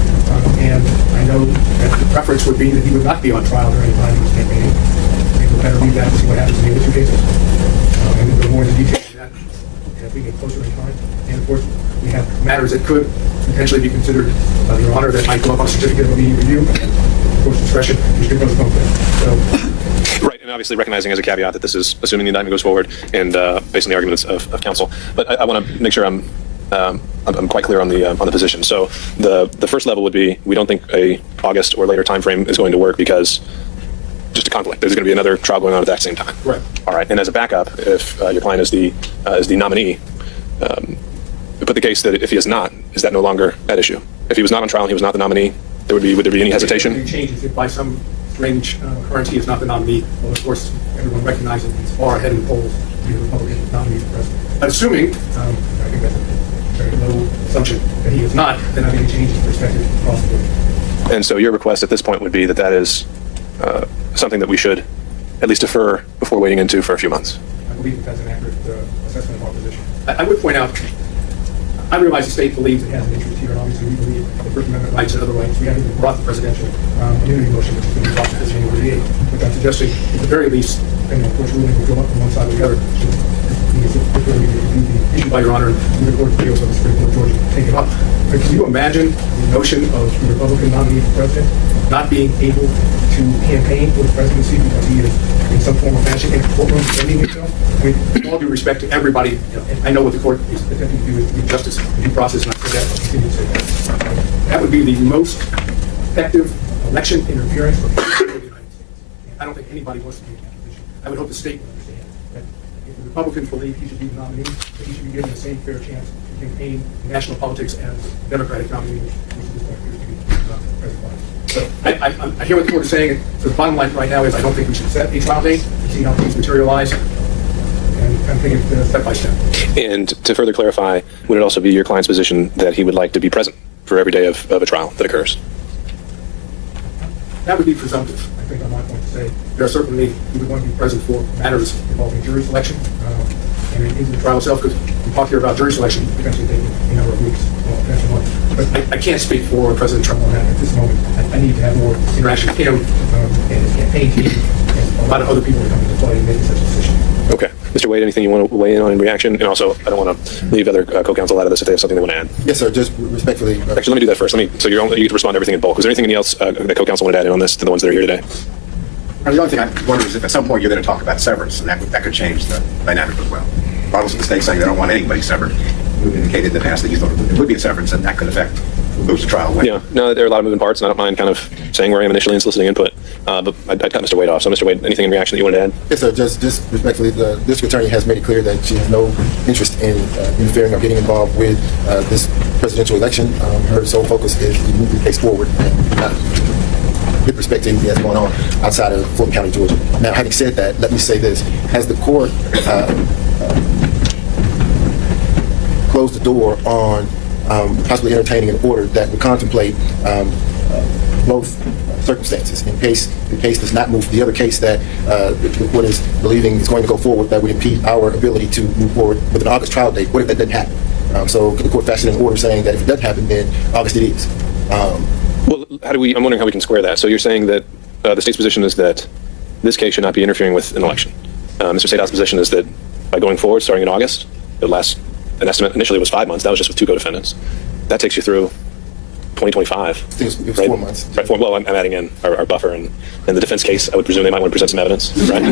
And I know that the preference would be that he would not be on trial during the time he was campaigning. I think we'll better leave that and see what happens in the other two cases. And we'll go more into detail on that as we get closer in time. And of course, we have matters that could potentially be considered by Your Honor that might go up on a certificate of immediate review. Of course, discretion, which could go to so. Right, and obviously recognizing as a caveat that this is assuming the indictment goes forward and based on the arguments of counsel. But I want to make sure I'm quite clear on the position. So the first level would be we don't think a August or later time frame is going to work because just a conflict. There's going to be another trial going on at that same time. Right. All right. And as a backup, if your client is the nominee, put the case that if he is not, is that no longer at issue? If he was not on trial and he was not the nominee, would there be any hesitation? If changes, if by some strange occurrence he is not the nominee, well, of course, everyone recognizes he's far ahead in the polls to be the Republican nominee for president. But assuming, I think that's a very low assumption, that he is not, then I think it changes perspective across the board. And so your request at this point would be that is something that we should at least defer before wading into for a few months. I believe that's an accurate assessment of our position. I would point out, I realize the state believes it has an interest here, and obviously we believe the First Amendment rights and other rights. We haven't even brought the presidential immunity motion, which is going to be brought to January 8th, which I'm suggesting, at the very least, depending on which ruling will go up from one side or the other, issued by Your Honor, and the Court of Appeals of the Supreme Court of Georgia to take it up. But can you imagine the notion of the Republican nominee for president not being able to campaign for the presidency because he is in some form of fashion in a courtroom defending himself? I mean, with all due respect to everybody, and I know what the court is attempting to do is give justice and due process, and I say that, I'll continue to say that. That would be the most effective election interference for the United States. And I don't think anybody wants to be in that position. I would hope the state would understand that if the Republicans believe he should be the nominee, that he should be given the same fair chance to campaign in national politics as the Democratic nominee, which is this point appears to be President Biden. So I hear what the court is saying. So the bottom line right now is I don't think we should set a trial date and see how things materialize and take it step by step. And to further clarify, would it also be your client's position that he would like to be present for every day of a trial that occurs? That would be presumptive, I think, on my point to say. There are certainly, we would want to be present for matters involving jury selection and into the trial itself, because we talked here about jury selection potentially taking a number of weeks, well, potentially months. But I can't speak for President Trump on that at this moment. I need to have more interaction with him and his campaign team and a lot of other people that come into play in making such a decision. Okay. Mr. Wade, anything you want to weigh in on in reaction? And also, I don't want to leave other co-counsel out of this if they have something they want to add. Yes, sir. Just respectfully. Actually, let me do that first. So you get to respond to everything in bulk. Was there anything else that co-counsel wanted to add in on this to the ones that are here today? The only thing I wonder is if at some point you're going to talk about severance, and that could change the dynamic as well. Regardless of the state saying they don't want anybody severed, you indicated in the past that you thought it would be a severance, and that could affect who's the trial. Yeah, no, there are a lot of moving parts, and I don't mind kind of saying where I am initially and soliciting input. But I'd cut Mr. Wade off. So, Mr. Wade, anything in reaction that you wanted to add? Yes, sir. Just respectfully, the district attorney has made it clear that she has no interest in interfering or getting involved with this presidential election. Her sole focus is to move the case forward and not with respect to anything that's going on outside of Fulton County, Georgia. Now, having said that, let me say this. Has the court closed the door on possibly entertaining an order that would contemplate both circumstances in case the case does not move to the other case that the court is believing is going to go forward that would impede our ability to move forward with an August trial date? What if that doesn't happen? So the court fashioned an order saying that if it doesn't happen, then August it is. Well, I'm wondering how we can square that. So you're saying that the state's position is that this case should not be interfering with an election. Mr. Sadow's position is that by going forward, starting in August, it'll last, an estimate initially was 5 months. That was just with 2 co-defendants. That takes you through 2025. It was right? 4 months. Right. Well, I'm adding in our buffer and the defense case. I would presume they might want to present some evidence, right?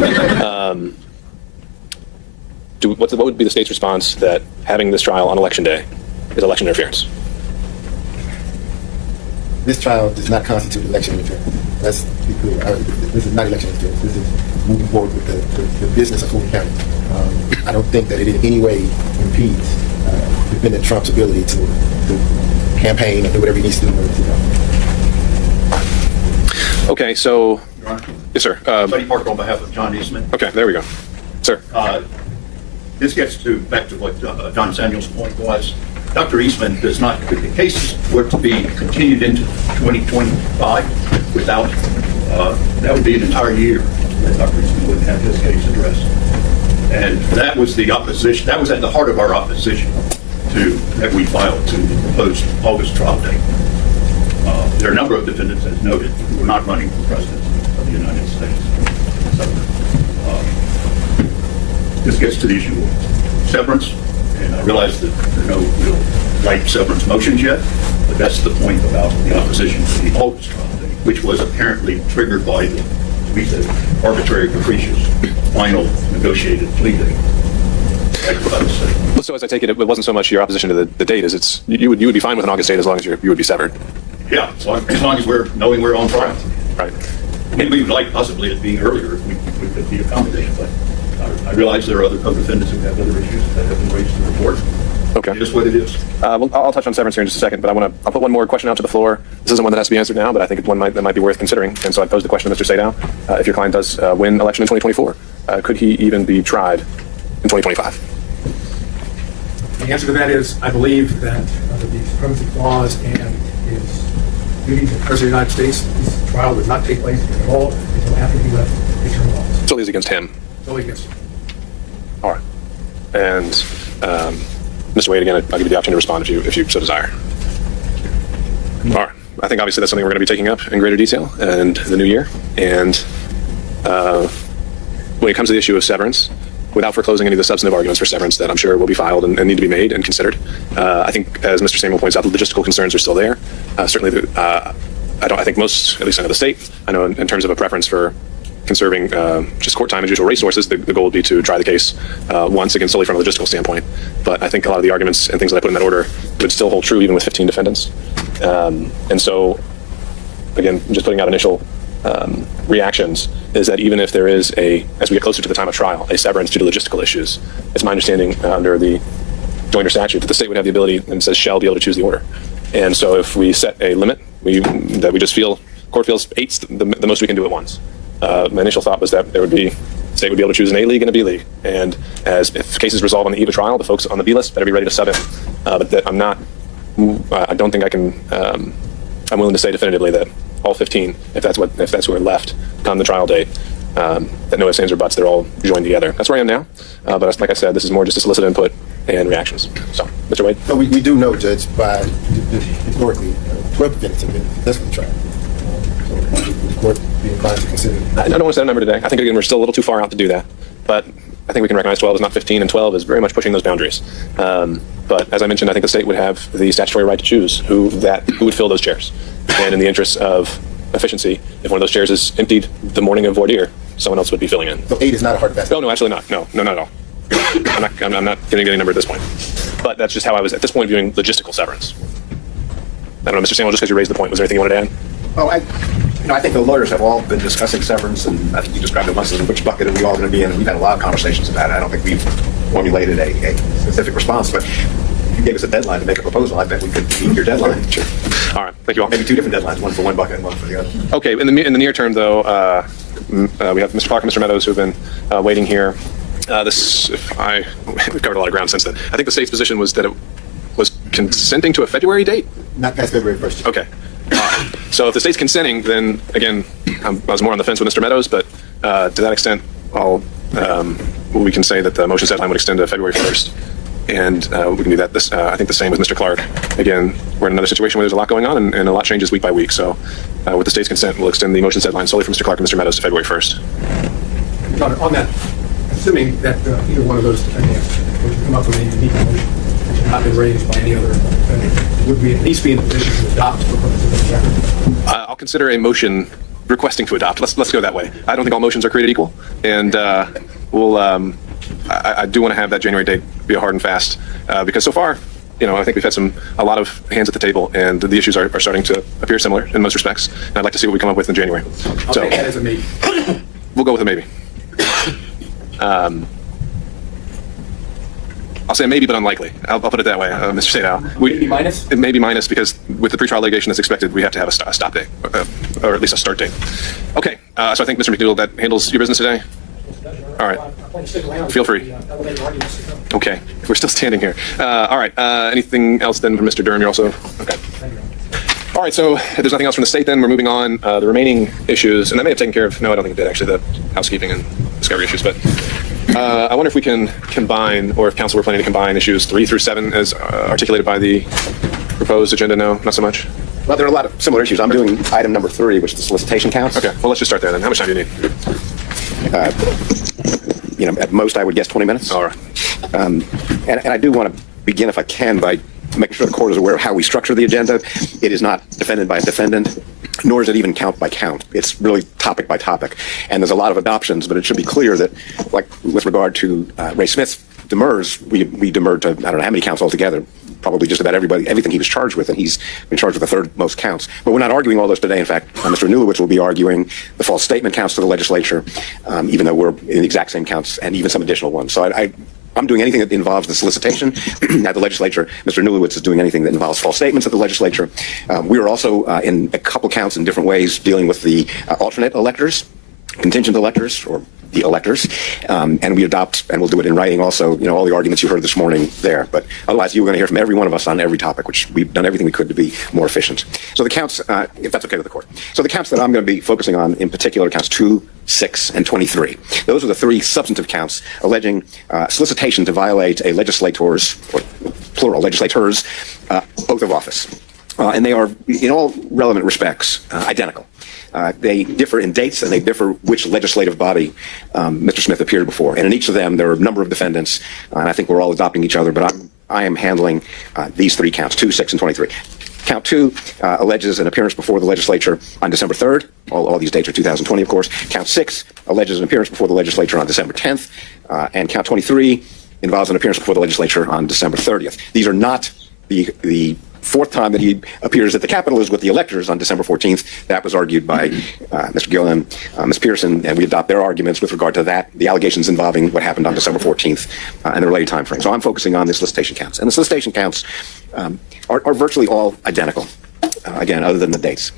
What would be the state's response that having this trial on election day is election interference? This trial does not constitute election interference. Let's be clear. This is not election interference. This is moving forward with the business of Fulton County. I don't think that it in any way impedes Defendant Trump's ability to campaign and do whatever he needs to do. Okay, so, Your Honor. yes, sir. Buddy Parker on behalf of John Eastman. Okay, there we go. Sir. This gets back to what John Samuel's point was. Dr. Eastman does not, if the cases were to be continued into 2025 without, that would be an entire year that Dr. Eastman wouldn't have his case addressed. And that was the opposition, that was at the heart of our opposition that we filed to the proposed August trial date. There are a number of defendants, as noted, who are not running for president of the United States. So, this gets to the issue of severance, and I realize that there are no real ripe severance motions yet, but that's the point about the opposition to the August trial date, which was apparently triggered by the arbitrary, capricious, final negotiated plea date. So as I take it, it wasn't so much your opposition to the date as you would be fine with an August date as long as you would be severed. Yeah, as long as we're knowing we're on trial. Right. Maybe we'd like possibly it being earlier if we could be accommodated, but I realize there are other co-defendants who have other issues that have been raised in the report. Okay. It is what it is. Well, I'll touch on severance here in just a second, but I'll put one more question out to the floor. This isn't one that has to be answered now, but I think it's one that might be worth considering. And so I pose the question to Mr. Sadow. If your client does win election in 2024, could he even be tried in 2025? The answer to that is, I believe that under the Supremacy Clause and his duty to the President of the United States, this trial would not take place at all until after he left the term of office. Solely against him. Solely against him. All right. And Mr. Wade, again, I'll give you the option to respond if you so desire. All right. I think obviously that's something we're going to be taking up in greater detail in the new year. And when it comes to the issue of severance, without foreclosing any of the substantive arguments for severance that I'm sure will be filed and need to be made and considered, I think, as Mr. Samuel points out, the logistical concerns are still there. Certainly, I think most, at least I know the state, I know in terms of a preference for conserving just court time and judicial resources, the goal would be to try the case once, again, solely from a logistical standpoint. But I think a lot of the arguments and things that I put in that order would still hold true even with 15 defendants. And so, again, just putting out initial reactions is that even if there is as we get closer to the time of trial, a severance due to logistical issues, it's my understanding under the joiner statute that the state would have the ability, and it says shall be able to choose the order. And so if we set a limit, that we just feel, court feels 8's the most we can do at once. My initial thought was that the state would be able to choose an A league and a B league. And if cases resolve on the eve of trial, the folks on the B list better be ready to sub in. But that I don't think I can, I'm willing to say definitively that all 15, if that's who are left come the trial date, that no ifs, ands, or buts, they're all joined together. That's where I am now. But like I said, this is more just to solicit input and reactions. So, Mr. Wade? So we do know, Judge, by historically, 12 defendants have been successfully tried. So the court be inclined to consider. I don't want to set a number today. I think, again, we're still a little too far out to do that. But I think we can recognize 12 is not 15, and 12 is very much pushing those boundaries. But as I mentioned, I think the state would have the statutory right to choose who would fill those chairs. And in the interest of efficiency, if one of those chairs is emptied the morning of voir dire, someone else would be filling in. So 8 is not a hard fast. No, actually not. No, not at all. I'm not getting any number at this point. But that's just how I was at this point viewing logistical severance. I don't know, Mr. Samuel, just because you raised the point, was there anything you wanted to add? Well, I think the lawyers have all been discussing severance, and I think you described it once as which bucket are we all going to be in, and we've had a lot of conversations about it. I don't think we've formulated a specific response, but if you gave us a deadline to make a proposal, I bet we could meet your deadline. Sure. All right, thank you all. Maybe two different deadlines, one for one bucket and one for the other. Okay, in the near term, though, we have Mr. Clark and Mr. Meadows who have been waiting here. We've covered a lot of ground since then. I think the state's position was that it was consenting to a February date? Not past February 1st. Okay. So if the state's consenting, then again, I was more on the fence with Mr. Meadows, but to that extent, we can say that the motion deadline would extend to February 1st. And we can do that. I think the same with Mr. Clark. Again, we're in another situation where there's a lot going on and a lot changes week by week. So with the state's consent, we'll extend the motion deadline solely for Mr. Clark and Mr. Meadows to February 1st. On that, assuming that either one of those defendants were to come up with a unique motion which had not been raised by any other defendant, would we at least be in a position to adopt for purposes of the record? I'll consider a motion requesting to adopt. Let's go that way. I don't think all motions are created equal, and I do want to have that January date be a hard and fast because so far, I think we've had a lot of hands at the table, and the issues are starting to appear similar in most respects. And I'd like to see what we come up with in January. I'll take that as a maybe. We'll go with a maybe. I'll say maybe, but unlikely. I'll put it that way, Mr. Sadow. Maybe minus? It may be minus because with the pretrial litigation that's expected, we have to have a stop date, or at least a start date. Okay, so I think, Mr. McDougall, that handles your business today? All right. Feel free. Okay, we're still standing here. All right, anything else then from Mr. Durham? You're also, okay. All right, so if there's nothing else from the state, then we're moving on. The remaining issues, and that may have taken care of, no, I don't think it did actually, the housekeeping and discovery issues, but I wonder if we can combine, or if council were planning to combine issues 3 through 7 as articulated by the proposed agenda. No, not so much. Well, there are a lot of similar issues. I'm doing item number 3, which is the solicitation counts. Okay, well, let's just start there then. How much time do you need? At most, I would guess 20 minutes. All right. And I do want to begin, if I can, by making sure the court is aware of how we structure the agenda. It is not defendant by defendant, nor is it even count by count. It's really topic by topic. And there's a lot of adoptions, but it should be clear that, like with regard to Ray Smith's demurs, we demurred to, I don't know how many counts altogether, probably just about everything he was charged with, and he's been charged with the third most counts. But we're not arguing all those today. In fact, Mr. Newlowitz will be arguing the false statement counts to the legislature, even though we're in the exact same counts, and even some additional ones. So I'm doing anything that involves the solicitation at the legislature. Mr. Newlowitz is doing anything that involves false statements at the legislature. We are also in a couple counts in different ways dealing with the alternate electors, contingent electors, or the electors, and we adopt, and we'll do it in writing also, all the arguments you heard this morning there. But otherwise, you're going to hear from every one of us on every topic, which we've done everything we could to be more efficient. So the counts, if that's okay with the court. So the counts that I'm going to be focusing on in particular, counts 2, 6, and 23. Those are the 3 substantive counts alleging solicitation to violate a legislator's, or plural, legislators' oath of office. And they are, in all relevant respects, identical. They differ in dates, and they differ which legislative body Mr. Smith appeared before. And in each of them, there are a number of defendants, and I think we're all adopting each other, but I am handling these 3 counts, 2, 6, and 23. Count 2 alleges an appearance before the legislature on December 3rd. All these dates are 2020, of course. Count 6 alleges an appearance before the legislature on December 10th. And count 23 involves an appearance before the legislature on December 30th. These are not the fourth time that he appears at the Capitol is with the electors on December 14th. That was argued by Mr. Gillen, Ms. Pearson, and we adopt their arguments with regard to that, the allegations involving what happened on December 14th and the related time frame. So I'm focusing on the solicitation counts. And the solicitation counts are virtually all identical, again, other than the dates.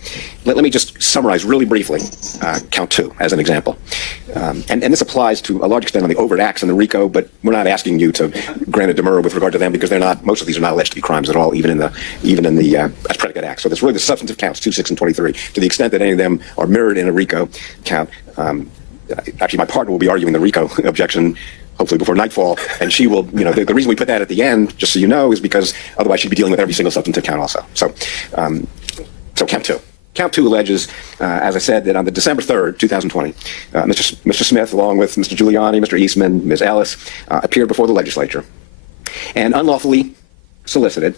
Let me just summarize really briefly count 2 as an example. And this applies to a large extent on the overt acts in the RICO, but we're not asking you to grant a demur with regard to them because they're not, most of these are not alleged to be crimes at all, even in the as predicate acts. So that's really the substantive counts, 2, 6, and 23. To the extent that any of them are mirrored in a RICO count, actually my partner will be arguing the RICO objection hopefully before nightfall, and she will, the reason we put that at the end, just so you know, is because otherwise she'd be dealing with every single substantive count also. So count 2. Count 2 alleges, as I said, that on the December 3rd, 2020, Mr. Smith, along with Mr. Giuliani, Mr. Eastman, Ms. Ellis, appeared before the legislature and unlawfully solicited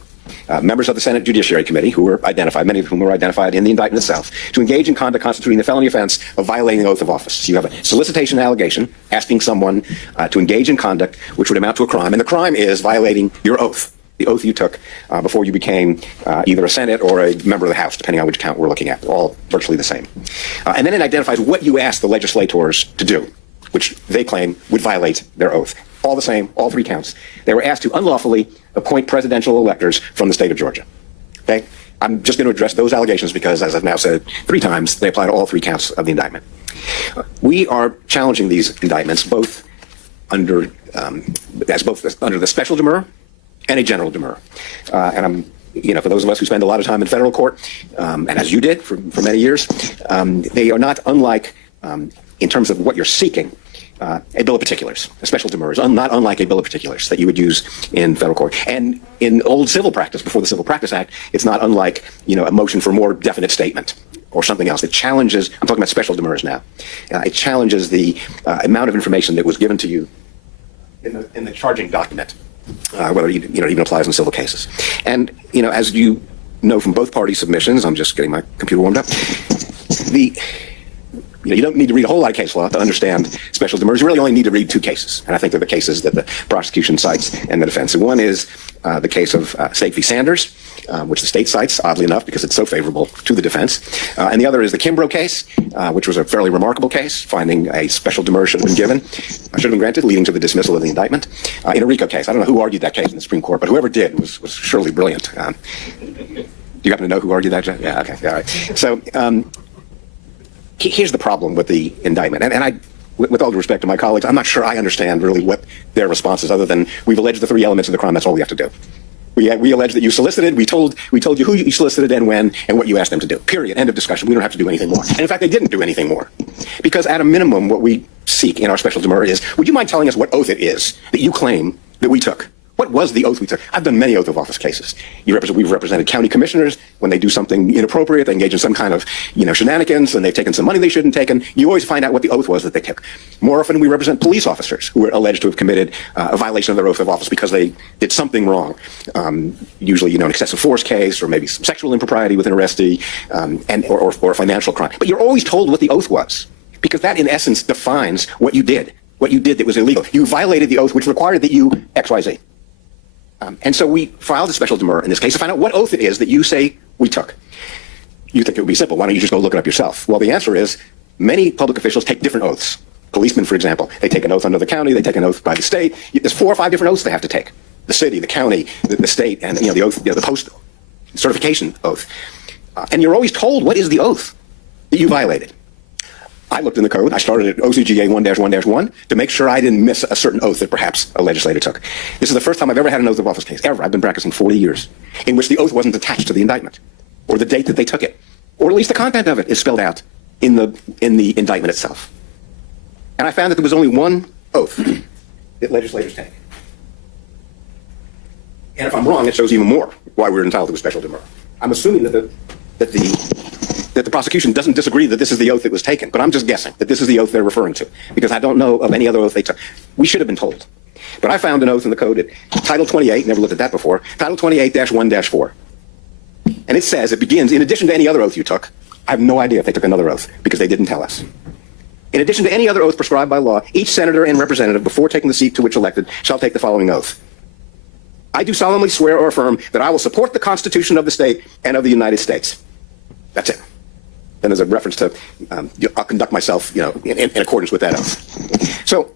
members of the Senate Judiciary Committee, who were identified, many of whom were identified in the indictment itself, to engage in conduct constituting the felony offense of violating the oath of office. So you have a solicitation allegation asking someone to engage in conduct which would amount to a crime, and the crime is violating your oath, the oath you took before you became either a Senate or a member of the House, depending on which count we're looking at, all virtually the same. And then it identifies what you asked the legislators to do, which they claim would violate their oath. All the same, all 3 counts. They were asked to unlawfully appoint presidential electors from the state of Georgia. Okay? I'm just going to address those allegations because, as I've now said 3 times, they apply to all 3 counts of the indictment. We are challenging these indictments both under the special demur and a general demur. And I'm, for those of us who spend a lot of time in federal court, and as you did for many years, they are not unlike, in terms of what you're seeking, a bill of particulars. A special demur is not unlike a bill of particulars that you would use in federal court. And in old civil practice, before the Civil Practice Act, it's not unlike, a motion for more definite statement or something else. It challenges, I'm talking about special demurs now, it challenges the amount of information that was given to you in the charging document, whether it even applies in civil cases. And, as you know from both party submissions, I'm just getting my computer warmed up, you don't need to read a whole lot of case law to understand special demurs. You really only need to read 2 cases. And I think they're the cases that the prosecution cites and the defense. And one is the case of State v. Sanders, which the state cites, oddly enough, because it's so favorable to the defense. And the other is the Kimbrough case, which was a fairly remarkable case, finding a special demurrer should have been given, should have been granted, leading to the dismissal of the indictment. In a RICO case, I don't know who argued that case in the Supreme Court, but whoever did was surely brilliant. Do you happen to know who argued that? Yeah, okay, all right. So here's the problem with the indictment. And I, with all due respect to my colleagues, I'm not sure I understand really what their response is, other than we've alleged the 3 elements of the crime. That's all we have to do. We allege that you solicited. We told you who you solicited and when and what you asked them to do. Period. End of discussion. We don't have to do anything more. And in fact, they didn't do anything more. Because at a minimum, what we seek in our special demurrer is, would you mind telling us what oath it is that you claim that we took? What was the oath we took? I've done many oath of office cases. We've represented county commissioners when they do something inappropriate, they engage in some kind of, shenanigans, and they've taken some money they shouldn't have taken. You always find out what the oath was that they took. More often, we represent police officers who are alleged to have committed a violation of their oath of office because they did something wrong. Usually, an excessive force case, or maybe some sexual impropriety with an arrestee, or a financial crime. But you're always told what the oath was, because that, in essence, defines what you did. What you did that was illegal. You violated the oath, which required that you X, Y, Z. And so we filed a special demurrer in this case to find out what oath it is that you say we took. You think it would be simple. Why don't you just go look it up yourself? Well, the answer is many public officials take different oaths. Policemen, for example, they take an oath under the county, they take an oath by the state. There's 4 or 5 different oaths they have to take. The city, the county, the state, and the oath, the post certification oath. And you're always told what is the oath that you violated. I looked in the code. I started at OCGA 1-1-1 to make sure I didn't miss a certain oath that perhaps a legislator took. This is the first time I've ever had an oath of office case, ever. I've been practicing 40 years, in which the oath wasn't attached to the indictment, or the date that they took it, or at least the content of it is spelled out in the indictment itself. And I found that there was only one oath that legislators take. And if I'm wrong, it shows even more why we're entitled to a special demurrer. I'm assuming that the prosecution doesn't disagree that this is the oath that was taken, but I'm just guessing that this is the oath they're referring to, because I don't know of any other oath they took. We should have been told. But I found an oath in the code at Title 28, never looked at that before, Title 28-1-4. And it says, it begins, in addition to any other oath you took, I have no idea if they took another oath, because they didn't tell us. In addition to any other oath prescribed by law, each senator and representative, before taking the seat to which elected, shall take the following oth. I do solemnly swear or affirm that I will support the Constitution of the state and of the United States. That's it. Then there's a reference to, I'll conduct myself, in accordance with that oath. So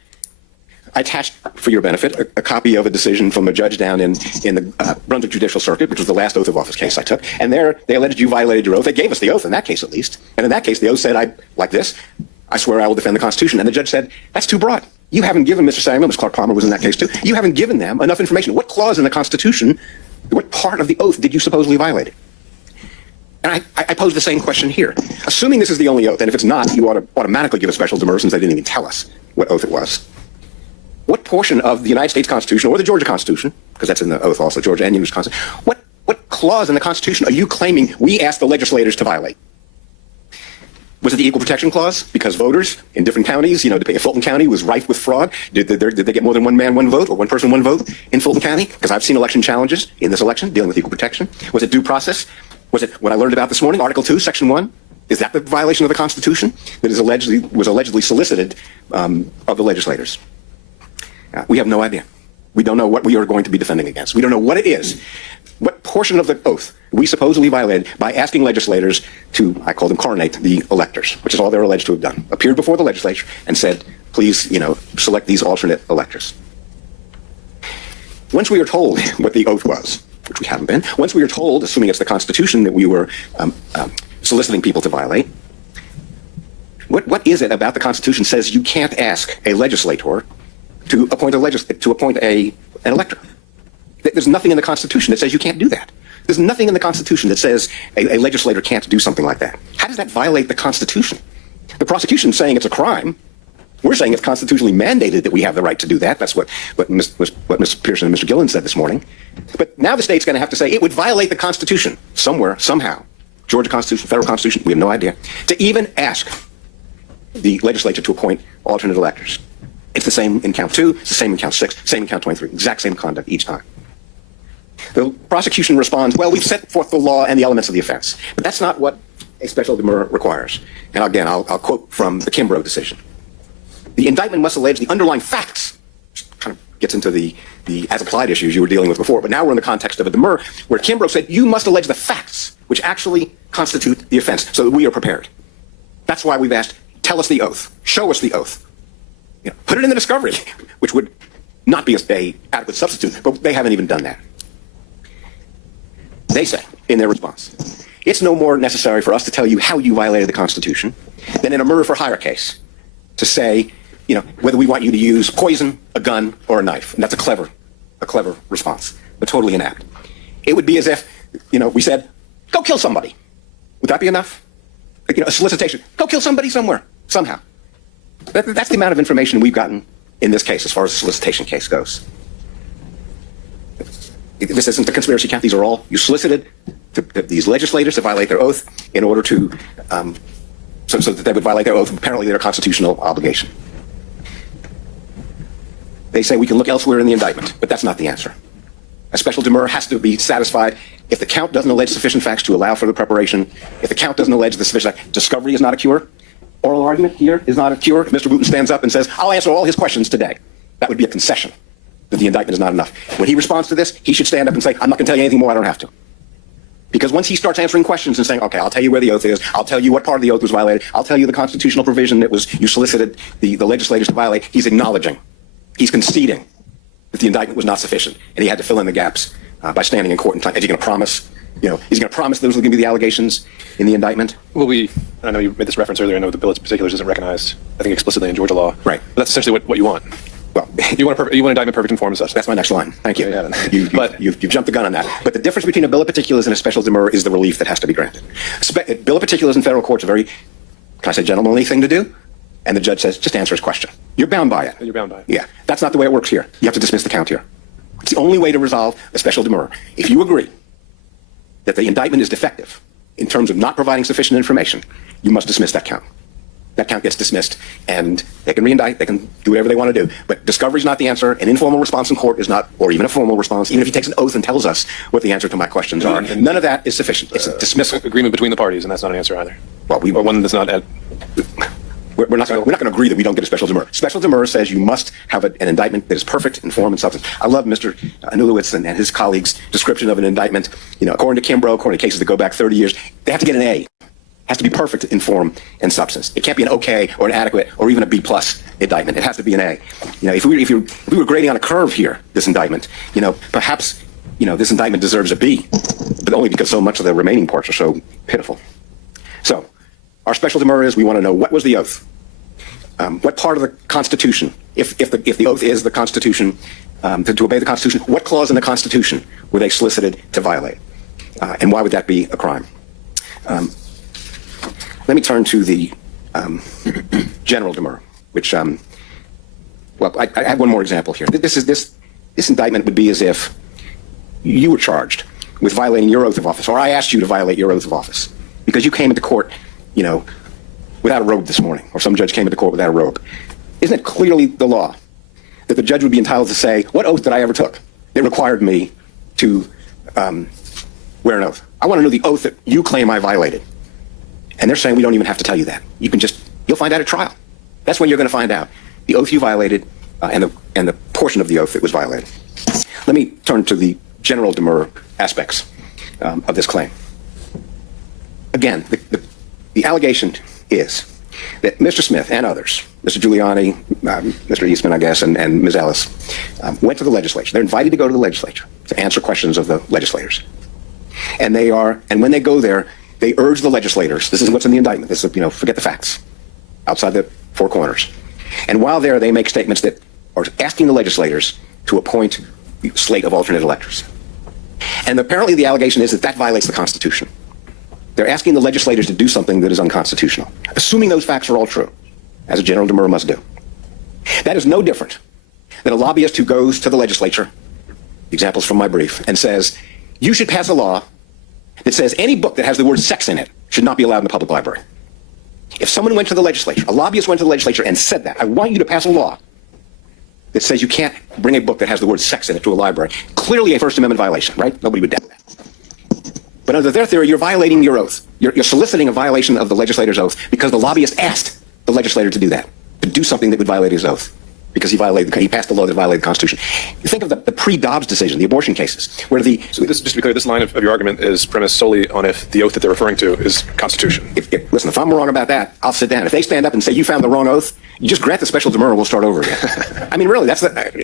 I attached, for your benefit, a copy of a decision from a judge down in the Brunswick Judicial Circuit, which was the last oath of office case I took. And there, they alleged you violated your oath. They gave us the oath in that case, at least. And in that case, the oath said, I swear I will defend the Constitution. And the judge said, that's too broad. You haven't given Mr. Samuel, Ms. Clark Palmer was in that case too, you haven't given them enough information. What clause in the Constitution, what part of the oath did you supposedly violate? And I pose the same question here. Assuming this is the only oath, and if it's not, you ought to automatically give a special demurrer since they didn't even tell us what oath it was. What portion of the United States Constitution, or the Georgia Constitution, because that's in the oath also, Georgia and English Constitution, what clause in the Constitution are you claiming we asked the legislators to violate? Was it the Equal Protection Clause? Because voters in different counties, Fulton County was rife with fraud. Did they get more than one man, one vote, or one person, one vote in Fulton County? Because I've seen election challenges in this election dealing with equal protection. Was it due process? Was it what I learned about this morning, Article 2, Section 1? Is that the violation of the Constitution that was allegedly solicited of the legislators? We have no idea. We don't know what we are going to be defending against. We don't know what it is. What portion of the oath we supposedly violated by asking legislators to, I call them coronate, the electors, which is all they're alleged to have done, appeared before the legislature and said, please, select these alternate electors. Once we are told what the oath was, which we haven't been, once we are told, assuming it's the Constitution that we were soliciting people to violate, what is it about the Constitution says you can't ask a legislator to appoint an elector? There's nothing in the Constitution that says you can't do that. There's nothing in the Constitution that says a legislator can't do something like that. How does that violate the Constitution? The prosecution's saying it's a crime. We're saying it's constitutionally mandated that we have the right to do that. That's what Mr. Pearson and Mr. Gillen said this morning. But now the state's going to have to say it would violate the Constitution somewhere, somehow. Georgia Constitution, federal Constitution, we have no idea. To even ask the legislature to appoint alternate electors. It's the same in count 2, it's the same in count 6, same in count 23. Exact same conduct each time. The prosecution responds, well, we've set forth the law and the elements of the offense. But that's not what a special demurrer requires. And again, I'll quote from the Kimbrough decision. The indictment must allege the underlying facts, kind of gets into the as-applied issues you were dealing with before. But now we're in the context of a demur where Kimbrough said, you must allege the facts which actually constitute the offense so that we are prepared. That's why we've asked, tell us the oath. Show us the oath. You know, put it in the discovery, which would not be a adequate substitute, but they haven't even done that. They say, in their response, it's no more necessary for us to tell you how you violated the Constitution than in a murder for hire case to say, you know, whether we want you to use poison, a gun, or a knife. And that's a clever response, but totally inapt. It would be as if, you know, we said, go kill somebody. Would that be enough? Like, you know, a solicitation. Go kill somebody somewhere, somehow. That's the amount of information we've gotten in this case as far as the solicitation case goes. This isn't a conspiracy count. These are all, you solicited these legislators to violate their oath in order to, so that they would violate their oath, apparently their constitutional obligation. They say we can look elsewhere in the indictment, but that's not the answer. A special demur has to be satisfied if the count doesn't allege sufficient facts to allow for the preparation, if the count doesn't allege the sufficient fact, discovery is not a cure, oral argument here is not a cure. If Mr. Wooten stands up and says, I'll answer all his questions today, that would be a concession that the indictment is not enough. When he responds to this, he should stand up and say, I'm not going to tell you anything more, I don't have to. Because once he starts answering questions and saying, okay, I'll tell you where the oath is, I'll tell you what part of the oath was violated, I'll tell you the constitutional provision that was you solicited the legislators to violate, he's acknowledging, he's conceding that the indictment was not sufficient, and he had to fill in the gaps by standing in court and time. Is he going to promise, you know, he's going to promise those are going to be the allegations in the indictment? Well, I know you made this reference earlier, I know the bill of particulars isn't recognized, I think, explicitly in Georgia law. Right. But that's essentially what you want. Well, you want indictment perfect in form and such. That's my next line. Thank you. Yeah, You've jumped the gun on that. But the difference between a bill of particulars and a special demur is the relief that has to be granted. Bill of particulars in federal courts is a very, can I say, gentlemanly thing to do? And the judge says, just answer his question. You're bound by it. You're bound by it. Yeah. That's not the way it works here. You have to dismiss the count here. It's the only way to resolve a special demur. If you agree that the indictment is defective in terms of not providing sufficient information, you must dismiss that count. That count gets dismissed, and they can reindict, they can do whatever they want to do. But discovery is not the answer. An informal response in court is not, or even a formal response, even if he takes an oath and tells us what the answer to my questions are. None of that is sufficient. It's a dismissal. Agreement between the parties, and that's not an answer either. Well, or one that's not at... We're not going to agree that we don't get a special demur. Special demur says you must have an indictment that is perfect in form and substance. I love Mr. Anulowitz and his colleagues' description of an indictment. You know, according to Kimbrough, according to cases that go back 30 years, they have to get an A. It has to be perfect in form and substance. It can't be an okay or an adequate or even a B+ indictment. It has to be an A. You know, if we were grading on a curve here, this indictment, you know, perhaps, you know, this indictment deserves a B, but only because so much of the remaining parts are so pitiful. So, our special demur is we want to know what was the oath, what part of the Constitution, if the oath is the Constitution, to obey the Constitution, what clause in the Constitution were they solicited to violate, and why would that be a crime? Let me turn to the general demur, which, well, I have one more example here. This indictment would be as if you were charged with violating your oath of office, or I asked you to violate your oath of office, because you came into court, you know, without a robe this morning, or some judge came into court without a robe. Isn't it clearly the law that the judge would be entitled to say, what oath did I ever took that required me to wear an oath? I want to know the oath that you claim I violated. And they're saying we don't even have to tell you that. You'll find out at trial. That's when you're going to find out the oath you violated and the portion of the oath that was violated. Let me turn to the general demur aspects of this claim. Again, the allegation is that Mr. Smith and others, Mr. Giuliani, Mr. Eastman, I guess, and Ms. Ellis, went to the legislature. They're invited to go to the legislature to answer questions of the legislators. And when they go there, they urge the legislators, this is what's in the indictment, this is, you know, forget the facts, outside the four corners. And while there, they make statements that are asking the legislators to appoint a slate of alternate electors. And apparently the allegation is that violates the Constitution. They're asking the legislators to do something that is unconstitutional, assuming those facts are all true, as a general demur must do. That is no different than a lobbyist who goes to the legislature, examples from my brief, and says, you should pass a law that says any book that has the word sex in it should not be allowed in the public library. If someone went to the legislature, a lobbyist went to the legislature and said that, I want you to pass a law that says you can't bring a book that has the word sex in it to a library. Clearly a First Amendment violation, right? Nobody would doubt that. But under their theory, you're violating your oath. You're soliciting a violation of the legislator's oath because the lobbyist asked the legislator to do that, to do something that would violate his oath. because he passed a law that violated the Constitution. You think of the pre-Dobbs decision, the abortion cases, where So just to be clear, this line of your argument is premised solely on if the oath that they're referring to is Constitution. Listen, if I'm wrong about that, I'll sit down. If they stand up and say you found the wrong oath, you just grant the special demurrer, we'll start over again. I mean, really,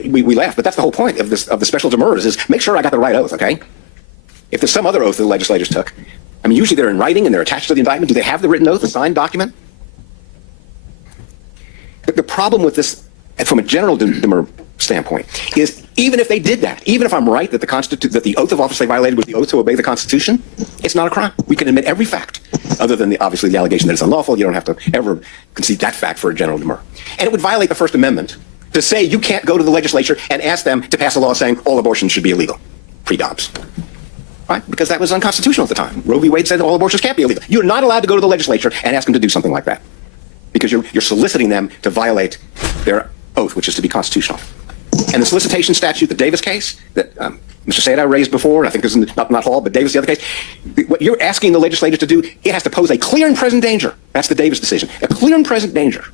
we laugh, but that's the whole point of the special demurrers is make sure I got the right oath, okay? If there's some other oath that the legislators took, I mean, usually they're in writing and they're attached to the indictment. Do they have the written oath, the signed document? The problem with this, from a general demurrer standpoint, is even if they did that, even if I'm right that that the oath of office they violated was the oath to obey the Constitution, it's not a crime. We can admit every fact, other than obviously the allegation that it's unlawful. You don't have to ever concede that fact for a general demurrer. And it would violate the First Amendment to say you can't go to the legislature and ask them to pass a law saying all abortions should be illegal, pre-Dobbs. Right? Because that was unconstitutional at the time. Roe v. Wade said that all abortions can't be illegal. You're not allowed to go to the legislature and ask them to do something like that, because you're soliciting them to violate their oath, which is to be constitutional. And the solicitation statute, the Davis case that Mr. Sayed raised before, and I think this is not Hall, but Davis, the other case, what you're asking the legislature to do, it has to pose a clear and present danger. That's the Davis decision. A clear and present danger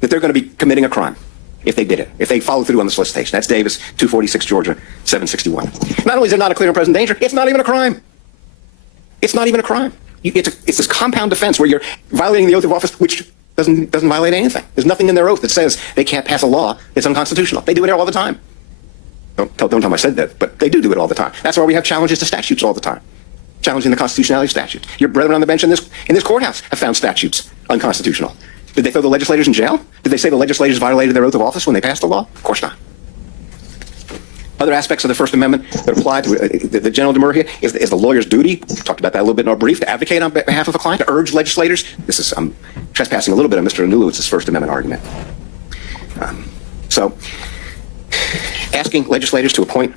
that they're going to be committing a crime if they did it, if they follow through on the solicitation. That's Davis, 246 Georgia, 761. Not only is there not a clear and present danger, it's not even a crime. It's not even a crime. It's this compound defense where you're violating the oath of office, which doesn't violate anything. There's nothing in their oath that says they can't pass a law that's unconstitutional. They do it all the time. Don't tell them I said that, but they do it all the time. That's why we have challenges to statutes all the time, challenging the constitutionality of statutes. Your brethren on the bench in this courthouse have found statutes unconstitutional. Did they throw the legislators in jail? Did they say the legislators violated their oath of office when they passed the law? Of course not. Other aspects of the First Amendment that apply to the general demurrer here is the lawyer's duty. We talked about that a little bit in our brief, to advocate on behalf of a client, to urge legislators. This is trespassing a little bit of Mr. Anulowicz's First Amendment argument. So, asking legislators to appoint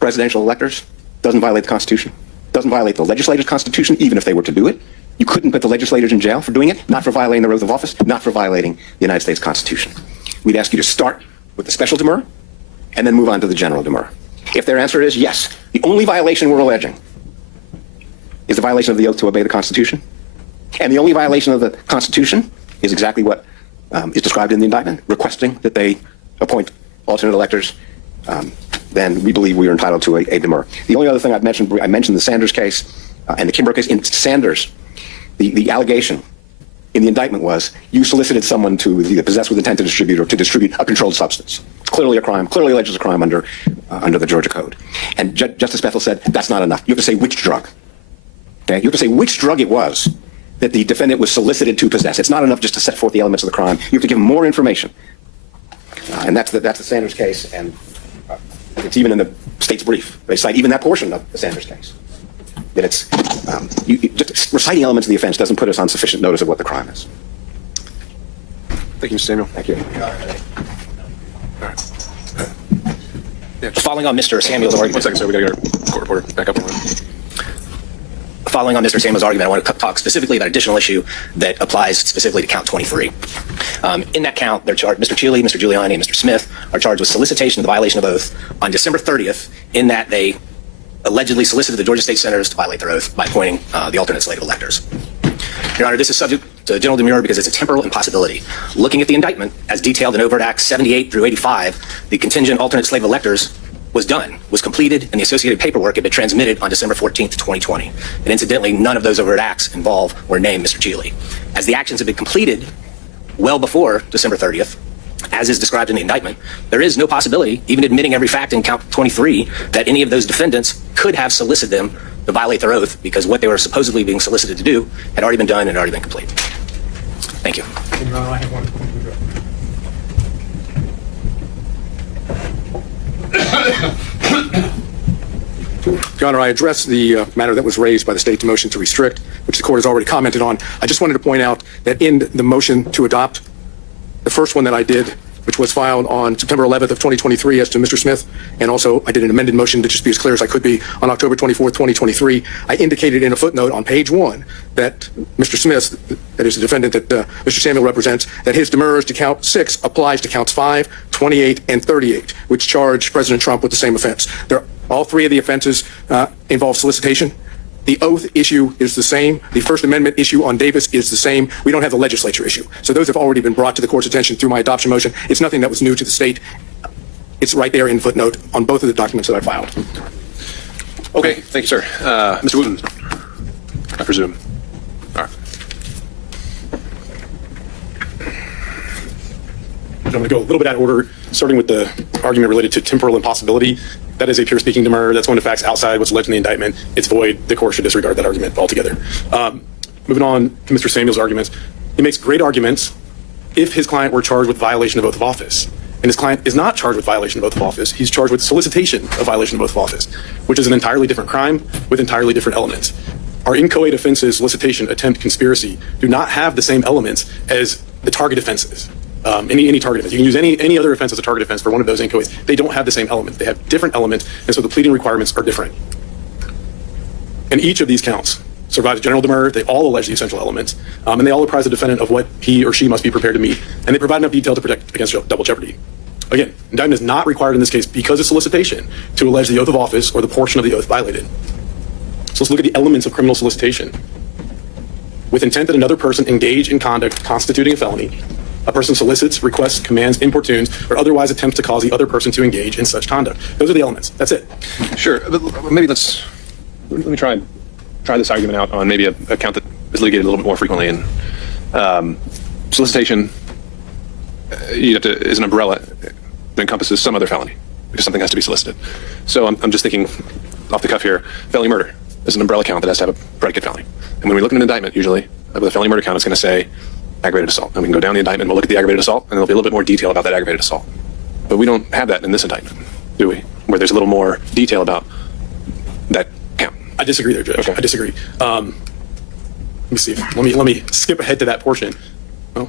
presidential electors doesn't violate the Constitution. Doesn't violate the legislator's Constitution, even if they were to do it. You couldn't put the legislators in jail for doing it, not for violating their oath of office, not for violating the United States Constitution. We'd ask you to start with the special demurrer and then move on to the general demurrer. If their answer is yes, the only violation we're alleging is the violation of the oath to obey the Constitution, and the only violation of the Constitution is exactly what is described in the indictment, requesting that they appoint alternate electors, then we believe we are entitled to a demurrer. The only other thing I mentioned the Sanders case and the Kimbrough case. In Sanders, the allegation in the indictment was you solicited someone to either possess with intent to distribute or to distribute a controlled substance. It's clearly a crime, clearly alleges a crime under the Georgia Code. And Justice Bethel said that's not enough. You have to say which drug. Okay? You have to say which drug it was that the defendant was solicited to possess. It's not enough just to set forth the elements of the crime. You have to give them more information. And that's the Sanders case, and it's even in the state's brief. They cite even that portion of the Sanders case. That it's just reciting elements of the offense doesn't put us on sufficient notice of what the crime is. Thank you, Mr. Samuel. Thank you. Following on Mr. Samuel's argument. 1 second, sir. We got to get our court reporter back up on line. Following on Mr. Samuel's argument, I want to talk specifically about an additional issue that applies specifically to count 23. In that count, they're charged, Mr. Cheeley, Mr. Giuliani, and Mr. Smith are charged with solicitation of the violation of oath on December 30th, in that they allegedly solicited the Georgia State Senators to violate their oath by appointing the alternate slate of electors. Your Honor, this is subject to general demurrer because it's a temporal impossibility. Looking at the indictment, as detailed in Overt Acts 78 through 85, the contingent alternate slate of electors was done, was completed, and the associated paperwork had been transmitted on December 14th, 2020. And incidentally, none of those overt acts involve or name Mr. Cheeley. As the actions have been completed well before December 30th, as is described in the indictment, there is no possibility, even admitting every fact in count 23, that any of those defendants could have solicited them to violate their oath, because what they were supposedly being solicited to do had already been done and already been completed. Thank you. Your Honor, I have one. Your Honor, I addressed the matter that was raised by the state to motion to restrict, which the court has already commented on. I just wanted to point out that in the motion to adopt, the first one that I did, which was filed on September 11th of 2023 as to Mr. Smith, and also I did an amended motion to just be as clear as I could be on October 24th, 2023. I indicated in a footnote on page 1 that Mr. Smith, that is the defendant that Mr. Samuel represents, that his demurrers to count 6 applies to counts 5, 28, and 38, which charge President Trump with the same offense. All 3 of the offenses involve solicitation. The oath issue is the same. The First Amendment issue on Davis is the same. We don't have the legislature issue. So those have already been brought to the court's attention through my adoption motion. It's nothing that was new to the state. It's right there in footnote on both of the documents that I filed. Okay, thank you, sir. Mr. Wooten, I presume. All right. I'm going to go a little bit out of order, starting with the argument related to temporal impossibility. That is a pure speaking demur. That's one of the facts outside what's alleged in the indictment. It's void. The court should disregard that argument altogether. Moving on to Mr. Samuel's arguments. He makes great arguments if his client were charged with violation of oath of office. And his client is not charged with violation of oath of office. He's charged with solicitation of violation of oath of office, which is an entirely different crime with entirely different elements. Our inchoate offenses, solicitation, attempt, conspiracy, do not have the same elements as the target offenses. Any target offense. You can use any other offense as a target offense for one of those inchoates. They don't have the same elements. They have different elements, and so the pleading requirements are different. And each of these counts survives general demur. They all allege the essential elements, and they all apprise the defendant of what he or she must be prepared to meet, and they provide enough detail to protect against double jeopardy. Again, indictment is not required in this case because of solicitation to allege the oath of office or the portion of the oath violated. So let's look at the elements of criminal solicitation. With intent that another person engage in conduct constituting a felony, a person solicits, requests, commands, importunes, or otherwise attempts to cause the other person to engage in such conduct. Those are the elements. That's it. Sure, but maybe let me try this argument out on maybe a count that is litigated a little bit more frequently. And solicitation, is an umbrella that encompasses some other felony because something has to be solicited. So I'm just thinking off the cuff here. Felony murder is an umbrella count that has to have a predicate felony. And when we look at an indictment, usually with a felony murder count, it's going to say aggravated assault. And we can go down the indictment, we'll look at the aggravated assault, and there'll be a little bit more detail about that aggravated assault. But we don't have that in this indictment, do we? Where there's a little more detail about that count. I disagree there, Judge. Okay. I disagree. Let me see. Let me skip ahead to that portion. Oh.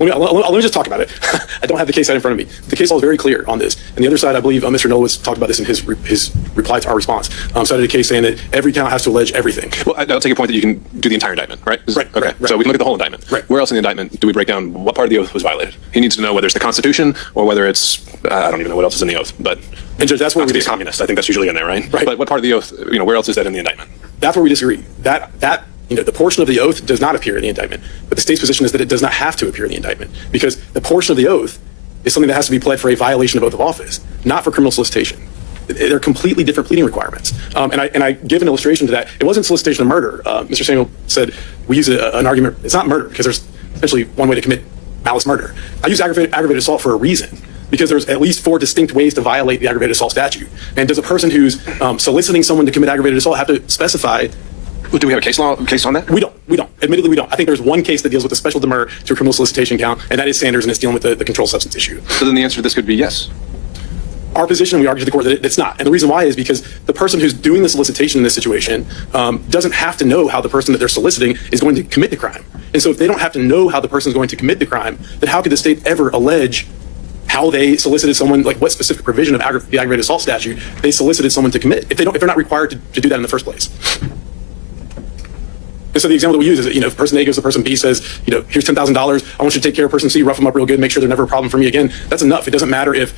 Let me just talk about it. I don't have the case right in front of me. The case law is very clear on this. And the other side, I believe, Mr. Nolowitz talked about this in his reply to our response. Cited a case saying that every count has to allege everything. Well, I'll take your point that you can do the entire indictment, right? Right. Okay. Right. So we can look at the whole indictment. Right. Where else in the indictment do we break down what part of the oath was violated? He needs to know whether it's the Constitution or whether it's, I don't even know what else is in the oath, but And Judge, that's where we be a disagree. communist. I think that's usually in there, right? Right. But what part of the oath, where else is that in the indictment? That's where we disagree. That the portion of the oath does not appear in the indictment, but the state's position is that it does not have to appear in the indictment because the portion of the oath is something that has to be pled for a violation of oath of office, not for criminal solicitation. They're completely different pleading requirements. And I give an illustration to that. It wasn't solicitation of murder. Mr. Samuel said we use an argument. It's not murder because there's essentially one way to commit malice murder. I use aggravated assault for a reason. Because there's at least 4 distinct ways to violate the aggravated assault statute. And does a person who's soliciting someone to commit aggravated assault have to specify? Do we have a case on that? We don't. Admittedly, we don't. I think there's one case that deals with a special demur to a criminal solicitation count, and that is Sanders, and it's dealing with the controlled substance issue. So then the answer to this could be yes. Our position, we argue to the court that it's not. And the reason why is because the person who's doing the solicitation in this situation doesn't have to know how the person that they're soliciting is going to commit the crime. And so if they don't have to know how the person is going to commit the crime, then how could the state ever allege how they solicited someone, like what specific provision of the aggravated assault statute they solicited someone to commit if they're not required to do that in the first place. And so the example that we use is that, if person A goes to person B, says, here's $10,000, I want you to take care of person C, rough them up real good, make sure they're never a problem for me again. That's enough. It doesn't matter if,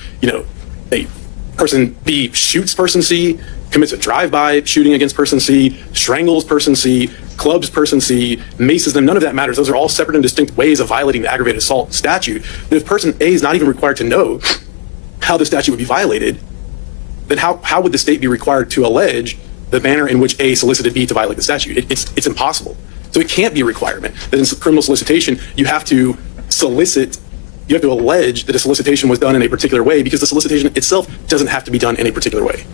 person B shoots person C, commits a drive-by shooting against person C, strangles person C, clubs person C, maces them. None of that matters. Those are all separate and distinct ways of violating the aggravated assault statute. And if person A is not even required to know how the statute would be violated, then how would the state be required to allege the manner in which A solicited B to violate the statute? It's impossible. So it can't be a requirement that in criminal solicitation you have to allege that a solicitation was done in a particular way because the solicitation itself doesn't have to be done in a particular way.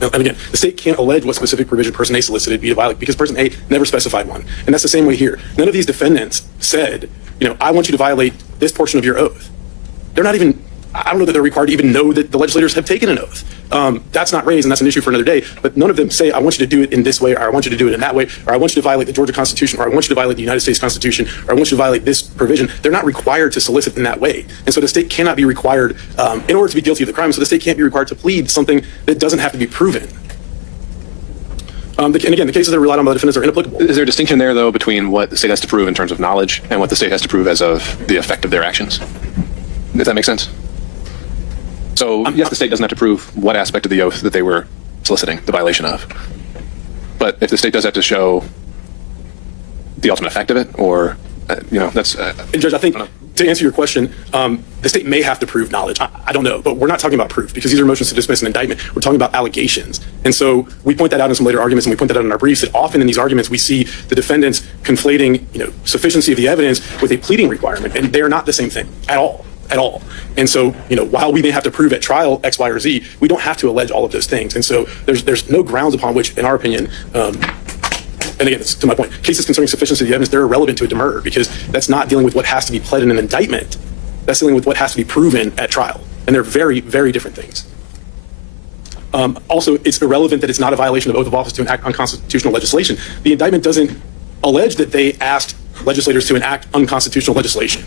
And again, the state can't allege what specific provision person A solicited B to violate because person A never specified one. And that's the same way here. None of these defendants said, I want you to violate this portion of your oath. They're not even, I don't know that they're required to even know that the legislators have taken an oath. That's not raised, and that's an issue for another day. But none of them say, I want you to do it in this way, or I want you to do it in that way, or I want you to violate the Georgia Constitution, or I want you to violate the United States Constitution, or I want you to violate this provision. They're not required to solicit in that way. And so the state cannot be required, in order to be guilty of the crime, so the state can't be required to plead something that doesn't have to be proven. And again, the cases that are relied on by the defendants are inapplicable. Is there a distinction there, though, between what the state has to prove in terms of knowledge and what the state has to prove as of the effect of their actions? If that makes sense? So, yes, the state doesn't have to prove what aspect of the oath that they were soliciting, the violation of. But if the state does have to show the ultimate effect of it, or, that's... And Judge, I think, to answer your question, the state may have to prove knowledge. I don't know, but we're not talking about proof because these are motions to dismiss an indictment. We're talking about allegations. And so we point that out in some later arguments, and we point that out in our briefs, that often in these arguments we see the defendants conflating, sufficiency of the evidence with a pleading requirement, and they're not the same thing at all. And so, while we may have to prove at trial X, Y, or Z, we don't have to allege all of those things. And so there's no grounds upon which, in our opinion, and again, to my point, cases concerning sufficiency of the evidence, they're irrelevant to a demurrer because that's not dealing with what has to be pled in an indictment. That's dealing with what has to be proven at trial. And they're very, very different things. Also, it's irrelevant that it's not a violation of oath of office to enact unconstitutional legislation. The indictment doesn't allege that they asked legislators to enact unconstitutional legislation.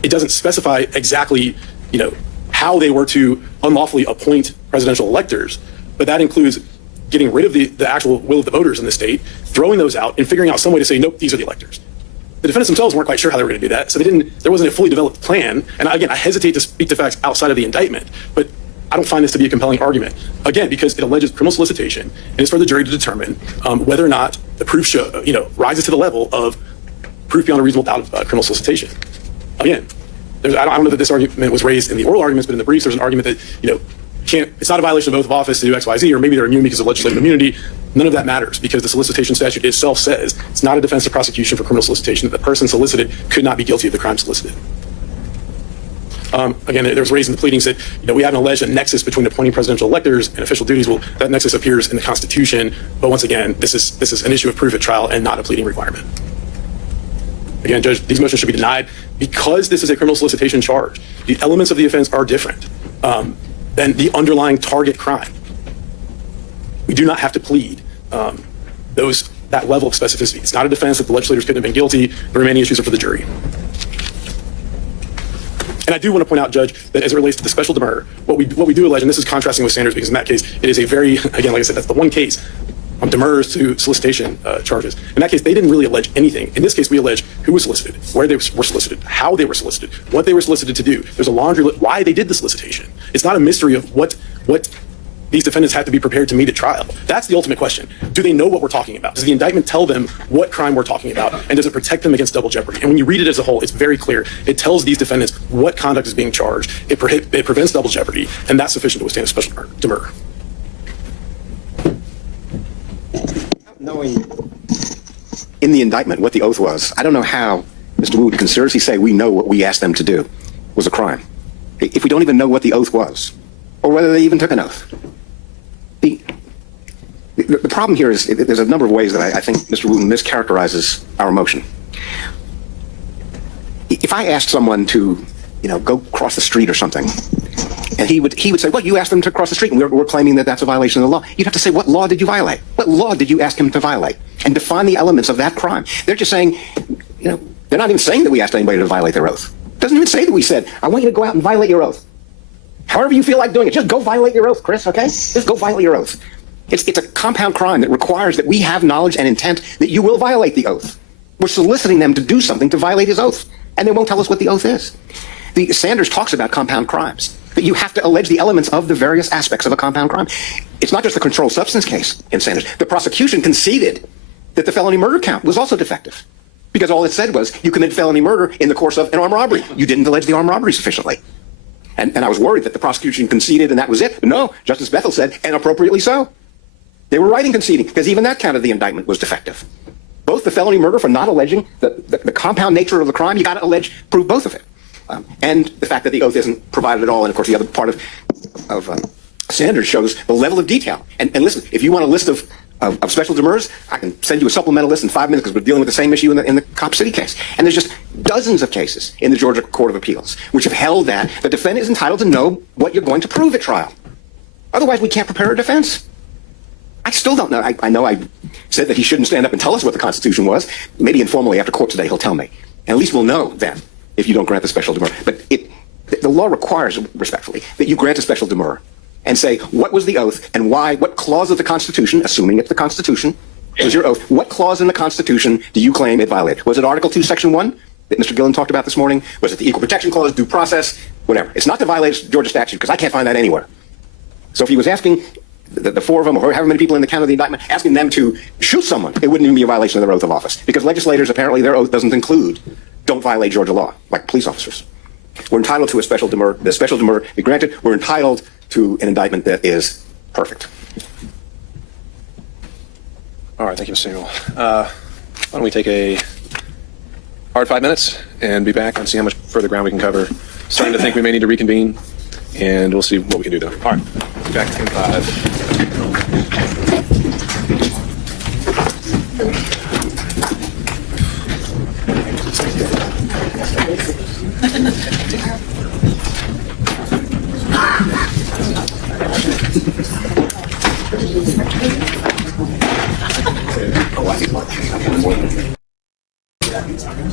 It doesn't specify exactly, how they were to unlawfully appoint presidential electors, but that includes getting rid of the actual will of the voters in the state, throwing those out, and figuring out some way to say, nope, these are the electors. The defendants themselves weren't quite sure how they were going to do that, so there wasn't a fully developed plan. And again, I hesitate to speak to facts outside of the indictment, but I don't find this to be a compelling argument. Again, because it alleges criminal solicitation, and it's for the jury to determine whether or not the proof rises to the level of proof beyond a reasonable doubt of criminal solicitation. Again, I don't know that this argument was raised in the oral arguments, but in the briefs, there's an argument that it's not a violation of oath of office to do X, Y, Z, or maybe they're immune because of legislative immunity. None of that matters because the solicitation statute itself says it's not a defense to prosecution for criminal solicitation, that the person solicited could not be guilty of the crime solicited. Again, there was raised in the pleadings that we haven't alleged a nexus between appointing presidential electors and official duties. Well, that nexus appears in the Constitution, but once again, this is an issue of proof at trial and not a pleading requirement. Again, Judge, these motions should be denied because this is a criminal solicitation charge. The elements of the offense are different than the underlying target crime. We do not have to plead that level of specificity. It's not a defense that the legislators couldn't have been guilty. The remaining issues are for the jury. And I do want to point out, Judge, that as it relates to the special demurrer, what we do allege, and this is contrasting with Sanders, because in that case, it is a very, again, like I said, that's the one case on demurrers to solicitation charges. In that case, they didn't really allege anything. In this case, we allege who was solicited, where they were solicited, how they were solicited, what they were solicited to do. There's a laundry list, why they did the solicitation. It's not a mystery of what these defendants have to be prepared to meet at trial. That's the ultimate question. Do they know what we're talking about? Does the indictment tell them what crime we're talking about? And does it protect them against double jeopardy? And when you read it as a whole, it's very clear. It tells these defendants what conduct is being charged. It prevents double jeopardy, and that's sufficient to withstand a special demurrer. Knowing in the indictment what the oath was, I don't know how Mr. Wu would conspiracy say we know what we asked them to do was a crime. If we don't even know what the oath was, or whether they even took an oath. The problem here is there's a number of ways that I think Mr. Wooten mischaracterizes our motion. If I asked someone to, go cross the street or something, and he would say, well, you asked them to cross the street, and we're claiming that that's a violation of the law. You'd have to say, what law did you violate? What law did you ask him to violate? And define the elements of that crime. They're just saying, they're not even saying that we asked anybody to violate their oath. It doesn't even say that we said, I want you to go out and violate your oath. However you feel like doing it, just go violate your oath, Chris, okay? Just go violate your oath. It's a compound crime that requires that we have knowledge and intent that you will violate the oath. We're soliciting them to do something to violate his oath, and they won't tell us what the oath is. Sanders talks about compound crimes, that you have to allege the elements of the various aspects of a compound crime. It's not just the controlled substance case in Sanders. The prosecution conceded that the felony murder count was also defective, because all it said was you committed felony murder in the course of an armed robbery. You didn't allege the armed robbery sufficiently. And I was worried that the prosecution conceded and that was it. But no, Justice Bethel said, and appropriately so. They were right in conceding, because even that count of the indictment was defective. Both the felony murder for not alleging the compound nature of the crime, you got to prove both of it. And the fact that the oath isn't provided at all. And of course, the other part of Sanders shows the level of detail. And listen, if you want a list of special demurrers, I can send you a supplemental list in 5 minutes, because we're dealing with the same issue in the Cop City case. And there's just dozens of cases in the Georgia Court of Appeals which have held that the defendant is entitled to know what you're going to prove at trial. Otherwise, we can't prepare a defense. I still don't know. I know I said that he shouldn't stand up and tell us what the Constitution was. Maybe informally after court today he'll tell me. And at least we'll know then if you don't grant the special demurrer. But the law requires, respectfully, that you grant a special demurrer and say, what was the oath and why, what clause of the Constitution, assuming it's the Constitution, was your oath, what clause in the Constitution do you claim it violated? Was it Article 2, Section 1 that Mr. Gillen talked about this morning? Was it the Equal Protection Clause, due process, whatever? It's not the violation of Georgia statute, because I can't find that anywhere. So if he was asking the four of them, or however many people in the count of the indictment, asking them to shoot someone, it wouldn't even be a violation of their oath of office. Because legislators, apparently their oath doesn't include, don't violate Georgia law, like police officers. We're entitled to a special demur. The special demur be granted. We're entitled to an indictment that is perfect. All right, thank you, Mr. Samuel. Why don't we take a hard 5 minutes and be back and see how much further ground we can cover. Starting to think we may need to reconvene, and we'll see what we can do then. All right, back in 5.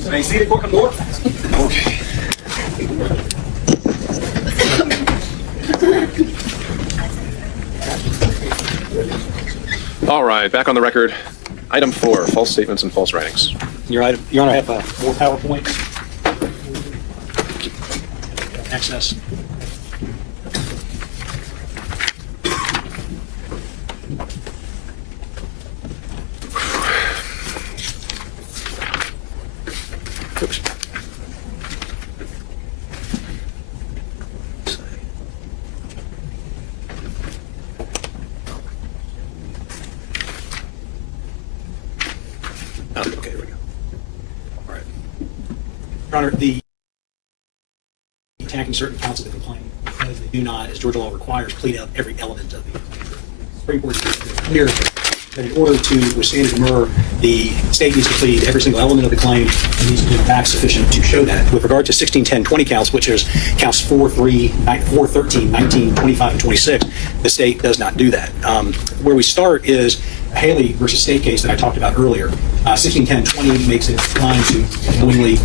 May I see the court come forward? Okay. All right, back on the record. Item 4, false statements and false writings. Your Honor, I have more PowerPoints. Access. Oops. Oh, okay, here we go. All right. Your Honor, the attacking certain counts of the complaint, because they do not, as Georgia law requires, plead out every element of the complaint. The Supreme Court is clear that in order to withstand a demur, the state needs to plead every single element of the claim and needs to do facts sufficient to show that. With regard to 16, 10, 20 counts, which is counts 4, 3, 4, 13, 19, 25, and 26, the state does not do that. Where we start is a Haley versus state case that I talked about earlier. 16, 10, 20 makes it fine to knowingly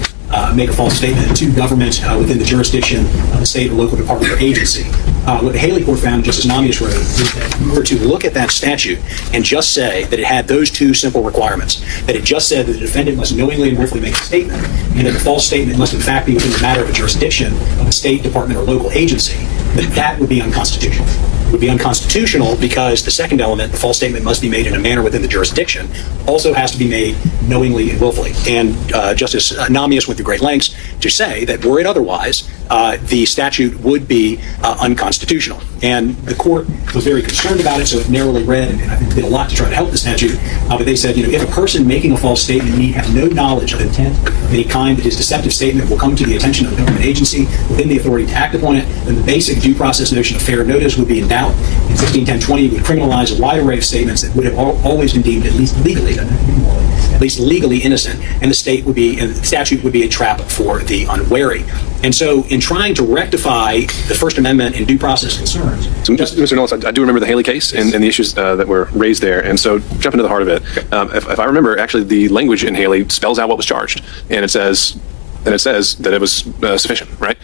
make a false statement to government within the jurisdiction of the state or local department or agency. What the Haley court found, Justice Namias wrote, is that in order to look at that statute and just say that it had those two simple requirements, that it just said that the defendant must knowingly and willfully make a statement, and that the false statement must in fact be within the matter of a jurisdiction of a state, department, or local agency, that would be unconstitutional. It would be unconstitutional because the second element, the false statement must be made in a manner within the jurisdiction, also has to be made knowingly and willfully. And Justice Namias went through great lengths to say that were it otherwise, the statute would be unconstitutional. And the court was very concerned about it, so it narrowly read, and I think did a lot to try to help the statute. But they said, if a person making a false statement need have no knowledge of intent of any kind that his deceptive statement will come to the attention of a government agency within the authority to act upon it, then the basic due process notion of fair notice would be in doubt. In 16, 10, 20, it would criminalize a wide array of statements that would have always been deemed at least legally, at least legally innocent, and the statute would be a trap for the unwary. And so in trying to rectify the First Amendment and due process concerns. So, Mr. Knowles, I do remember the Haley case and the issues that were raised there. And so jump into the heart of it. If I remember, actually, the language in Haley spells out what was charged. And it says that it was sufficient, right?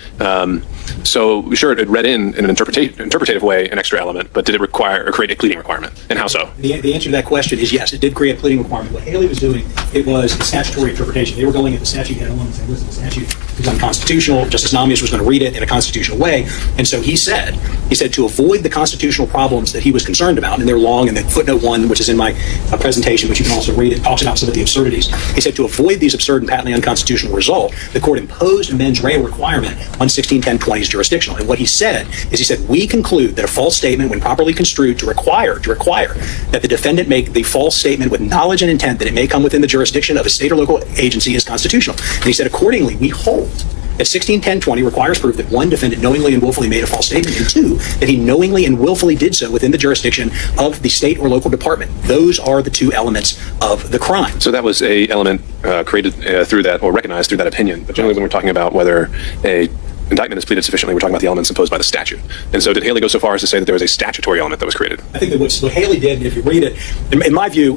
So sure, it read in an interpretative way an extra element, but did it require or create a pleading requirement? And how so? The answer to that question is yes, it did create a pleading requirement. What Haley was doing, it was a statutory interpretation. They were going at the statute head on and saying, listen, the statute is unconstitutional. Justice Namias was going to read it in a constitutional way. And so he said to avoid the constitutional problems that he was concerned about, and they're long, and then footnote 1, which is in my presentation, which you can also read, it talks about some of the absurdities. He said to avoid these absurd and patently unconstitutional result, the court imposed a mens rea requirement on 161020's jurisdictional. And what he said is we conclude that a false statement, when properly construed to require that the defendant make the false statement with knowledge and intent that it may come within the jurisdiction of a state or local agency is constitutional. And he said, accordingly, we hold that 161020 requires proof that 1, defendant knowingly and willfully made a false statement, and 2, that he knowingly and willfully did so within the jurisdiction of the state or local department. Those are the two elements of the crime. So that was a element created through that, or recognized through that opinion. But generally, when we're talking about whether a indictment is pleaded sufficiently, we're talking about the elements imposed by the statute. And so did Haley go so far as to say that there was a statutory element that was created? I think that what Haley did, if you read it, in my view,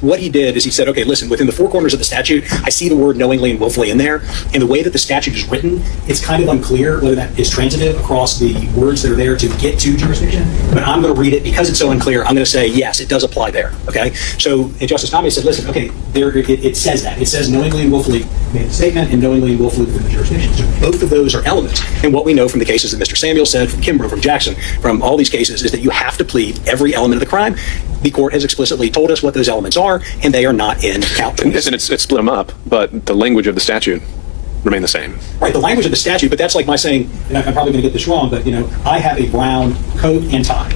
what he did is he said, okay, listen, within the four corners of the statute, I see the word knowingly and willfully in there. And the way that the statute is written, it's kind of unclear whether that is transitive across the words that are there to get to jurisdiction. But I'm going to read it because it's so unclear. I'm going to say, yes, it does apply there. Okay. So Justice Nami said, listen, okay, it says that. It says knowingly and willfully made the statement and knowingly and willfully within the jurisdiction. So both of those are elements. And what we know from the cases that Mr. Samuel said, from Kimbrough, from Jackson, from all these cases, is that you have to plead every element of the crime. The court has explicitly told us what those elements are, and they are not in count 26. And it's split them up, but the language of the statute remain the same. Right, the language of the statute, but that's like my saying, and I'm probably going to get this wrong, but I have a brown coat and tie.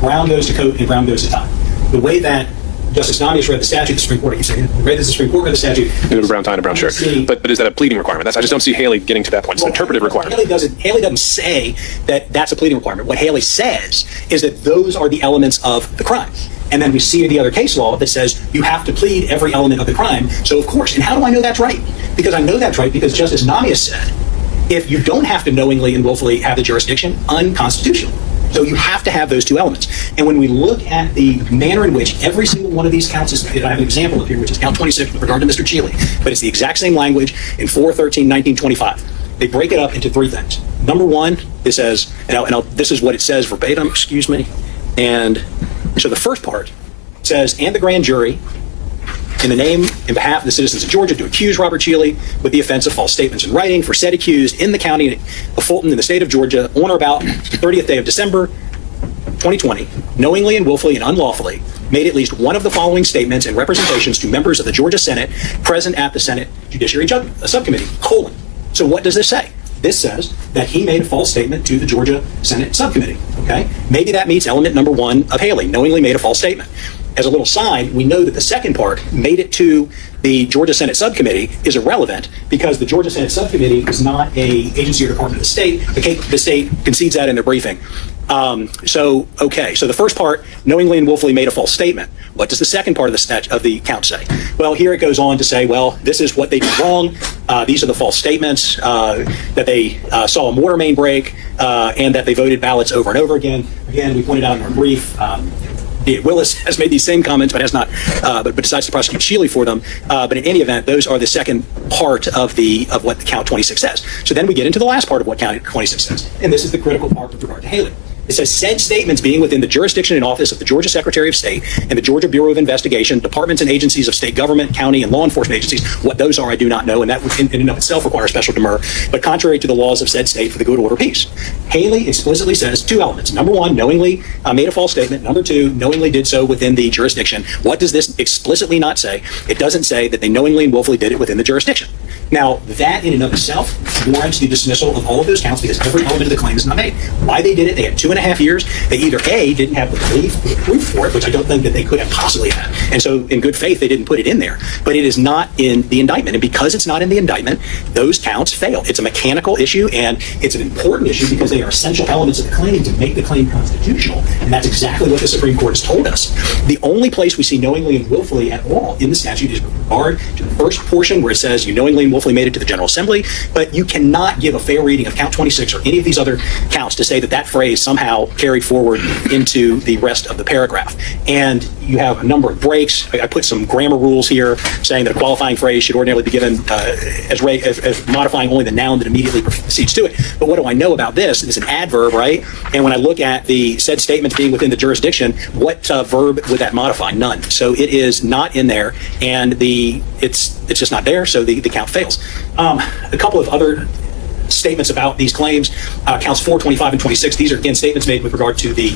Brown goes to coat and brown goes to tie. The way that Justice Nami has read the statute, the Supreme Court, I keep saying, read the Supreme Court read the statute. You have a brown tie and a brown shirt. But is that a pleading requirement? I just don't see Haley getting to that point. It's an interpretive requirement. Haley doesn't say that that's a pleading requirement. What Haley says is that those are the elements of the crime. And then we see the other case law that says you have to plead every element of the crime. So, of course, and how do I know that's right? Because I know that's right because Justice Nami has said, if you don't have to knowingly and willfully have the jurisdiction, unconstitutional. So you have to have those two elements. And when we look at the manner in which every single one of these counts is, I have an example up here, which is count 26 with regard to Mr. Cheeley, but it's the exact same language in 413-1925. They break it up into three things. Number one, it says, this is what it says verbatim, excuse me. And so the first part says, and the grand jury, in the name and behalf of the citizens of Georgia, to accuse Robert Cheeley with the offense of false statements in writing for said accused in the county of Fulton in the state of Georgia on or about the 30th day of December 2020, knowingly and willfully and unlawfully made at least one of the following statements and representations to members of the Georgia Senate present at the Senate Judiciary Subcommittee, : So what does this say? This says that he made a false statement to the Georgia Senate Subcommittee, okay? Maybe that meets element number one of Haley, knowingly made a false statement. As a little side, we know that the second part, made it to the Georgia Senate Subcommittee, is irrelevant because the Georgia Senate Subcommittee is not an agency or department of the state. The state concedes that in their briefing. So the first part, knowingly and willfully made a false statement. What does the second part of the count say? Well, here it goes on to say, well, this is what they did wrong. These are the false statements, that they saw a mortar main break, and that they voted ballots over and over again. Again, we pointed out in our brief, Willis has made these same comments, but has not, but decides to prosecute Cheeley for them. But in any event, those are the second part of what the count 26 says. So then we get into the last part of what count 26 says, and this is the critical part with regard to Haley. It says, said statements being within the jurisdiction and office of the Georgia Secretary of State and the Georgia Bureau of Investigation, departments and agencies of state government, county, and law enforcement agencies. What those are, I do not know, and that would in and of itself require special demur, but contrary to the laws of said state for the good order of peace. Haley explicitly says two elements. Number one, knowingly made a false statement. Number two, knowingly did so within the jurisdiction. What does this explicitly not say? It doesn't say that they knowingly and willfully did it within the jurisdiction. Now, that in and of itself warrants the dismissal of all of those counts because every element of the claim is not made. Why they did it, they had 2.5 years. They either A, didn't have the proof for it, which I don't think that they could have possibly had. And so in good faith, they didn't put it in there. But it is not in the indictment. And because it's not in the indictment, those counts fail. It's a mechanical issue, and it's an important issue because they are essential elements of the claim to make the claim constitutional. And that's exactly what the Supreme Court has told us. The only place we see knowingly and willfully at all in the statute is with regard to the first portion where it says you knowingly and willfully made it to the General Assembly, but you cannot give a fair reading of count 26 or any of these other counts to say that that phrase somehow carried forward into the rest of the paragraph. And you have a number of breaks. I put some grammar rules here saying that a qualifying phrase should ordinarily be given as modifying only the noun that immediately precedes to it. But what do I know about this? It's an adverb, right? And when I look at the said statements being within the jurisdiction, what verb would that modify? None. So it is not in there, and it's just not there, so the count fails. A couple of other statements about these claims, counts 4, 25, and 26. These are, again, statements made with regard to the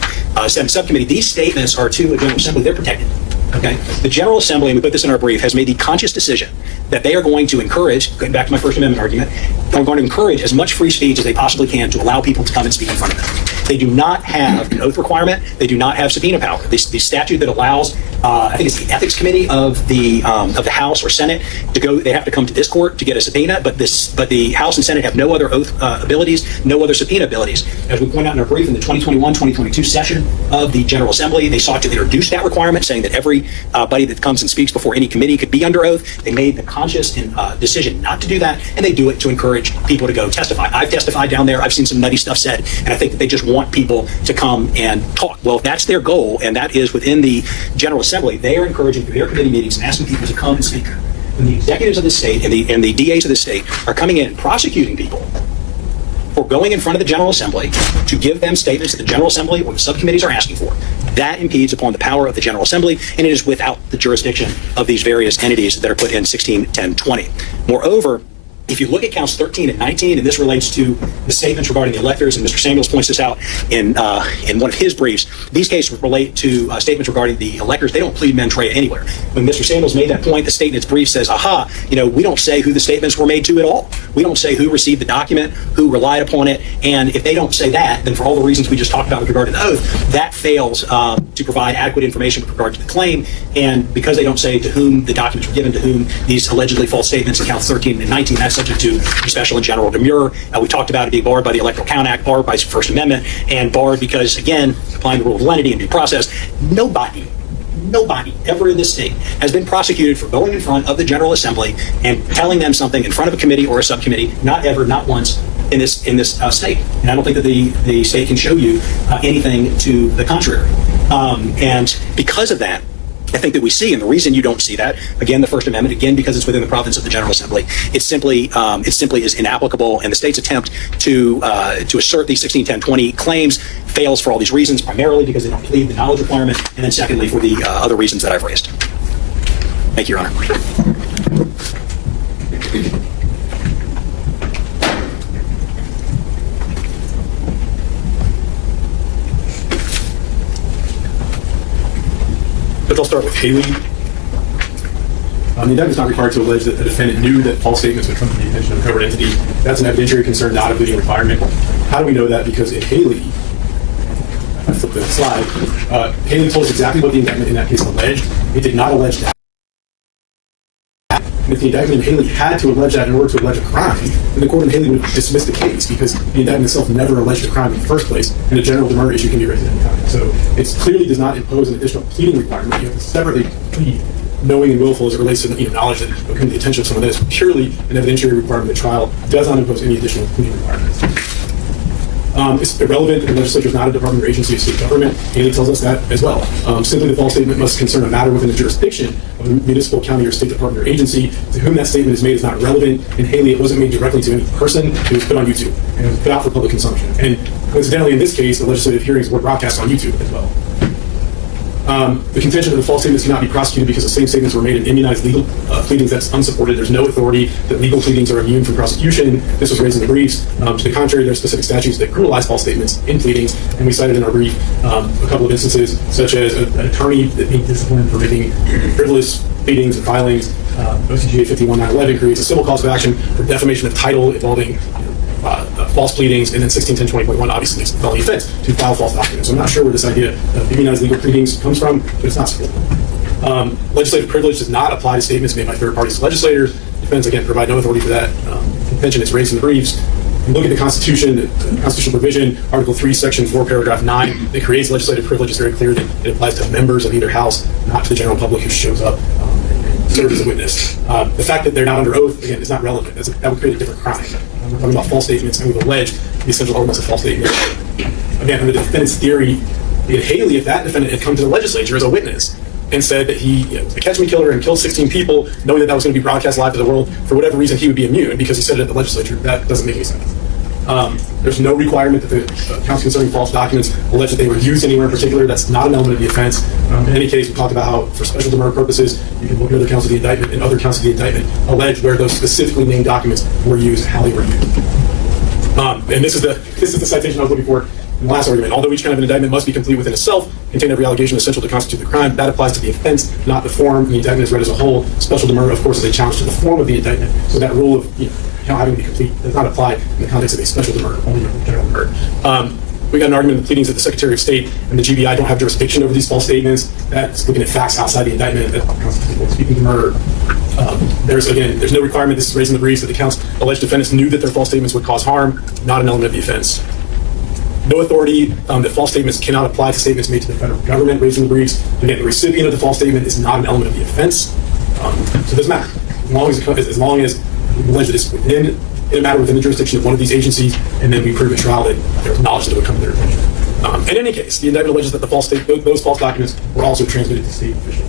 Senate subcommittee. These statements are to a General Assembly. They're protected. Okay? The General Assembly, and we put this in our brief, has made the conscious decision that they are going to encourage, going back to my First Amendment argument, they're going to encourage as much free speech as they possibly can to allow people to come and speak in front of them. They do not have an oath requirement. They do not have subpoena power. The statute that allows, I think it's the Ethics Committee of the House or Senate to go. They have to come to this court to get a subpoena. But the House and Senate have no other oath abilities, no other subpoena abilities. As we point out in our brief, in the 2021-2022 session of the General Assembly, they sought to introduce that requirement, saying that every everybody that comes and speaks before any committee could be under oath. They made the conscious decision not to do that, and they do it to encourage people to go testify. I've testified down there. I've seen some nutty stuff said, and I think that they just want people to come and talk. Well, if that's their goal, and that is within the General Assembly, they are encouraging through their committee meetings and asking people to come and speak. When the executives of the state and the DAs of the state are coming in and prosecuting people for going in front of the General Assembly to give them statements that the General Assembly or the subcommittees are asking for, that impedes upon the power of the General Assembly, and it is without the jurisdiction of these various entities that are put in 16, 10, 20. Moreover, if you look at counts 13 and 19, and this relates to the statements regarding the electors, and Mr. Samuels points this out in one of his briefs, these cases relate to statements regarding the electors. They don't plead mens rea anywhere. When Mr. Samuels made that point, the state in its brief says, aha, we don't say who the statements were made to at all. We don't say who received the document, who relied upon it, and if they don't say that, then for all the reasons we just talked about with regard to the oath, that fails to provide adequate information with regard to the claim, and because they don't say to whom the documents were given, to whom these allegedly false statements in counts 13 and 19, that's subject to special and general demurrer. We talked about it being barred by the Electoral Count Act, barred by the First Amendment, and barred because, again, applying the rule of lenity and due process, nobody ever in this state has been prosecuted for going in front of the General Assembly and telling them something in front of a committee or a subcommittee, not ever, not once in this state. And I don't think that the state can show you anything to the contrary. And because of that, I think that we see, and the reason you don't see that, again, the First Amendment, again, because it's within the province of the General Assembly, it simply is inapplicable, and the state's attempt to assert these 16, 10, 20 claims fails for all these reasons, primarily because they don't plead the knowledge requirement, and then secondly for the other reasons that I've raised. Thank you, Your Honor. But I'll start with Haley. The indictment is not required to allege that the defendant knew that false statements would come to the attention of a covered entity. That's an evidentiary concern, not a pleading requirement. How do we know that? Because in Haley, I flipped the slide, Haley told us exactly what the indictment in that case alleged. It did not allege that. And if the indictment in Haley had to allege that in order to allege a crime, then the court in Haley would dismiss the case because the indictment itself never alleged a crime in the first place, and a general demurrer issue can be raised at any time. So it clearly does not impose an additional pleading requirement. You have to separately plead knowing and willful as it relates to knowledge that will come to the attention of someone. That is purely an evidentiary requirement of the trial. It does not impose any additional pleading requirements. It's irrelevant. The legislature is not a department or agency of state government. Haley tells us that as well. Simply, the false statement must concern a matter within the jurisdiction of a municipal, county, or state department or agency. To whom that statement is made is not relevant. In Haley, it wasn't made directly to any person. It was put on YouTube, and it was put out for public consumption. And coincidentally, in this case, the legislative hearings were broadcast on YouTube as well. The contention that the false statements cannot be prosecuted because the same statements were made in immunized legal pleadings, that's unsupported. There's no authority that legal pleadings are immune from prosecution. This was raised in the briefs. To the contrary, there are specific statutes that criminalize false statements in pleadings, and we cited in our brief a couple of instances, such as an attorney that being disciplined for making frivolous pleadings and filings. OCGA 51-911 creates a civil cause of action for defamation of title involving false pleadings, and then 1610-20.1 obviously makes a felony offense to file false documents. So I'm not sure where this idea of immunized legal pleadings comes from, but it's not supported. Legislative privilege does not apply to statements made by third parties to legislators. Defendants, again, provide no authority for that. Contention is raised in the briefs. If you look at the Constitution, the constitutional provision, Article 3, Section 4, Paragraph 9, that creates legislative privilege is very clear that it applies to members of either house, not to the general public who shows up and serves as a witness. The fact that they're not under oath, again, is not relevant. That would create a different crime. We're talking about false statements, and we've alleged the essential elements of false statements. Again, under the defendant's theory, Haley, if that defendant had come to the legislature as a witness and said that he was a catch-me killer and killed 16 people, knowing that that was going to be broadcast live to the world, for whatever reason, he would be immune because he said it at the legislature. That doesn't make any sense. There's no requirement that the counts concerning false documents allege that they were used anywhere in particular. That's not an element of the offense. In any case, we talked about how, for special demurrer purposes, you can look at other counts of the indictment, and other counts of the indictment allege where those specifically named documents were used and how they were used. And this is the citation I was looking for in the last argument. Although each kind of an indictment must be complete within itself, contain every allegation essential to constitute the crime, that applies to the offense, not the form. The indictment is read as a whole. Special demurrer, of course, is a challenge to the form of the indictment. So that rule of having to be complete does not apply in the context of a special demurrer, only a general demurrer. We got an argument in the pleadings that the Secretary of State and the GBI don't have jurisdiction over these false statements. That's looking at facts outside the indictment that constitute speaking demurrer. There's no requirement, this is raised in the briefs, that the counts alleged defendants knew that their false statements would cause harm, not an element of the offense. no authority that false statements cannot apply to statements made to the federal government raised in the briefs. Again, the recipient of the false statement is not an element of the offense. So it doesn't matter. As long as we allege that it's within a matter within the jurisdiction of one of these agencies, and then we prove at trial that there's knowledge that would come to their attention. In any case, the indictment alleges that those false documents were also transmitted to state officials.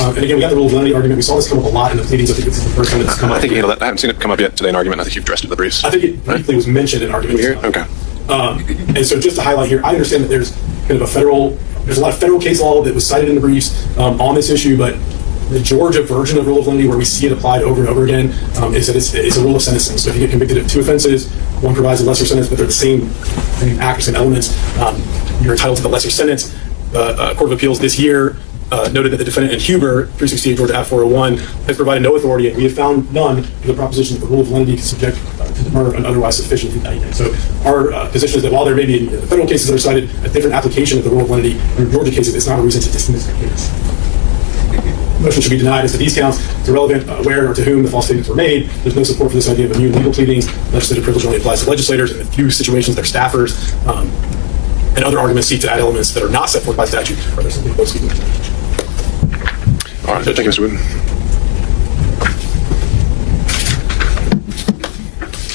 And again, we got the rule of lenity argument. We saw this come up a lot in the pleadings. I think this is the first time it's come up. I think you handled that. I haven't seen it come up yet today in argument. I think you've addressed it in the briefs. I think it briefly was mentioned in argument. Okay. And so just to highlight here, I understand that there's kind of there's a lot of federal case law that was cited in the briefs on this issue, but the Georgia version of rule of lenity, where we see it applied over and over again, is that it's a rule of sentencing. So if you get convicted of 2 offenses, one provides a lesser sentence, but they're the same act or same elements, you're entitled to the lesser sentence. Court of Appeals this year noted that the defendant in Huber, 368 Georgia Act 401, has provided no authority, and we have found none, for the proposition that the rule of lenity can subject to the murder of an otherwise sufficient indictment. So our position is that while there may be federal cases that are cited, a different application of the rule of lenity in Georgia cases, it's not a reason to dismiss the case. Motion should be denied as to these counts. It's irrelevant where or to whom the false statements were made. There's no support for this idea of immune legal pleadings. Legislative privilege only applies to legislators. In a few situations, they're staffers. And other arguments seek to add elements that are not set forth by statute, or they're simply close speaking. All right. Thank you, Mr. Wooten.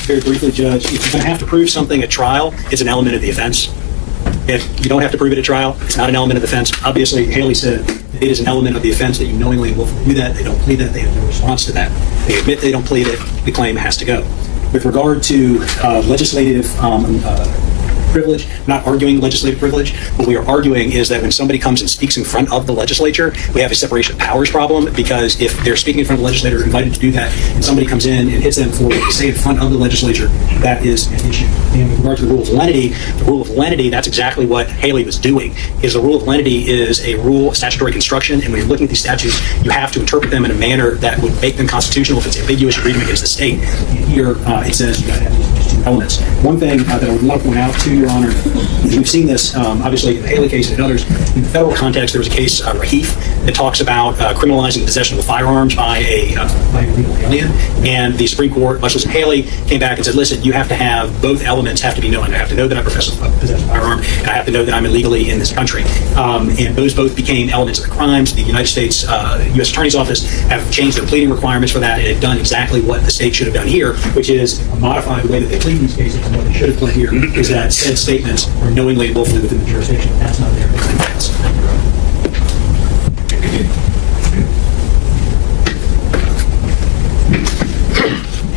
Very briefly, Judge, if you're going to have to prove something at trial, it's an element of the offense. If you don't have to prove it at trial, it's not an element of the offense. Obviously, Haley said it is an element of the offense that you knowingly and willfully do that. They don't plead that. They have no response to that. They admit they don't plead it. The claim has to go. With regard to legislative privilege, I'm not arguing legislative privilege. What we are arguing is that when somebody comes and speaks in front of the legislature, we have a separation of powers problem, because if they're speaking in front of the legislator, invited to do that, and somebody comes in and hits them for what they say in front of the legislature, that is an issue. And with regard to the rule of lenity, that's exactly what Haley was doing. Is the rule of lenity is a rule of statutory construction, and when you're looking at these statutes, you have to interpret them in a manner that would make them constitutional. If it's ambiguous, you read them against the state. Here, it says you got to have these 2 elements. One thing that I would love to point out to Your Honor, we've seen this obviously in the Haley case and others. In the federal context, there was a case, Rahif, that talks about criminalizing the possession of firearms by a legal alien. And the Supreme Court, much as in Haley, came back and said, listen, you have to have both elements have to be knowing. I have to know that I possess a firearm, and I have to know that I'm illegally in this country. And those both became elements of the crimes. The United States U.S. Attorney's Office have changed their pleading requirements for that, and have done exactly what the state should have done here, which is modify the way that they plead these cases. And what they should have pled here is that said statements are knowingly and willfully within the jurisdiction. That's not there.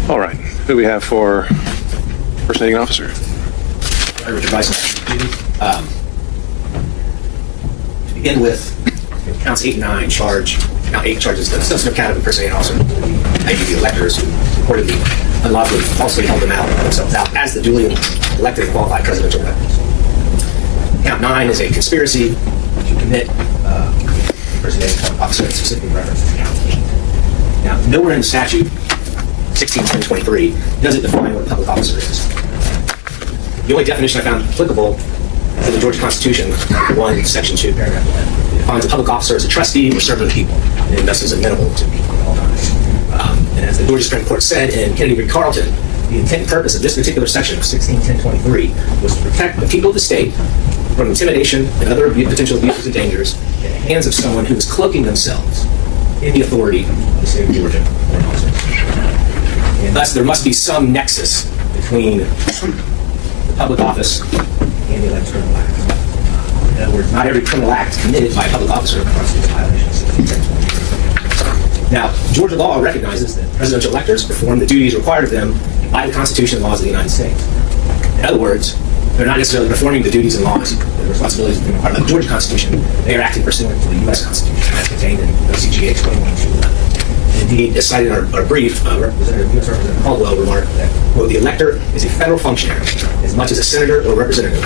All right. Who do we have for impersonating an officer? Richard Bison. To begin with, counts 8 and 9 charge. Count 8 charges the substantive count of impersonating an officer. The electors who reportedly unlawfully falsely held themselves out as the duly elected and qualified presidential electors. Count 9 is a conspiracy to commit impersonating an officer in specific reference to count 8. Now, nowhere in the statute, 161023, does it define what a public officer is. The only definition I found applicable is in the Georgia Constitution, 1, Section 2, Paragraph 1. It defines a public officer as a trustee or servant of the people, and thus is amenable to people at all times. And as the Georgia Supreme Court said in Kennedy v. Carlton, the intent and purpose of this particular section of 161023 was to protect the people of the state from intimidation and other potential abuses and dangers in the hands of someone who is cloaking themselves in the authority of the state of Georgia. And thus, there must be some nexus between the public office and the electoral act. In other words, not every criminal act committed by a public officer constitutes a violation of 161023. Now, Georgia law recognizes that presidential electors perform the duties required of them by the Constitution and laws of the United States. In other words, they're not necessarily performing the duties and laws, the responsibilities that are required by the Georgia Constitution. They are acting pursuant to the U.S. Constitution as contained in OCGA 21-211. Indeed, as cited in our brief, U.S. Representative Caldwell remarked that, quote, the elector is a federal functionary as much as a senator or representative,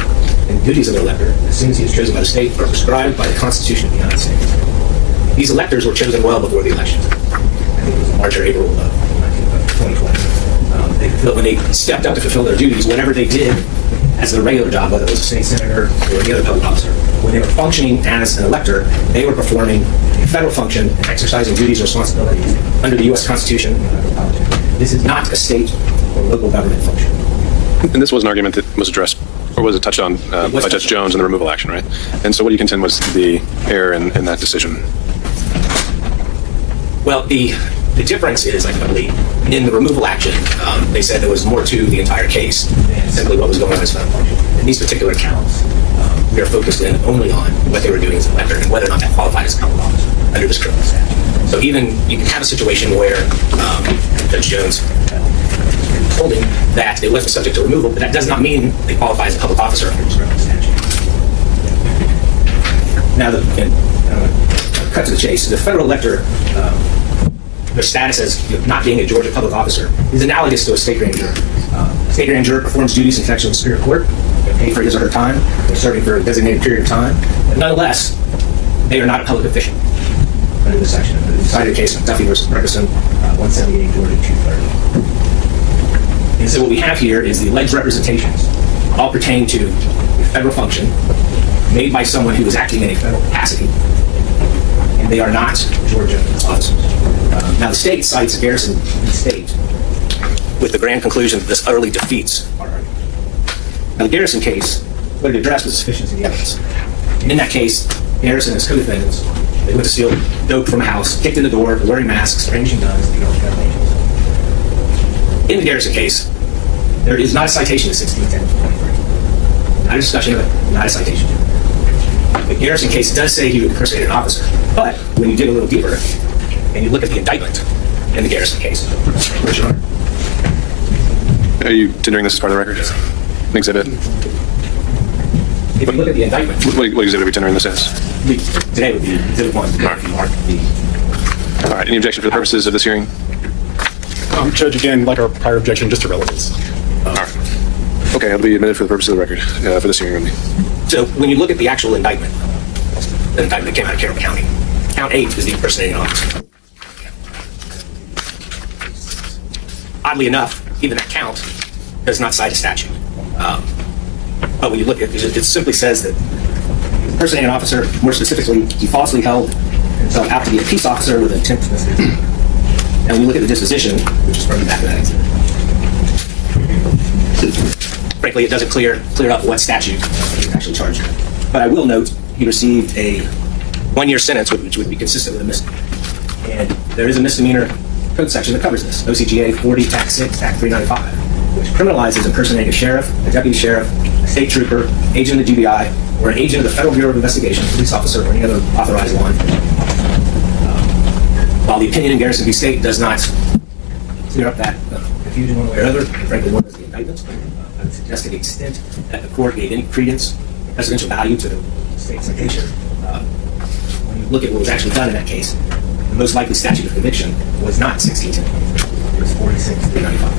and the duties of the elector, as soon as he is chosen by the state, are prescribed by the Constitution of the United States. These electors were chosen well before the election. I think it was March or April of 2020. When they stepped up to fulfill their duties, whatever they did as their regular job, whether it was a state senator or any other public officer, when they were functioning as an elector, they were performing a federal function and exercising duties and responsibilities under the U.S. Constitution and federal politics. This is not a state or local government function. And this was an argument that was addressed or was it touched on by Judge Jones in the removal action, right? And so what do you contend was the error in that decision? Well, the difference is, I believe, in the removal action, they said there was more to the entire case than simply what was going on as federal function. In these particular counts, we are focused in only on what they were doing as an elector and whether or not that qualified as a public officer under this criminal statute. So even you can have a situation where Judge Jones told him that it wasn't subject to removal, but that does not mean they qualify as a public officer under this criminal statute. Now, cut to the chase. The federal elector, their status as not being a Georgia public officer is analogous to a state grand juror. A state grand juror performs duties in connection with Superior Court. They're paid for his or her time. They're serving for a designated period of time. But nonetheless, they are not a public official under this section. The cited case of McAfee versus Ferguson, 178 Georgia 230. And so what we have here is the alleged representations all pertain to a federal function made by someone who is acting in a federal capacity, and they are not Georgia officers. Now, the state cites Garrison State with the grand conclusion that this utterly defeats our argument. Now, the Garrison case, what it addressed was sufficiency of the evidence. And in that case, Garrison and his co-defendants, they went to steal dope from a house, kicked in the door, wearing masks, brandishing guns, and federal agents. In the Garrison case, there is not a citation to 1610-23. Not a discussion of it, not a citation. The Garrison case does say he impersonated an officer, but when you dig a little deeper and you look at the indictment in the Garrison case, where's your honor? Are you tendering this as part of the record? An exhibit? If you look at the indictment, What exhibit are we tendering this as? today would be exhibit 1. All right. Any objection for the purposes of this hearing? Judge, again, like our prior objection, just to relevance. All right. Okay, it'll be admitted for the purpose of the record for this hearing only. So when you look at the actual indictment, the indictment came out of Carroll County. Count 8 is the impersonating officer. Oddly enough, even that count does not cite a statute. But when you look at it, it simply says that impersonating an officer, more specifically, he falsely held himself out to be a peace officer with intent to mislead. And when you look at the disposition, which is from the back of that exhibit, frankly, it doesn't clear up what statute he's actually charged with. But I will note he received a 1-year sentence, which would be consistent with a misdemeanor. And there is a misdemeanor code section that covers this, OCGA 40 Tac 6 Tac 395, which criminalizes impersonating a sheriff, a deputy sheriff, a state trooper, agent of the GBI, or an agent of the Federal Bureau of Investigation, police officer, or any other authorized law enforcement. While the opinion in Garrison v. State does not clear up that confusion one way or other, frankly, one is the indictment. I would suggest to the extent that the court gave any credence or presidential value to the state citation. When you look at what was actually done in that case, the most likely statute of conviction was not 1610. It was 46-395.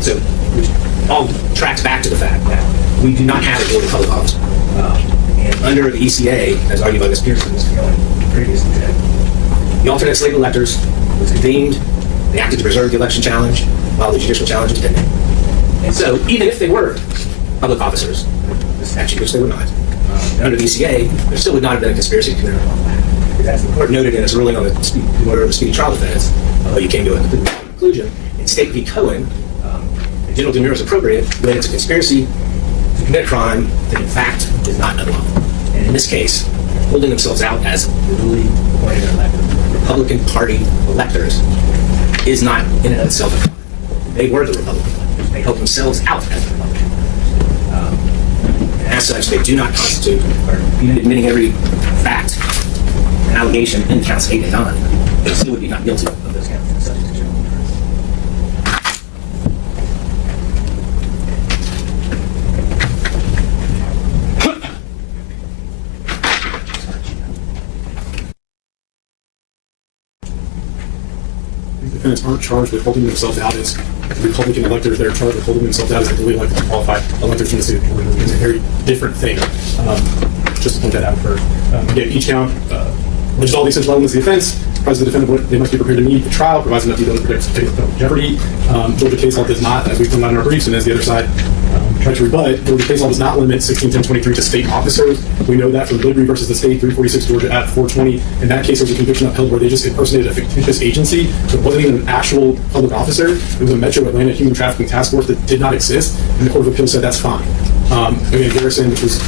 So which all tracks back to the fact that we do not have a Georgia public officer. And under the ECA, as argued by Ms. Pearson and Mr. Gillen previously today, the alternate slate electors was convened. They acted to preserve the election challenge while the judicial challenge was pending. And so, even if they were public officers, the statute, which they were not, under the ECA, there still would not have been a conspiracy to commit a wrong act. Because as the court noted in its ruling on the order of the speedy trial defense, although you came to a conclusion, in State v. Cohen, the general demurrer is appropriate when it's a conspiracy to commit a crime that in fact is not unlawful. And in this case, holding themselves out as the duly appointed and elected Republican Party electors is not in and of itself a crime. They were the Republican electors. They held themselves out as the Republican electors. And as such, they do not constitute, or even admitting every fact and allegation in counts 8 and 9, they still would be not guilty of those counts and subject to general demurrer. Defendants aren't charged with holding themselves out as Republican electors. They're charged with holding themselves out as duly elected and qualified electors in the state of Georgia. It's a very different thing. Just to point that out first. Again, each count alleges all the essential elements of the offense, provides the defendant what they must be prepared to meet the trial, provides enough detail to protect jeopardy. Georgia case law does not, as we pointed out in our briefs, and as the other side tried to rebut, the case law does not limit 161023 to state officers. We know that from Liberty versus the state, 346 Georgia at 420. In that case, there was a conviction upheld where they just impersonated a fictitious agency. So it wasn't even an actual public officer. It was a Metro Atlanta Human Trafficking Task Force that did not exist, and the Court of Appeals said that's fine. Again, Garrison, which was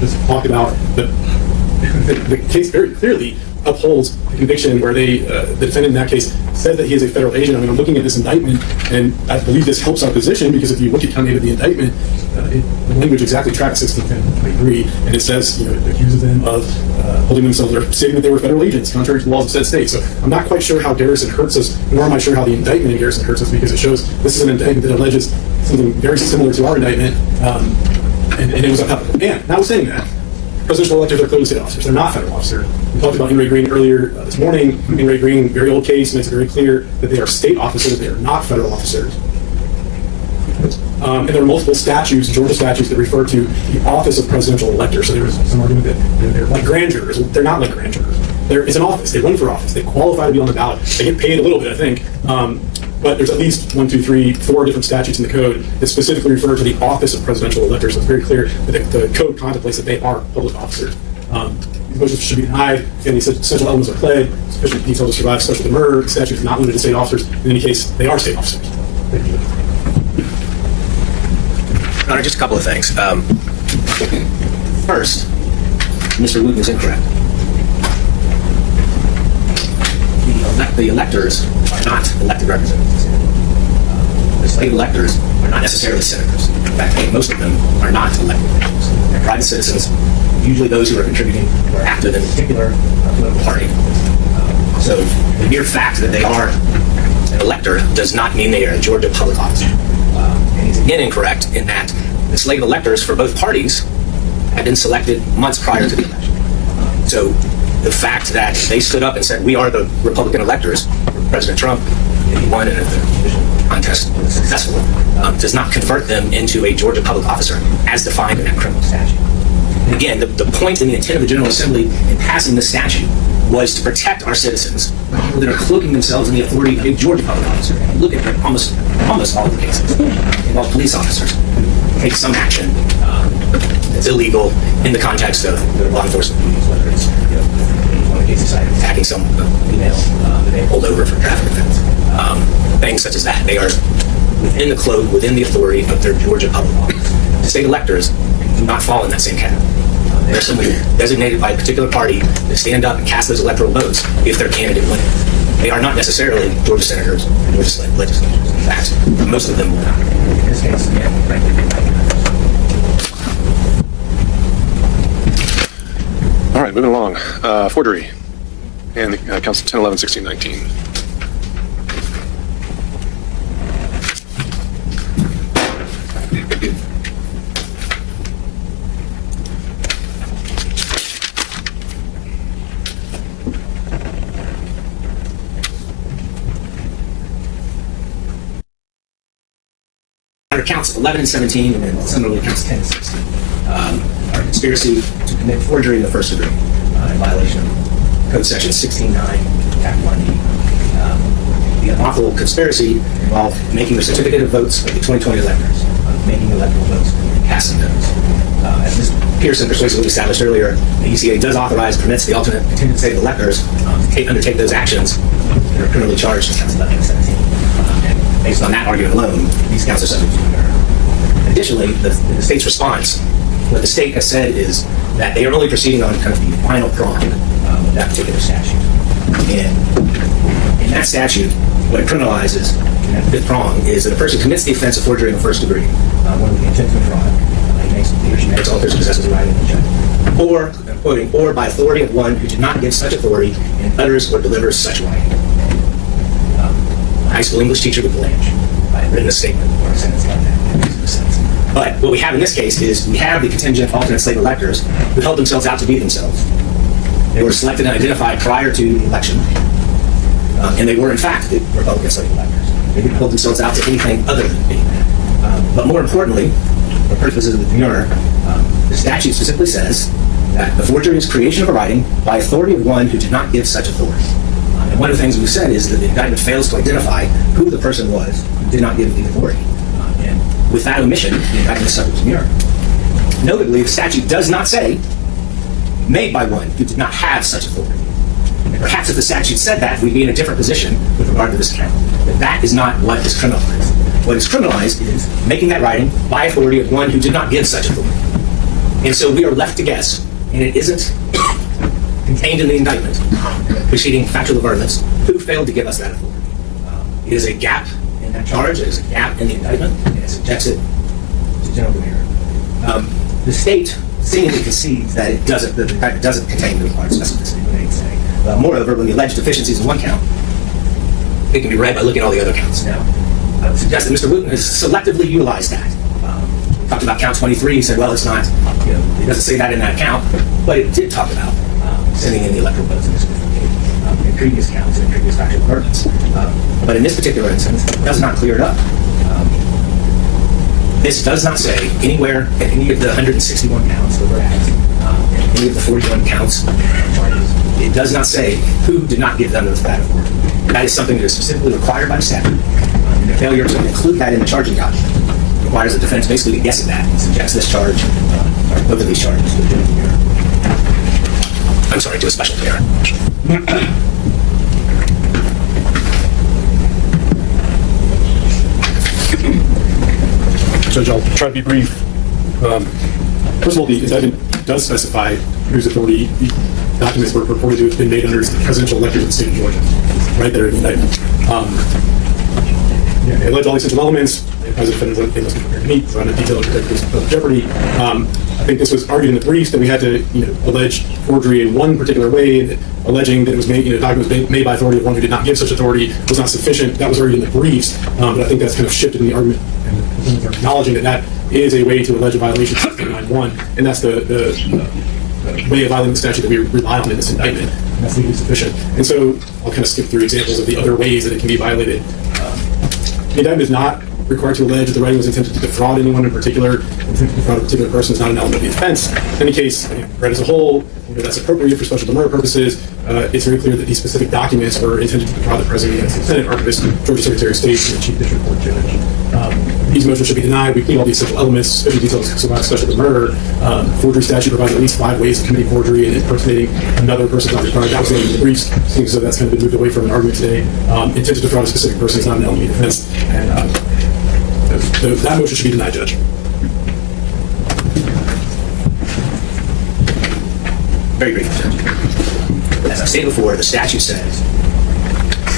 just talked about, the case very clearly upholds the conviction where the defendant in that case said that he is a federal agent. I mean, I'm looking at this indictment, and I believe this helps our position because if you look at count 8 of the indictment, the language exactly tracks 161023, and it says, it accuses them of holding themselves or stating that they were federal agents, contrary to the laws of said state. So I'm not quite sure how Garrison hurts us, nor am I sure how the indictment in Garrison hurts us, because it shows this is an indictment that alleges something very similar to our indictment, and it was upheld. And notwithstanding that, presidential electors are clearly state officers. They're not federal officers. We talked about Henry Green earlier this morning. Henry Green, very old case, makes it very clear that they are state officers. They are not federal officers. And there are multiple statutes, Georgia statutes, that refer to the office of presidential elector. So there was some argument that they're like grand jurors. They're not like grand jurors. It's an office. They run for office. They qualify to be on the ballot. They get paid a little bit, I think. But there's at least 4 different statutes in the code that specifically refer to the office of presidential electors. So it's very clear that the code contemplates that they are public officers. These motions should be denied. Again, these essential elements are pled. Sufficient detail to survive special murder. The statute is not limited to state officers. In any case, they are state officers. Thank you. Your Honor, just a couple of things. First, Mr. Wooten is incorrect. The electors are not elected representatives. The state electors are not necessarily senators. In fact, most of them are not elected officials. They're private citizens, usually those who are contributing or active in a particular political party. So the mere fact that they are an elector does not mean they are a Georgia public officer. And he's again incorrect in that the slate of electors for both parties had been selected months prior to the election. So the fact that they stood up and said, we are the Republican electors, President Trump, if he won and if the contest was successful, does not convert them into a Georgia public officer as defined in that criminal statute. And again, the point and the intent of the General Assembly in passing this statute was to protect our citizens that are cloaking themselves in the authority of a Georgia public officer. And look at almost all of the cases involve police officers who take some action that's illegal in the context of their law enforcement duties, whether it's one of the cases attacking some female that they pulled over for traffic offense. Things such as that. They are within the cloak, within the authority of their Georgia public office. The state electors do not fall in that same category. They're simply designated by a particular party to stand up and cast those electoral votes if their candidate wins. They are not necessarily Georgia senators or Georgia legislators. In fact, most of them will not. In this case, frankly, All right, moving along. Forgery and the counts 10, 11, 16, 19. Under counts 11 and 17, and then similarly counts 10 and 16, are conspiracy to commit forgery in the first degree in violation of Code Section 16.9, Act 1E. The unlawful conspiracy involved making the certificate of votes of the 2020 electors, making electoral votes, and casting those. As Ms. Pearson persuasively established earlier, the ECA does authorize, permits the alternate contingent state electors to undertake those actions that are criminally charged in counts 11 and 17. And based on that argument alone, these counts are subject to error. Additionally, the state's response, what the state has said is that they are only proceeding on kind of the final prong of that particular statute. And in that statute, what it criminalizes in that fifth prong is that a person commits the offense of forgery in the first degree, one with the intent to defraud. He or she makes, alters, or possesses the right of the judge. Or, I'm quoting, or by authority of one who did not give such authority and utters or delivers such writing. A high school English teacher with Blanche, I have written a statement or a sentence like that. But what we have in this case is we have the contingent alternate slate electors who held themselves out to be themselves. They were selected and identified prior to the election. And they were, in fact, the Republican slate electors. They didn't hold themselves out to anything other than being that. But more importantly, for purposes of the demurrer, the statute specifically says that the forgery is creation of a writing by authority of one who did not give such authority. And one of the things we've said is that the indictment fails to identify who the person was who did not give the authority. And with that omission, the indictment is subject to mirror. Notably, the statute does not say made by one who did not have such authority. And perhaps if the statute said that, we'd be in a different position with regard to this account. But that is not what is criminalized. What is criminalized is making that writing by authority of one who did not give such authority. And so we are left to guess, and it isn't contained in the indictment preceding factual averments, who failed to give us that authority. It is a gap in that charge, it is a gap in the indictment, and it subjects it to general error. The state seemingly concedes that it doesn't, that the indictment doesn't contain the required specificity of what they say. Moreover, when the alleged deficiencies in one count, it can be read by looking at all the other counts. Now, I would suggest that Mr. Wooten has selectively utilized that. Talked about count 23, he said, well, it's not, it doesn't say that in that count, but it did talk about sending in the electoral votes in previous counts and previous factual averments. But in this particular instance, it does not clear it up. This does not say anywhere in any of the 161 counts that were added, any of the 41 counts charges, it does not say who did not give them that authority. That is something that is specifically required by the statute. And the failure to include that in the charging document requires the defense basically to guess at that and subjects this charge, or both of these charges, to a general error. I'm sorry, to a special error. Judge, I'll try to be brief. First of all, the indictment does specify whose authority the documents were purported to have been made under as the presidential electors of the state of Georgia, right there in the indictment. They allege all the essential elements. As a defendant, they must be prepared to meet, so I'm not detailing the jeopardy. I think this was argued in the briefs that we had to, allege forgery in one particular way, alleging that it was made, documents made by authority of one who did not give such authority was not sufficient. That was argued in the briefs, but I think that's kind of shifted in the argument, and are acknowledging that that is a way to allege a violation of 1691, and that's the way of violating the statute that we rely on in this indictment, and that's legally sufficient. And so I'll kind of skip through examples of the other ways that it can be violated. The indictment is not required to allege that the writing was intended to defraud anyone in particular. Intent to defraud a particular person is not an element of the offense. In any case, read as a whole, that's appropriate for special demurrer purposes. It's very clear that these specific documents were intended to defraud the President, the Senate, Archivist, Georgia Secretary of State, and the Chief District Court Judge. These motions should be denied. We plead all the essential elements, especially details about special demurrer. Forgery statute provides at least 5 ways of committing forgery and impersonating another person is not required. That was in the briefs, seems so that's kind of been moved away from an argument today. Intent to defraud a specific person is not an element of the offense. And that motion should be denied, Judge. Very brief, Judge. As I stated before, the statute says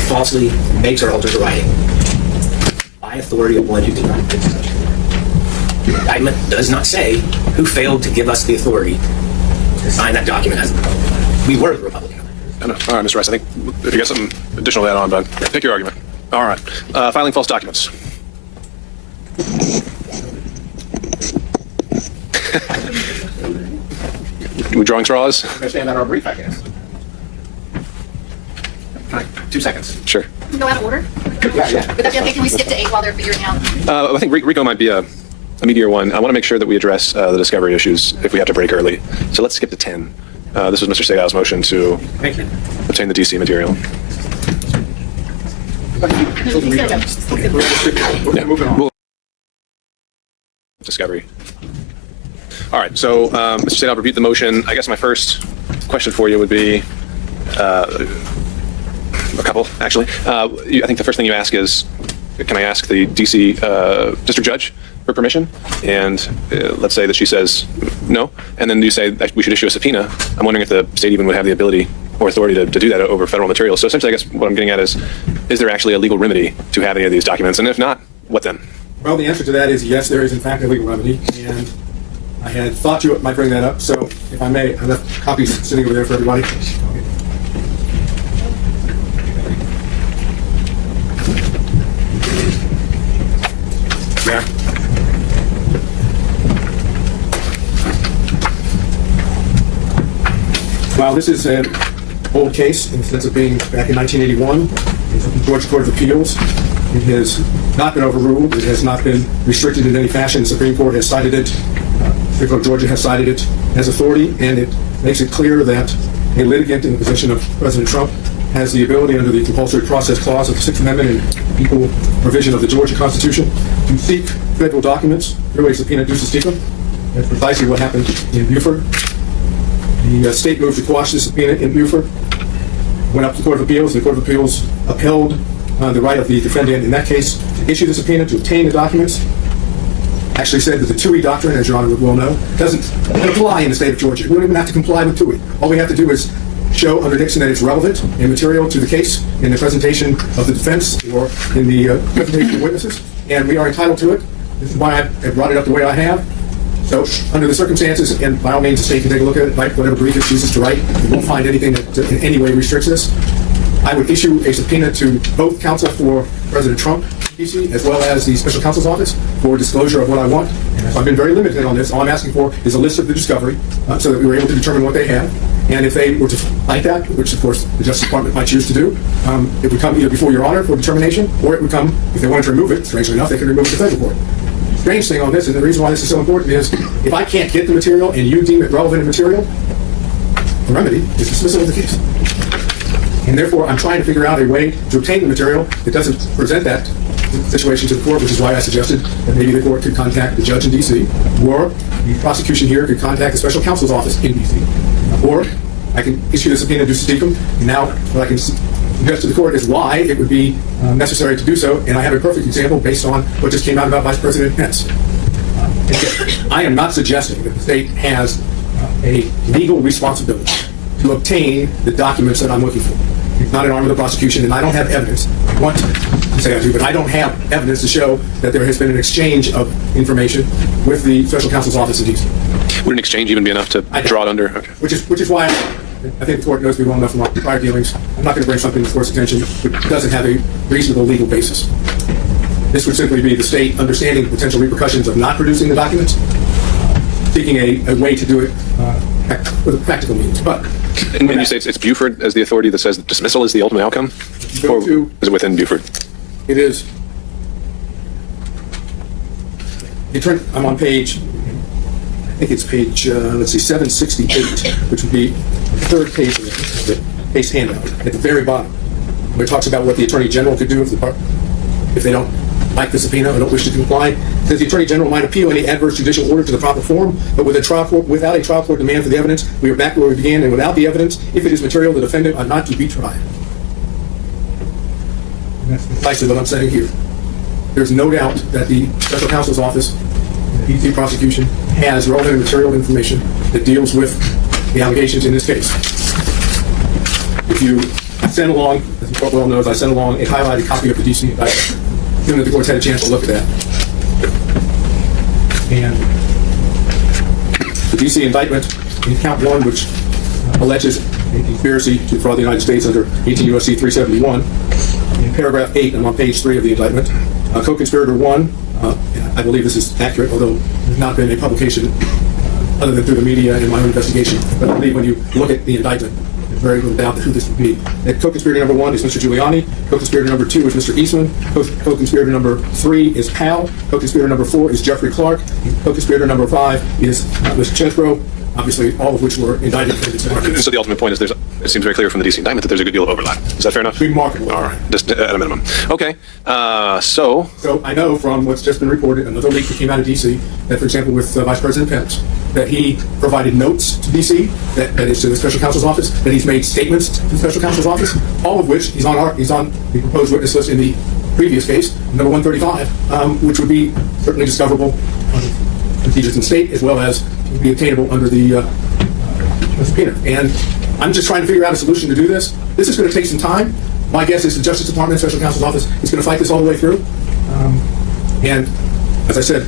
falsely makes or alters a writing by authority of one who did not give such authority. The indictment does not say who failed to give us the authority to sign that document as the Republican. We were the Republican. All right, Mr. Rice, I think if you got something additional to add on, but pick your argument. All right. Filing false documents. We drawing straws? I'm going to stand on our brief, I guess. 2 seconds. Sure. Go out of order? Yeah. Would that be okay? Can we skip to 8 while they're figuring out? I think RICO might be a meatier one. I want to make sure that we address the discovery issues if we have to break early. So let's skip to 10. This was Mr. Segal's motion to obtain the DC material. We're moving on. Discovery. All right, so Mr. State, I'll repeat the motion. I guess my first question for you would be a couple, actually. I think the first thing you ask is, can I ask the DC district judge for permission? And let's say that she says no, and then you say that we should issue a subpoena. I'm wondering if the state even would have the ability or authority to do that over federal material. So essentially, I guess what I'm getting at is there actually a legal remedy to have any of these documents? And if not, what then? Well, the answer to that is yes, there is in fact a legal remedy, and I had thought you might bring that up, so if I may, I left copies sitting over there for everybody. Yeah. Well, this is an old case in the sense of being back in 1981. It's from the Georgia Court of Appeals. It has not been overruled. It has not been restricted in any fashion. The Supreme Court has cited it. District of Georgia has cited it as authority, and it makes it clear that a litigant in the position of President Trump has the ability under the compulsory process clause of the Sixth Amendment and equal provision of the Georgia Constitution to seek federal documents through a subpoena ducis tecum. That's precisely what happened in Buford. The state moved to quash the subpoena in Buford, went up to the Court of Appeals. The Court of Appeals upheld the right of the defendant in that case to issue the subpoena to obtain the documents. Actually said that the TUI doctrine, as Your Honor would well know, doesn't apply in the state of Georgia. We don't even have to comply with TUI. All we have to do is show under Nixon that it's relevant and material to the case in the presentation of the defense or in the presentation of witnesses, and we are entitled to it. This is why I brought it up the way I have. So, under the circumstances, and by all means, the state can take a look at it, write whatever brief it chooses to write. We won't find anything that in any way restricts this. I would issue a subpoena to both counsel for President Trump, D.C., as well as the special counsel's office for disclosure of what I want. So I've been very limited on this. All I'm asking for is a list of the discovery so that we were able to determine what they have. And if they were to like that, which of course the Justice Department might choose to do, it would come either before Your Honor for determination, or it would come, if they wanted to remove it, strangely enough, they could remove it to federal court. Strange thing on this, and the reason why this is so important is, if I can't get the material and you deem it relevant material, the remedy is dismissal of the case. And therefore, I'm trying to figure out a way to obtain the material that doesn't present that situation to the court, which is why I suggested that maybe the court could contact the judge in D.C., or the prosecution here could contact the special counsel's office in D.C., or I can issue the subpoena ducis tecum. Now, what I can suggest to the court is why it would be necessary to do so, and I have a perfect example based on what just came out about Vice President Pence. I am not suggesting that the state has a legal responsibility to obtain the documents that I'm looking for. It's not an arm of the prosecution, and I don't have evidence. I want to say I do, but I don't have evidence to show that there has been an exchange of information with the special counsel's office in D.C. Would an exchange even be enough to draw it under? Okay. Which is why I think the court knows me well enough from our prior dealings. I'm not going to bring something to the court's attention which doesn't have a reasonable legal basis. This would simply be the state understanding the potential repercussions of not producing the documents, seeking a way to do it with a practical means. But and you say it's Buford as the authority that says that dismissal is the ultimate outcome? Or is it within Buford? It is. I'm on page, I think it's page, 768, which would be the third page of the case handout, at the very bottom, where it talks about what the Attorney General could do if they don't like the subpoena or don't wish to comply. It says the Attorney General might appeal any adverse judicial order to the proper form, but without a trial court demand for the evidence, we are back where we began, and without the evidence, if it is material, the defendant ought not to be tried. And that's precisely what I'm saying here. There's no doubt that the special counsel's office, the D.C. prosecution, has relevant material information that deals with the allegations in this case. If you send along, as the court well knows, I sent along a highlighted copy of the D.C. indictment, assuming that the court's had a chance to look at that. And the D.C. indictment in count 1, which alleges a conspiracy to defraud the United States under 18 U.S.C. 371, in paragraph 8, I'm on page 3 of the indictment, co-conspirator 1, I believe this is accurate, although there's not been a publication other than through the media and my own investigation, but I believe when you look at the indictment, there's very little doubt who this would be. And co-conspirator number 1 is Mr. Giuliani, co-conspirator number 2 is Mr. Eastman, co-conspirator number 3 is Powell, co-conspirator number 4 is Jeffrey Clark, co-conspirator number 5 is Mr. Chesbrough, obviously all of which were indicted. So the ultimate point is it seems very clear from the D.C. indictment that there's a good deal of overlap. Is that fair enough? Remarkable. All right, just at a minimum. Okay, so I know from what's just been reported, another leak that came out of D.C., that for example with Vice President Pence, that he provided notes to D.C., that is to the special counsel's office, that he's made statements to the special counsel's office, all of which he's on the proposed witness list in the previous case, number 135, which would be certainly discoverable on procedures in state, as well as be obtainable under the subpoena. And I'm just trying to figure out a solution to do this. This is going to take some time. My guess is the Justice Department, Special Counsel's Office, is going to fight this all the way through. And as I said,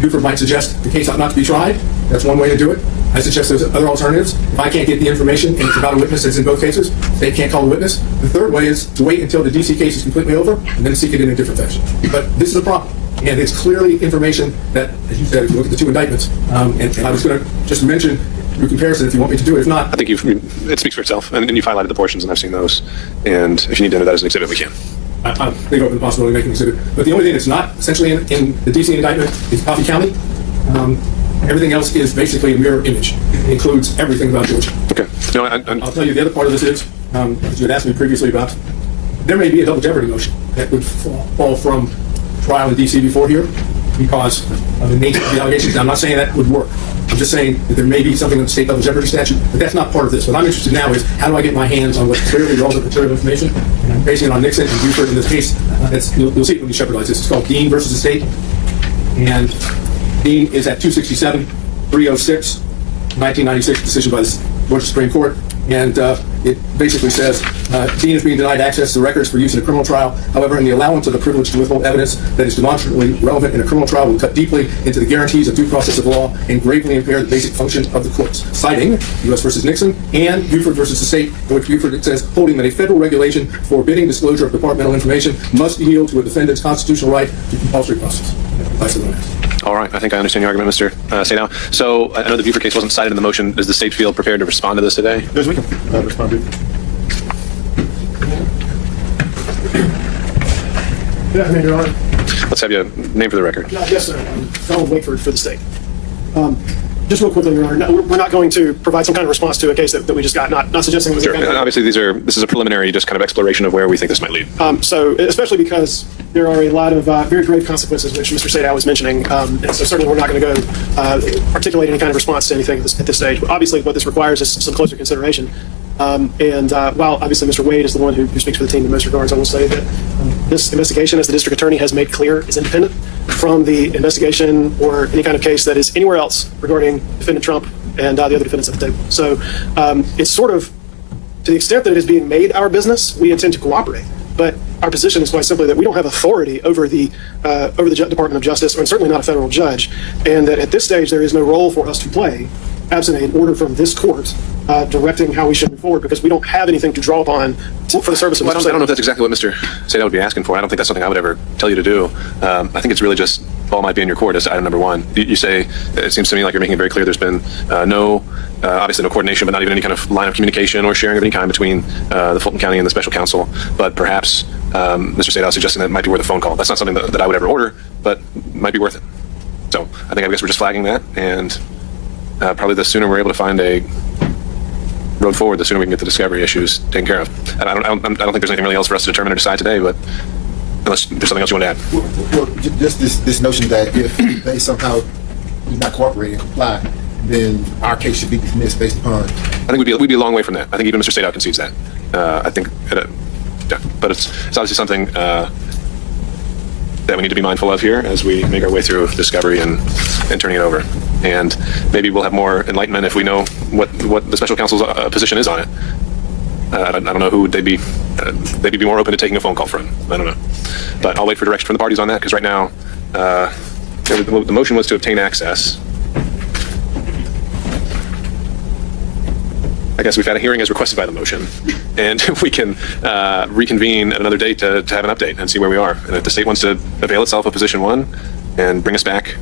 Buford might suggest the case ought not to be tried. That's one way to do it. I suggest there's other alternatives. If I can't get the information and it's about a witness that's in both cases, they can't call the witness. The third way is to wait until the D.C. case is completely over and then seek it in a different fashion. But this is a problem. And it's clearly information that, as you said, if you look at the two indictments, and I was going to just mention through comparison if you want me to do it. If not, I think it speaks for itself, and you've highlighted the portions, and I've seen those. And if you need to enter that as an exhibit, we can. I think open the possibility of making an exhibit. But the only thing that's not essentially in the D.C. indictment is Coffee County. Everything else is basically a mirror image. It includes everything about Georgia. Okay. No, I'll tell you the other part of this is, as you had asked me previously about, there may be a double jeopardy motion that would fall from trial in D.C. before here because of the nature of the allegations. Now, I'm not saying that would work. I'm just saying that there may be something in the state double jeopardy statute, but that's not part of this. What I'm interested in now is how do I get my hands on what's clearly relevant material information? And I'm basing it on Nixon and Buford in this case. You'll see it when you shepherdize this. It's called Dean versus the state. And Dean is at 267, 306, 1996 decision by the Georgia Supreme Court. And it basically says, Dean is being denied access to records for use in a criminal trial. However, in the allowance of the privilege to withhold evidence that is demonstrably relevant in a criminal trial will cut deeply into the guarantees of due process of law and gravely impair the basic function of the courts. Citing U.S. versus Nixon and Buford versus the state, in which Buford says, holding that a federal regulation forbidding disclosure of departmental information must yield to a defendant's constitutional right to compulsory process. That's the one. All right. I think I understand your argument, Mr. Sadow. So I know the Buford case wasn't cited in the motion. Does the state feel prepared to respond to this today? Yes, we can respond to it. Good afternoon, Your Honor. Let's have you name for the record. Yes, sir. I'm Donald Wakeford for the state. Just real quickly, Your Honor, no, we're not going to provide some kind of response to a case that we just got, not suggesting. Sure. And obviously, this is a preliminary, just kind of exploration of where we think this might lead. So, especially because there are a lot of very grave consequences, which Mr. Sadow was mentioning, and so certainly we're not going to go articulate any kind of response to anything at this stage. But obviously, what this requires is some closer consideration. While obviously Mr. Wade is the one who speaks for the team in most regards, I will say that this investigation, as the district attorney has made clear, is independent from the investigation or any kind of case that is anywhere else regarding defendant Trump and the other defendants at the table. So it's sort of, to the extent that it is being made our business, we intend to cooperate. But our position is quite simply that we don't have authority over the Department of Justice, or certainly not a federal judge, and that at this stage there is no role for us to play, absent an order from this court directing how we should move forward, because we don't have anything to draw upon for the service of I don't know if that's exactly what Mr. Sadow would be asking for. I don't think that's something I would ever tell you to do. I think it's really just ball might be in your court as item number one. You say, it seems to me like you're making it very clear there's been obviously no coordination, but not even any kind of line of communication or sharing of any kind between the Fulton County and the special counsel. But perhaps Mr. Sadow suggesting that it might be worth a phone call. That's not something that I would ever order, but might be worth it. So I guess we're just flagging that, and probably the sooner we're able to find a road forward, the sooner we can get the discovery issues taken care of. And I don't think there's anything really else for us to determine or decide today, but unless there's something else you want to add. Well, just this notion that if they somehow do not cooperate and comply, then our case should be dismissed based upon. I think we'd be a long way from that. I think even Mr. Sadow concedes that. I think, but it's obviously something that we need to be mindful of here as we make our way through discovery and turning it over. And maybe we'll have more enlightenment if we know what the special counsel's position is on it. I don't know who they'd be more open to taking a phone call from. I don't know. But I'll wait for direction from the parties on that, because right now the motion was to obtain access. I guess we've had a hearing as requested by the motion, and we can reconvene at another date to have an update and see where we are. And if the state wants to avail itself of position one and bring us back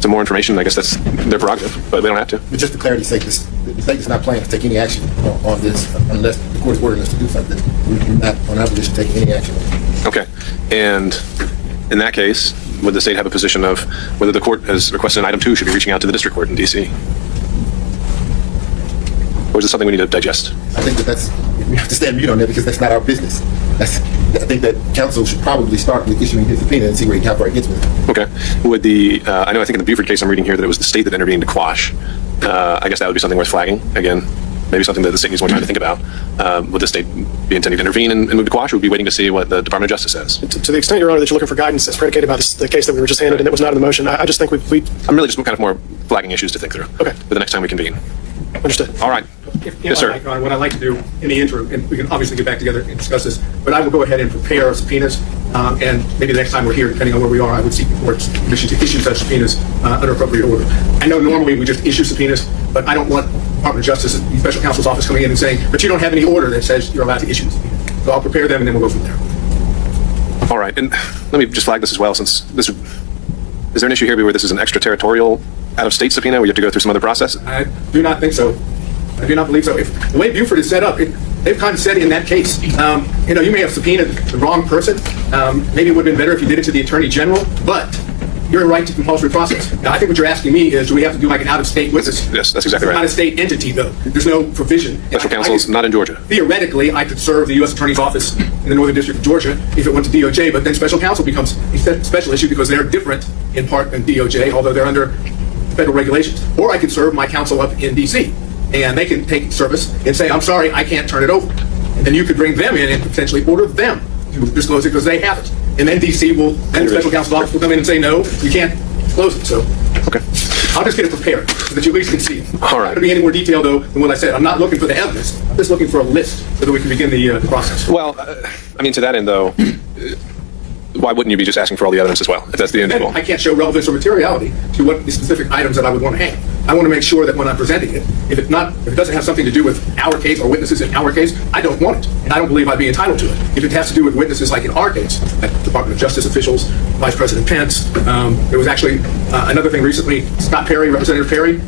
some more information, I guess that's their prerogative, but they don't have to. But just for clarity's sake, the state is not planning to take any action on this unless the court is ordering us to do something. We're not on our position taking any action. Okay. And in that case, would the state have a position of whether the court has requested an item 2 should be reaching out to the district court in D.C.? Or is it something we need to digest? I think we have to stand mute on that, because that's not our business. I think that counsel should probably start with issuing his subpoena and see how far it gets with it. Okay. Would I think in the Buford case I'm reading here that it was the state that intervened to quash. I guess that would be something worth flagging. Again, maybe something that the state needs more time to think about. Would the state be intending to intervene and move to quash, or would we be waiting to see what the Department of Justice says? To the extent, Your Honor, that you're looking for guidance that's predicated by the case that we were just handed and it was not in the motion, I just think I'm really just kind of more flagging issues to think through. Okay. For the next time we convene. Understood. All right. Yes, sir. What I'd like to do in the interim, and we can obviously get back together and discuss this, but I will go ahead and prepare subpoenas, and maybe the next time we're here, depending on where we are, I would seek the court's permission to issue such subpoenas under appropriate order. I know normally we just issue subpoenas, but I don't want Department of Justice, the special counsel's office coming in and saying, but you don't have any order that says you're allowed to issue a subpoena. So I'll prepare them, and then we'll go from there. All right. And let me just flag this as well, since is there an issue here where this is an extraterritorial out-of-state subpoena where you have to go through some other process? I do not think so. I do not believe so. If the way Buford is set up, they've kind of said in that case, you may have subpoenaed the wrong person. Maybe it would have been better if you did it to the Attorney General, but you're in right to compulsory process. Now, I think what you're asking me is, do we have to do like an out-of-state witness? Yes, that's exactly It's not right. a state entity, though. There's no provision. Special counsel is not in Georgia. Theoretically, I could serve the U.S. Attorney's Office in the Northern District of Georgia if it went to DOJ, but then special counsel becomes a special issue because they're different in part than DOJ, although they're under federal regulations. Or I could serve my counsel up in D.C., and they can take service and say, I'm sorry, I can't turn it over. And then you could bring them in and potentially order them to disclose it because they have it. And then D.C. will, then the special counsel's office will come in and say, no, you can't disclose it. So Okay. I'll just get it prepared so that you at least can see it. All right. I'm not going to be any more detailed, though, than what I said. I'm not looking for the evidence. I'm just looking for a list so that we can begin the process. Well, I mean, to that end, though, why wouldn't you be just asking for all the evidence as well, if that's the end Then goal? I can't show relevance or materiality to what the specific items that I would want to have. I want to make sure that when I'm presenting it, if it doesn't have something to do with our case or witnesses in our case, I don't want it, and I don't believe I'd be entitled to it. If it has to do with witnesses, like in our case, like Department of Justice officials, Vice President Pence, there was actually another thing recently. Scott Perry, Representative Perry,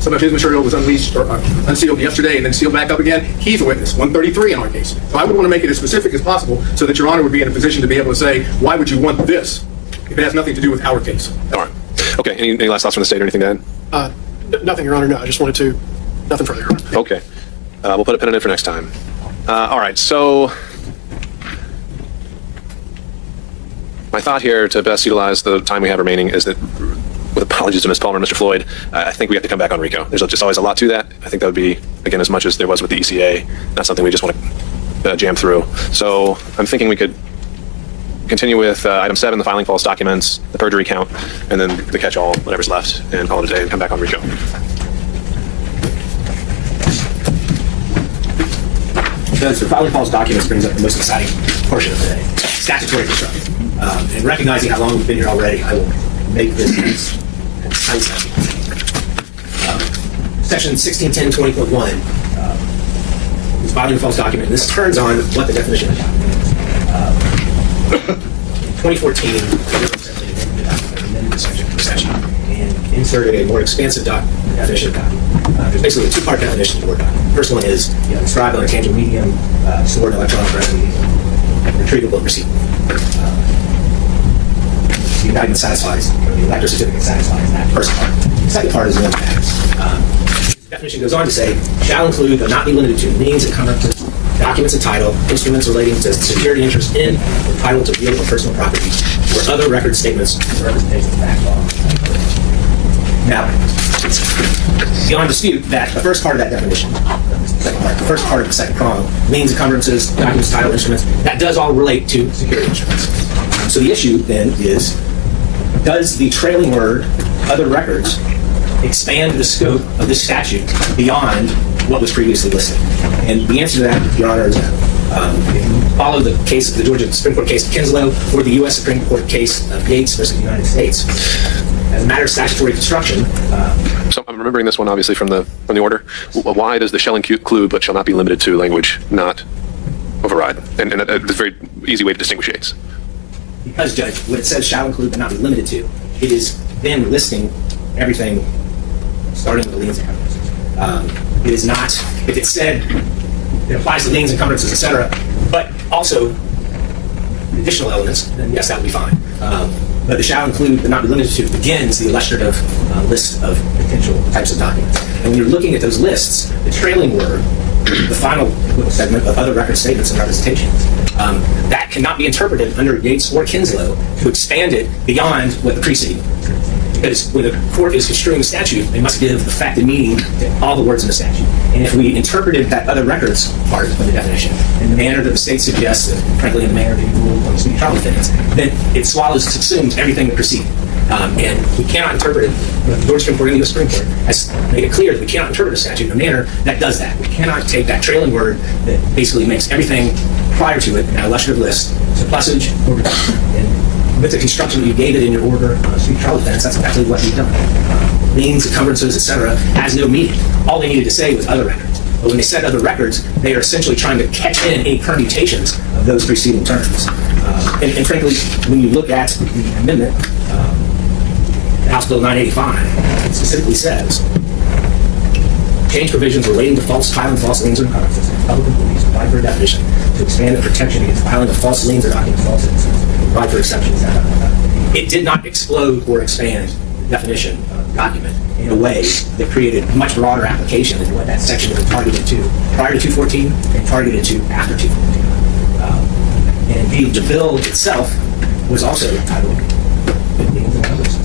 some of his material was unleashed or unsealed yesterday and then sealed back up again. He's a witness, 133 in our case. So I would want to make it as specific as possible so that Your Honor would be in a position to be able to say, why would you want this if it has nothing to do with our case? All right. Okay. Any last thoughts from the state or anything to add? Nothing, Your Honor. No, I just wanted to. Nothing further, Your Honor. Okay. We'll put a pin in it for next time. All right. So my thought here to best utilize the time we have remaining is that, with apologies to Ms. Palmer and Mr. Floyd, I think we have to come back on RICO. There's just always a lot to that. I think that would be, again, as much as there was with the ECA, not something we just want to jam through. So I'm thinking we could continue with item 7, the filing false documents, the perjury count, and then the catch-all, whatever's left, and call it a day and come back on RICO. The filing false documents brings up the most exciting portion of the day, statutory construction. And recognizing how long we've been here already, I will make this concise. Section 1610 20.1 is filing a false document. And this turns on what the definition of a document is. In 2014, amended the section for statute and inserted a more expansive definition of document. There's basically a two-part definition of the word document. The first one is described on a tangible medium, stored in electronic record medium, retrievable and receivable. The indictment satisfies, the elector certificate satisfies that first part. The second part is the one that matters. The definition goes on to say, shall include but not be limited to liens, encumbrances, documents and title, instruments relating to security interest in or title to real or personal property, or other record statements or representations of fact law. Now, it's beyond dispute that the first part of that definition, the first part of the second prong, liens, encumbrances, documents, title, instruments, that does all relate to security instruments. So the issue then is, does the trailing word, other records, expand the scope of this statute beyond what was previously listed? And the answer to that, Your Honor, is no. If you follow the case, the Georgia Supreme Court case of Kinslow, or the U.S. Supreme Court case of Gates versus the United States, as a matter of statutory construction. So I'm remembering this one obviously from the order. Why does the shall include but shall not be limited to language not override? And it's a very easy way to distinguish Yates. Because, Judge, what it says shall include but not be limited to, it is then listing everything starting with the liens and encumbrances. It is not, if it said it applies to liens, encumbrances, etc., but also additional elements, then yes, that would be fine. But the shall include but not be limited to begins the illustrative list of potential types of documents. And when you're looking at those lists, the trailing word, the final little segment of other record statements and representations, that cannot be interpreted under Yates or Kinslow to expand it beyond what the preceding. Because when the court is construing the statute, they must give effective meaning to all the words in the statute. And if we interpreted that other records part of the definition in the manner that the state suggests, and frankly in the manner that you ruled on the speedy trial defendants, then it subsumes everything that preceded. And we cannot interpret it. The Georgia Supreme Court and the U.S. Supreme Court has made it clear that we cannot interpret a statute in a manner that does that. We cannot take that trailing word that basically makes everything prior to it in that illustrative list surplusage or reduction. And with the construction that you gave it in your order on speedy trial defense, that's exactly what you've done. Liens, encumbrances, etc., has no meaning. All they needed to say was other records. But when they said other records, they are essentially trying to catch in any permutations of those preceding terms. And frankly, when you look at the amendment, House Bill 985, it specifically says, change provisions relating to false filing, false liens, or encumbrances, and public employees provide for a definition to expand the protection against filing of false liens or documents, false citizens, provide for exceptions. It did not explode or expand the definition of document in a way that created a much broader application than what that section was targeted to prior to 214 and targeted to after 214. And indeed, the bill itself was also entitled 15 and others.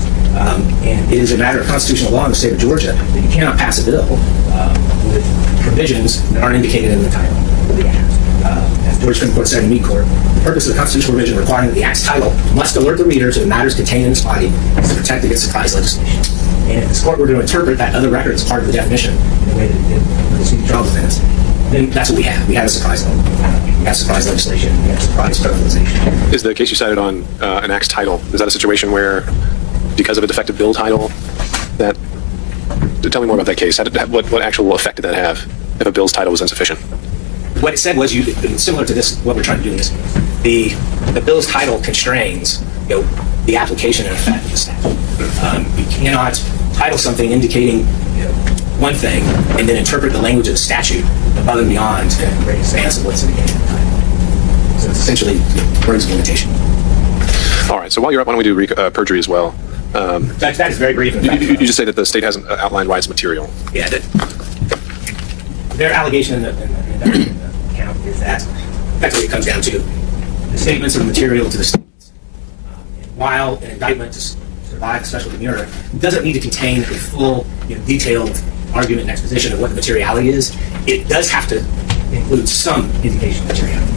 And it is a matter of constitutional law in the state of Georgia that you cannot pass a bill with provisions that aren't indicated in the title of the act. As Georgia Supreme Court said in Mead Court, the purpose of the constitutional provision requiring that the act's title must alert the reader to the matters contained in its body is to protect against surprise legislation. And if this court were to interpret that other record as part of the definition in the way that it did for the speedy trial defense, then that's what we have. We have a surprise law. We have surprise legislation. We have surprise criminalization. Is the case you cited on an act's title, is that a situation where, because of a defective bill title, that, tell me more about that case. What actual effect did that have if a bill's title was insufficient? What it said was, similar to this, what we're trying to do in this case, the bill's title constrains, the application and effect of the statute. You cannot title something indicating one thing and then interpret the language of the statute above and beyond and great expanse of what's indicated in the title. So it's essentially words of limitation. All right. So while you're up, why don't we do RICO, perjury as well? That is very brief. You just say that the state hasn't outlined why it's material. Yeah. Their allegation in the account is that effectively it comes down to the statements are material to the statements. While an indictment to survive special demurrer doesn't need to contain a full, detailed argument and exposition of what the materiality is, it does have to include some indication of materiality.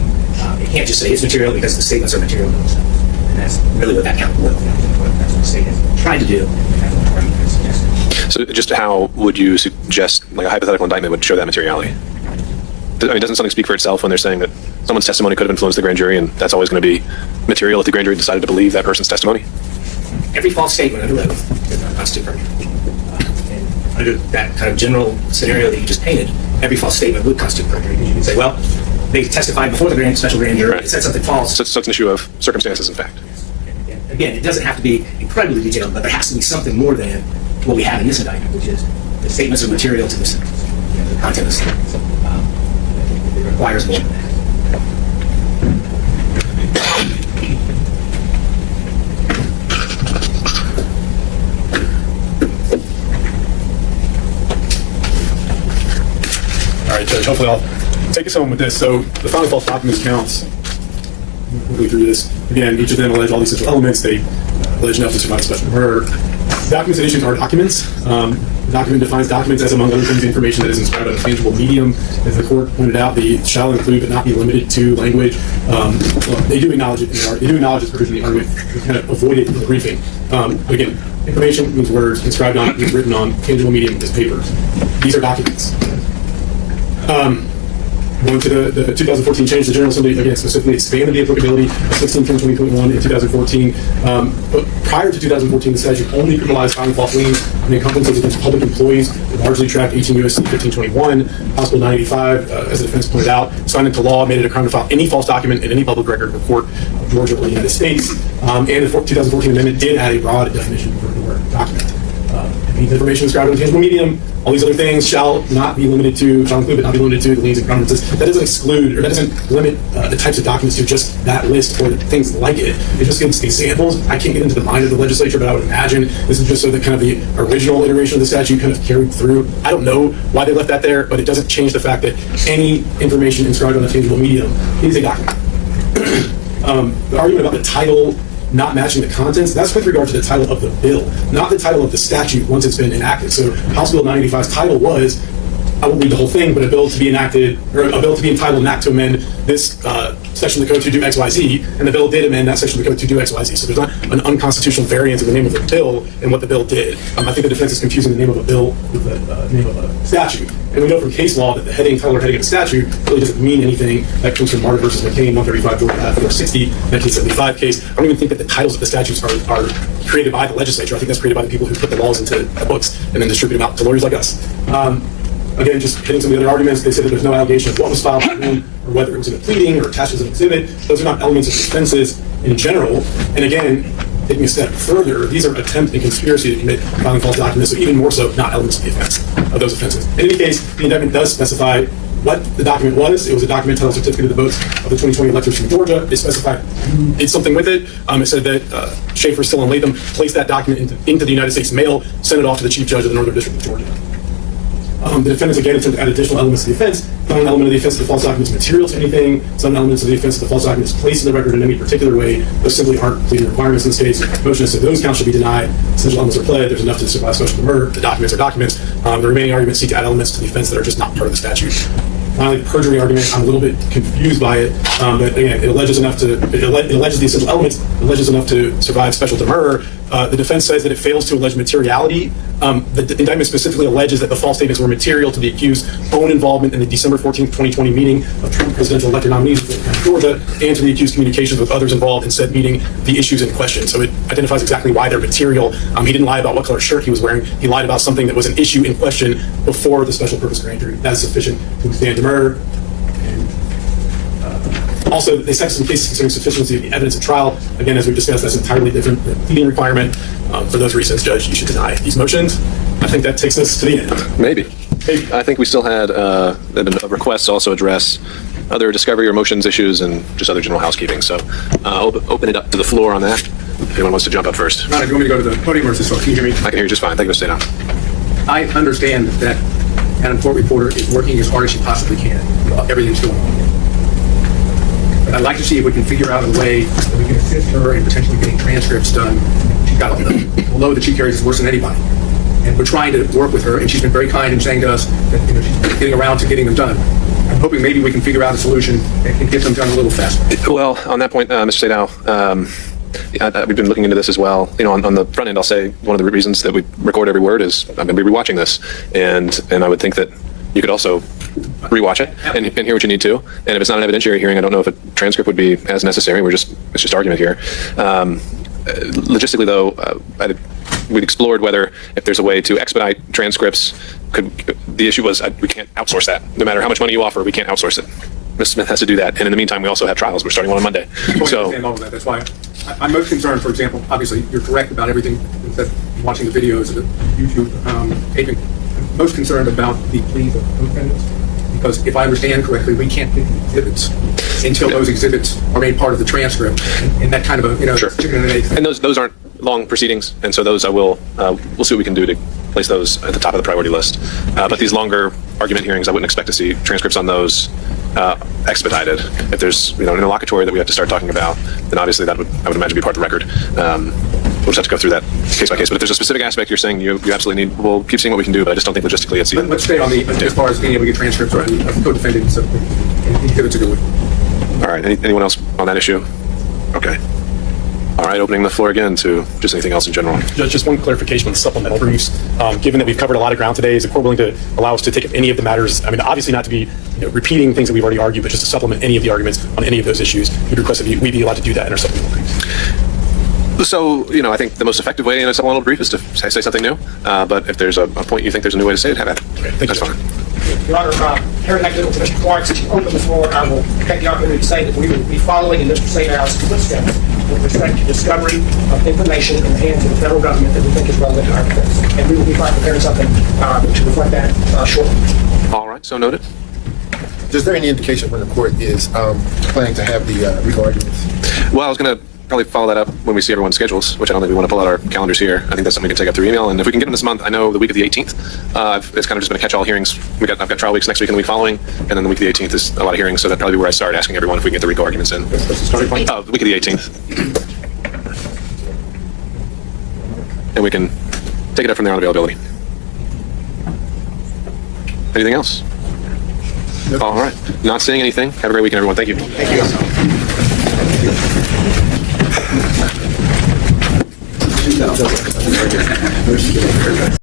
It can't just say it's material because the statements are material to themselves. And that's really what that count will. That's what the state has tried to do. And that's what the argument has suggested. So just how would you suggest, like a hypothetical indictment would show that materiality? I mean, doesn't something speak for itself when they're saying that someone's testimony could have influenced the grand jury and that's always going to be material if the grand jury decided to believe that person's testimony? Every false statement under oath does not constitute perjury. And under that kind of general scenario that you just painted, every false statement would constitute perjury. Because you can say, well, they testified before the special grand jury, It said something false. So it's an issue of circumstances, in fact. And again, it doesn't have to be incredibly detailed, but there has to be something more than what we have in this indictment, which is the statements are material to themselves. The content of the statements. It requires more than that. All right, Judge, hopefully I'll take us home with this. So the found false documents counts, quickly through this. Again, each of them allege all these essential elements. They allege enough to survive special murder. Documents and issues are documents. The document defines documents as, among other things, the information that is inscribed on a tangible medium. As the court pointed out, the shall include but not be limited to language. They do acknowledge it. They do acknowledge its provision in the argument. We kind of avoid it in the briefing. Again, information means words inscribed on, means written on, tangible medium is paper. These are documents. Going to the 2014 change, the General Assembly, again, specifically expanded the applicability of 16-2021 in 2014. But prior to 2014, the statute only criminalized filing false liens and encumbrances against public employees that largely tracked 18 U.S.C. 1521. House Bill 985, as the defense pointed out, signed into law, made it a crime to file any false document in any public record of a court of Georgia or the United States. And the 2014 amendment did add a broad definition for the word document. It means information inscribed on a tangible medium. All these other things shall not be limited to, shall include but not be limited to the liens and encumbrances. That doesn't exclude, or that doesn't limit the types of documents to just that list or things like it. It just gives examples. I can't get into the mind of the legislature, but I would imagine this is just so that kind of the original iteration of the statute kind of carried through. I don't know why they left that there, but it doesn't change the fact that any information inscribed on a tangible medium is a document. The argument about the title not matching the contents, that's with regard to the title of the bill, not the title of the statute once it's been enacted. So House Bill 985's title was, I won't read the whole thing, but a bill to be enacted, or a bill to be entitled an act to amend this section of the code to do X, Y, Z, and the bill did amend that section of the code to do X, Y, Z. So there's not an unconstitutional variance in the name of the bill and what the bill did. I think the defense is confusing the name of a bill with the name of a statute. And we know from case law that the heading, title, or heading of a statute really doesn't mean anything. That comes from Martin versus McCain, 135 Georgia 460, 1975 case. I don't even think that the titles of the statutes are created by the legislature. I think that's created by the people who put the laws into the books and then distribute them out to lawyers like us. Again, just hitting some of the other arguments, they said that there's no allegation of what was filed by whom, or whether it was in a pleading or attached as an exhibit. Those are not elements of defenses in general. And again, taking a step further, these are attempt and conspiracy to commit filing false documents, so even more so, not elements of the offense, of those offenses. In any case, the indictment does specify what the document was. It was a document titled Certificate of the Votes of the 2020 Electors from Georgia. It specified who did something with it. It said that Schaefer, Still, and Latham placed that document into the United States mail, sent it off to the Chief Judge of the Northern District of Georgia. The defendants again attempt to add additional elements to the offense. Not an element of the offense of the false document is material to anything. Some elements of the offense of the false document is placed in the record in any particular way. Those simply aren't pleading requirements in this case. Motion is that those counts should be denied. Essential elements are pled. There's enough to survive special murder. The documents are documents. The remaining arguments seek to add elements to the offense that are just not part of the statute. Finally, the perjury argument, I'm a little bit confused by it, but again, it alleges the essential elements, it alleges enough to survive special demurrer. The defense says that it fails to allege materiality. The indictment specifically alleges that the false statements were material to the accused's own involvement in the December 14th, 2020 meeting of Trump presidential elected nominees in Fulton County, Georgia, and to the accused's communications with others involved in said meeting, the issues in question. So it identifies exactly why they're material. He didn't lie about what color shirt he was wearing. He lied about something that was an issue in question before the special purpose grand jury. That is sufficient to withstand demurrer. Also, they cite some cases concerning sufficiency of the evidence at trial. Again, as we've discussed, that's entirely different than the pleading requirement. For those reasons, Judge, you should deny these motions. I think that takes us to the end. Maybe. I think we still had a request to also address other discovery or motions issues and just other general housekeeping. So I'll open it up to the floor on that. If anyone wants to jump up first. Ron, if you want me to go to the podium or is this phone? Can you hear me? I can hear you just fine. Thank you, Mr. Stay down. I understand that Madam Court Reporter is working as hard as she possibly can while everything's going on. But I'd like to see if we can figure out a way that we can assist her in potentially getting transcripts done. She's got a load that she carries is worse than anybody. And we're trying to work with her, and she's been very kind in saying to us that she's getting around to getting them done. I'm hoping maybe we can figure out a solution that can get them done a little faster. Well, on that point, Mr. Sadow, we've been looking into this as well. On the front end, I'll say one of the reasons that we record every word is I'm going to be rewatching this, and I would think that you could also rewatch it and hear what you need to. And if it's not an evidentiary hearing, I don't know if a transcript would be as necessary. It's just argument here. Logistically, though, we'd explored whether if there's a way to expedite transcripts. The issue was we can't outsource that. No matter how much money you offer, we can't outsource it. Ms. Smith has to do that. And in the meantime, we also have trials. We're starting one on Monday. So I understand all of that. That's why I'm most concerned, for example, obviously you're correct about everything that watching the videos of the YouTube taping. I'm most concerned about the pleas of co-defendants, because if I understand correctly, we can't pick the exhibits until those exhibits are made part of the transcript, and that kind of a sure. Chicken and egg thing. And those aren't long proceedings, and so those we'll see what we can do to place those at the top of the priority list. But these longer argument hearings, I wouldn't expect to see transcripts on those expedited. If there's an interlocutory that we have to start talking about, then obviously that I would imagine be part of the record. We'll just have to go through that case by case. But if there's a specific aspect you're saying you absolutely need, we'll keep seeing what we can do. But I just don't think logistically it's even. Let's stay on as far as being able to get transcripts of the co-defendants and exhibits to go with. All right. Anyone else on that issue? Okay. All right, opening the floor again to just anything else in general. Just one clarification on the supplemental briefs. Given that we've covered a lot of ground today, is the court willing to allow us to take up any of the matters? I mean, obviously not to be repeating things that we've already argued, but just to supplement any of the arguments on any of those issues. We'd request that we be allowed to do that in our supplemental briefs. So, I think the most effective way in a supplemental brief is to say something new. But if there's a point you think there's a new way to say it, have at it. Okay, That's fine. Your Honor, Harry Hackett to Mr. Clark, since you opened the floor, I will take the opportunity to say that we will be following in Mr. Sadow's footsteps with respect to discovery of information in the hands of the federal government that we think is relevant to our defense. And we will be preparing something to reflect that shortly. All right, so noted. Is there any indication when the court is planning to have the RICO arguments? Well, I was going to probably follow that up when we see everyone's schedules, which I don't think we want to pull out our calendars here. I think that's something we can take up through email. And if we can get them this month, I know the week of the 18th, it's kind of just been a catch-all hearings. I've got trial weeks next week and the week following, and then the week of the 18th is a lot of hearings, so that'd probably be where I start asking everyone if we can get the RICO arguments in. What's the starting point? The week of the 18th. And we can take it up from there on availability. Anything else? Nope. All right. Not seeing anything. Have a great weekend, everyone. Thank you. Thank you.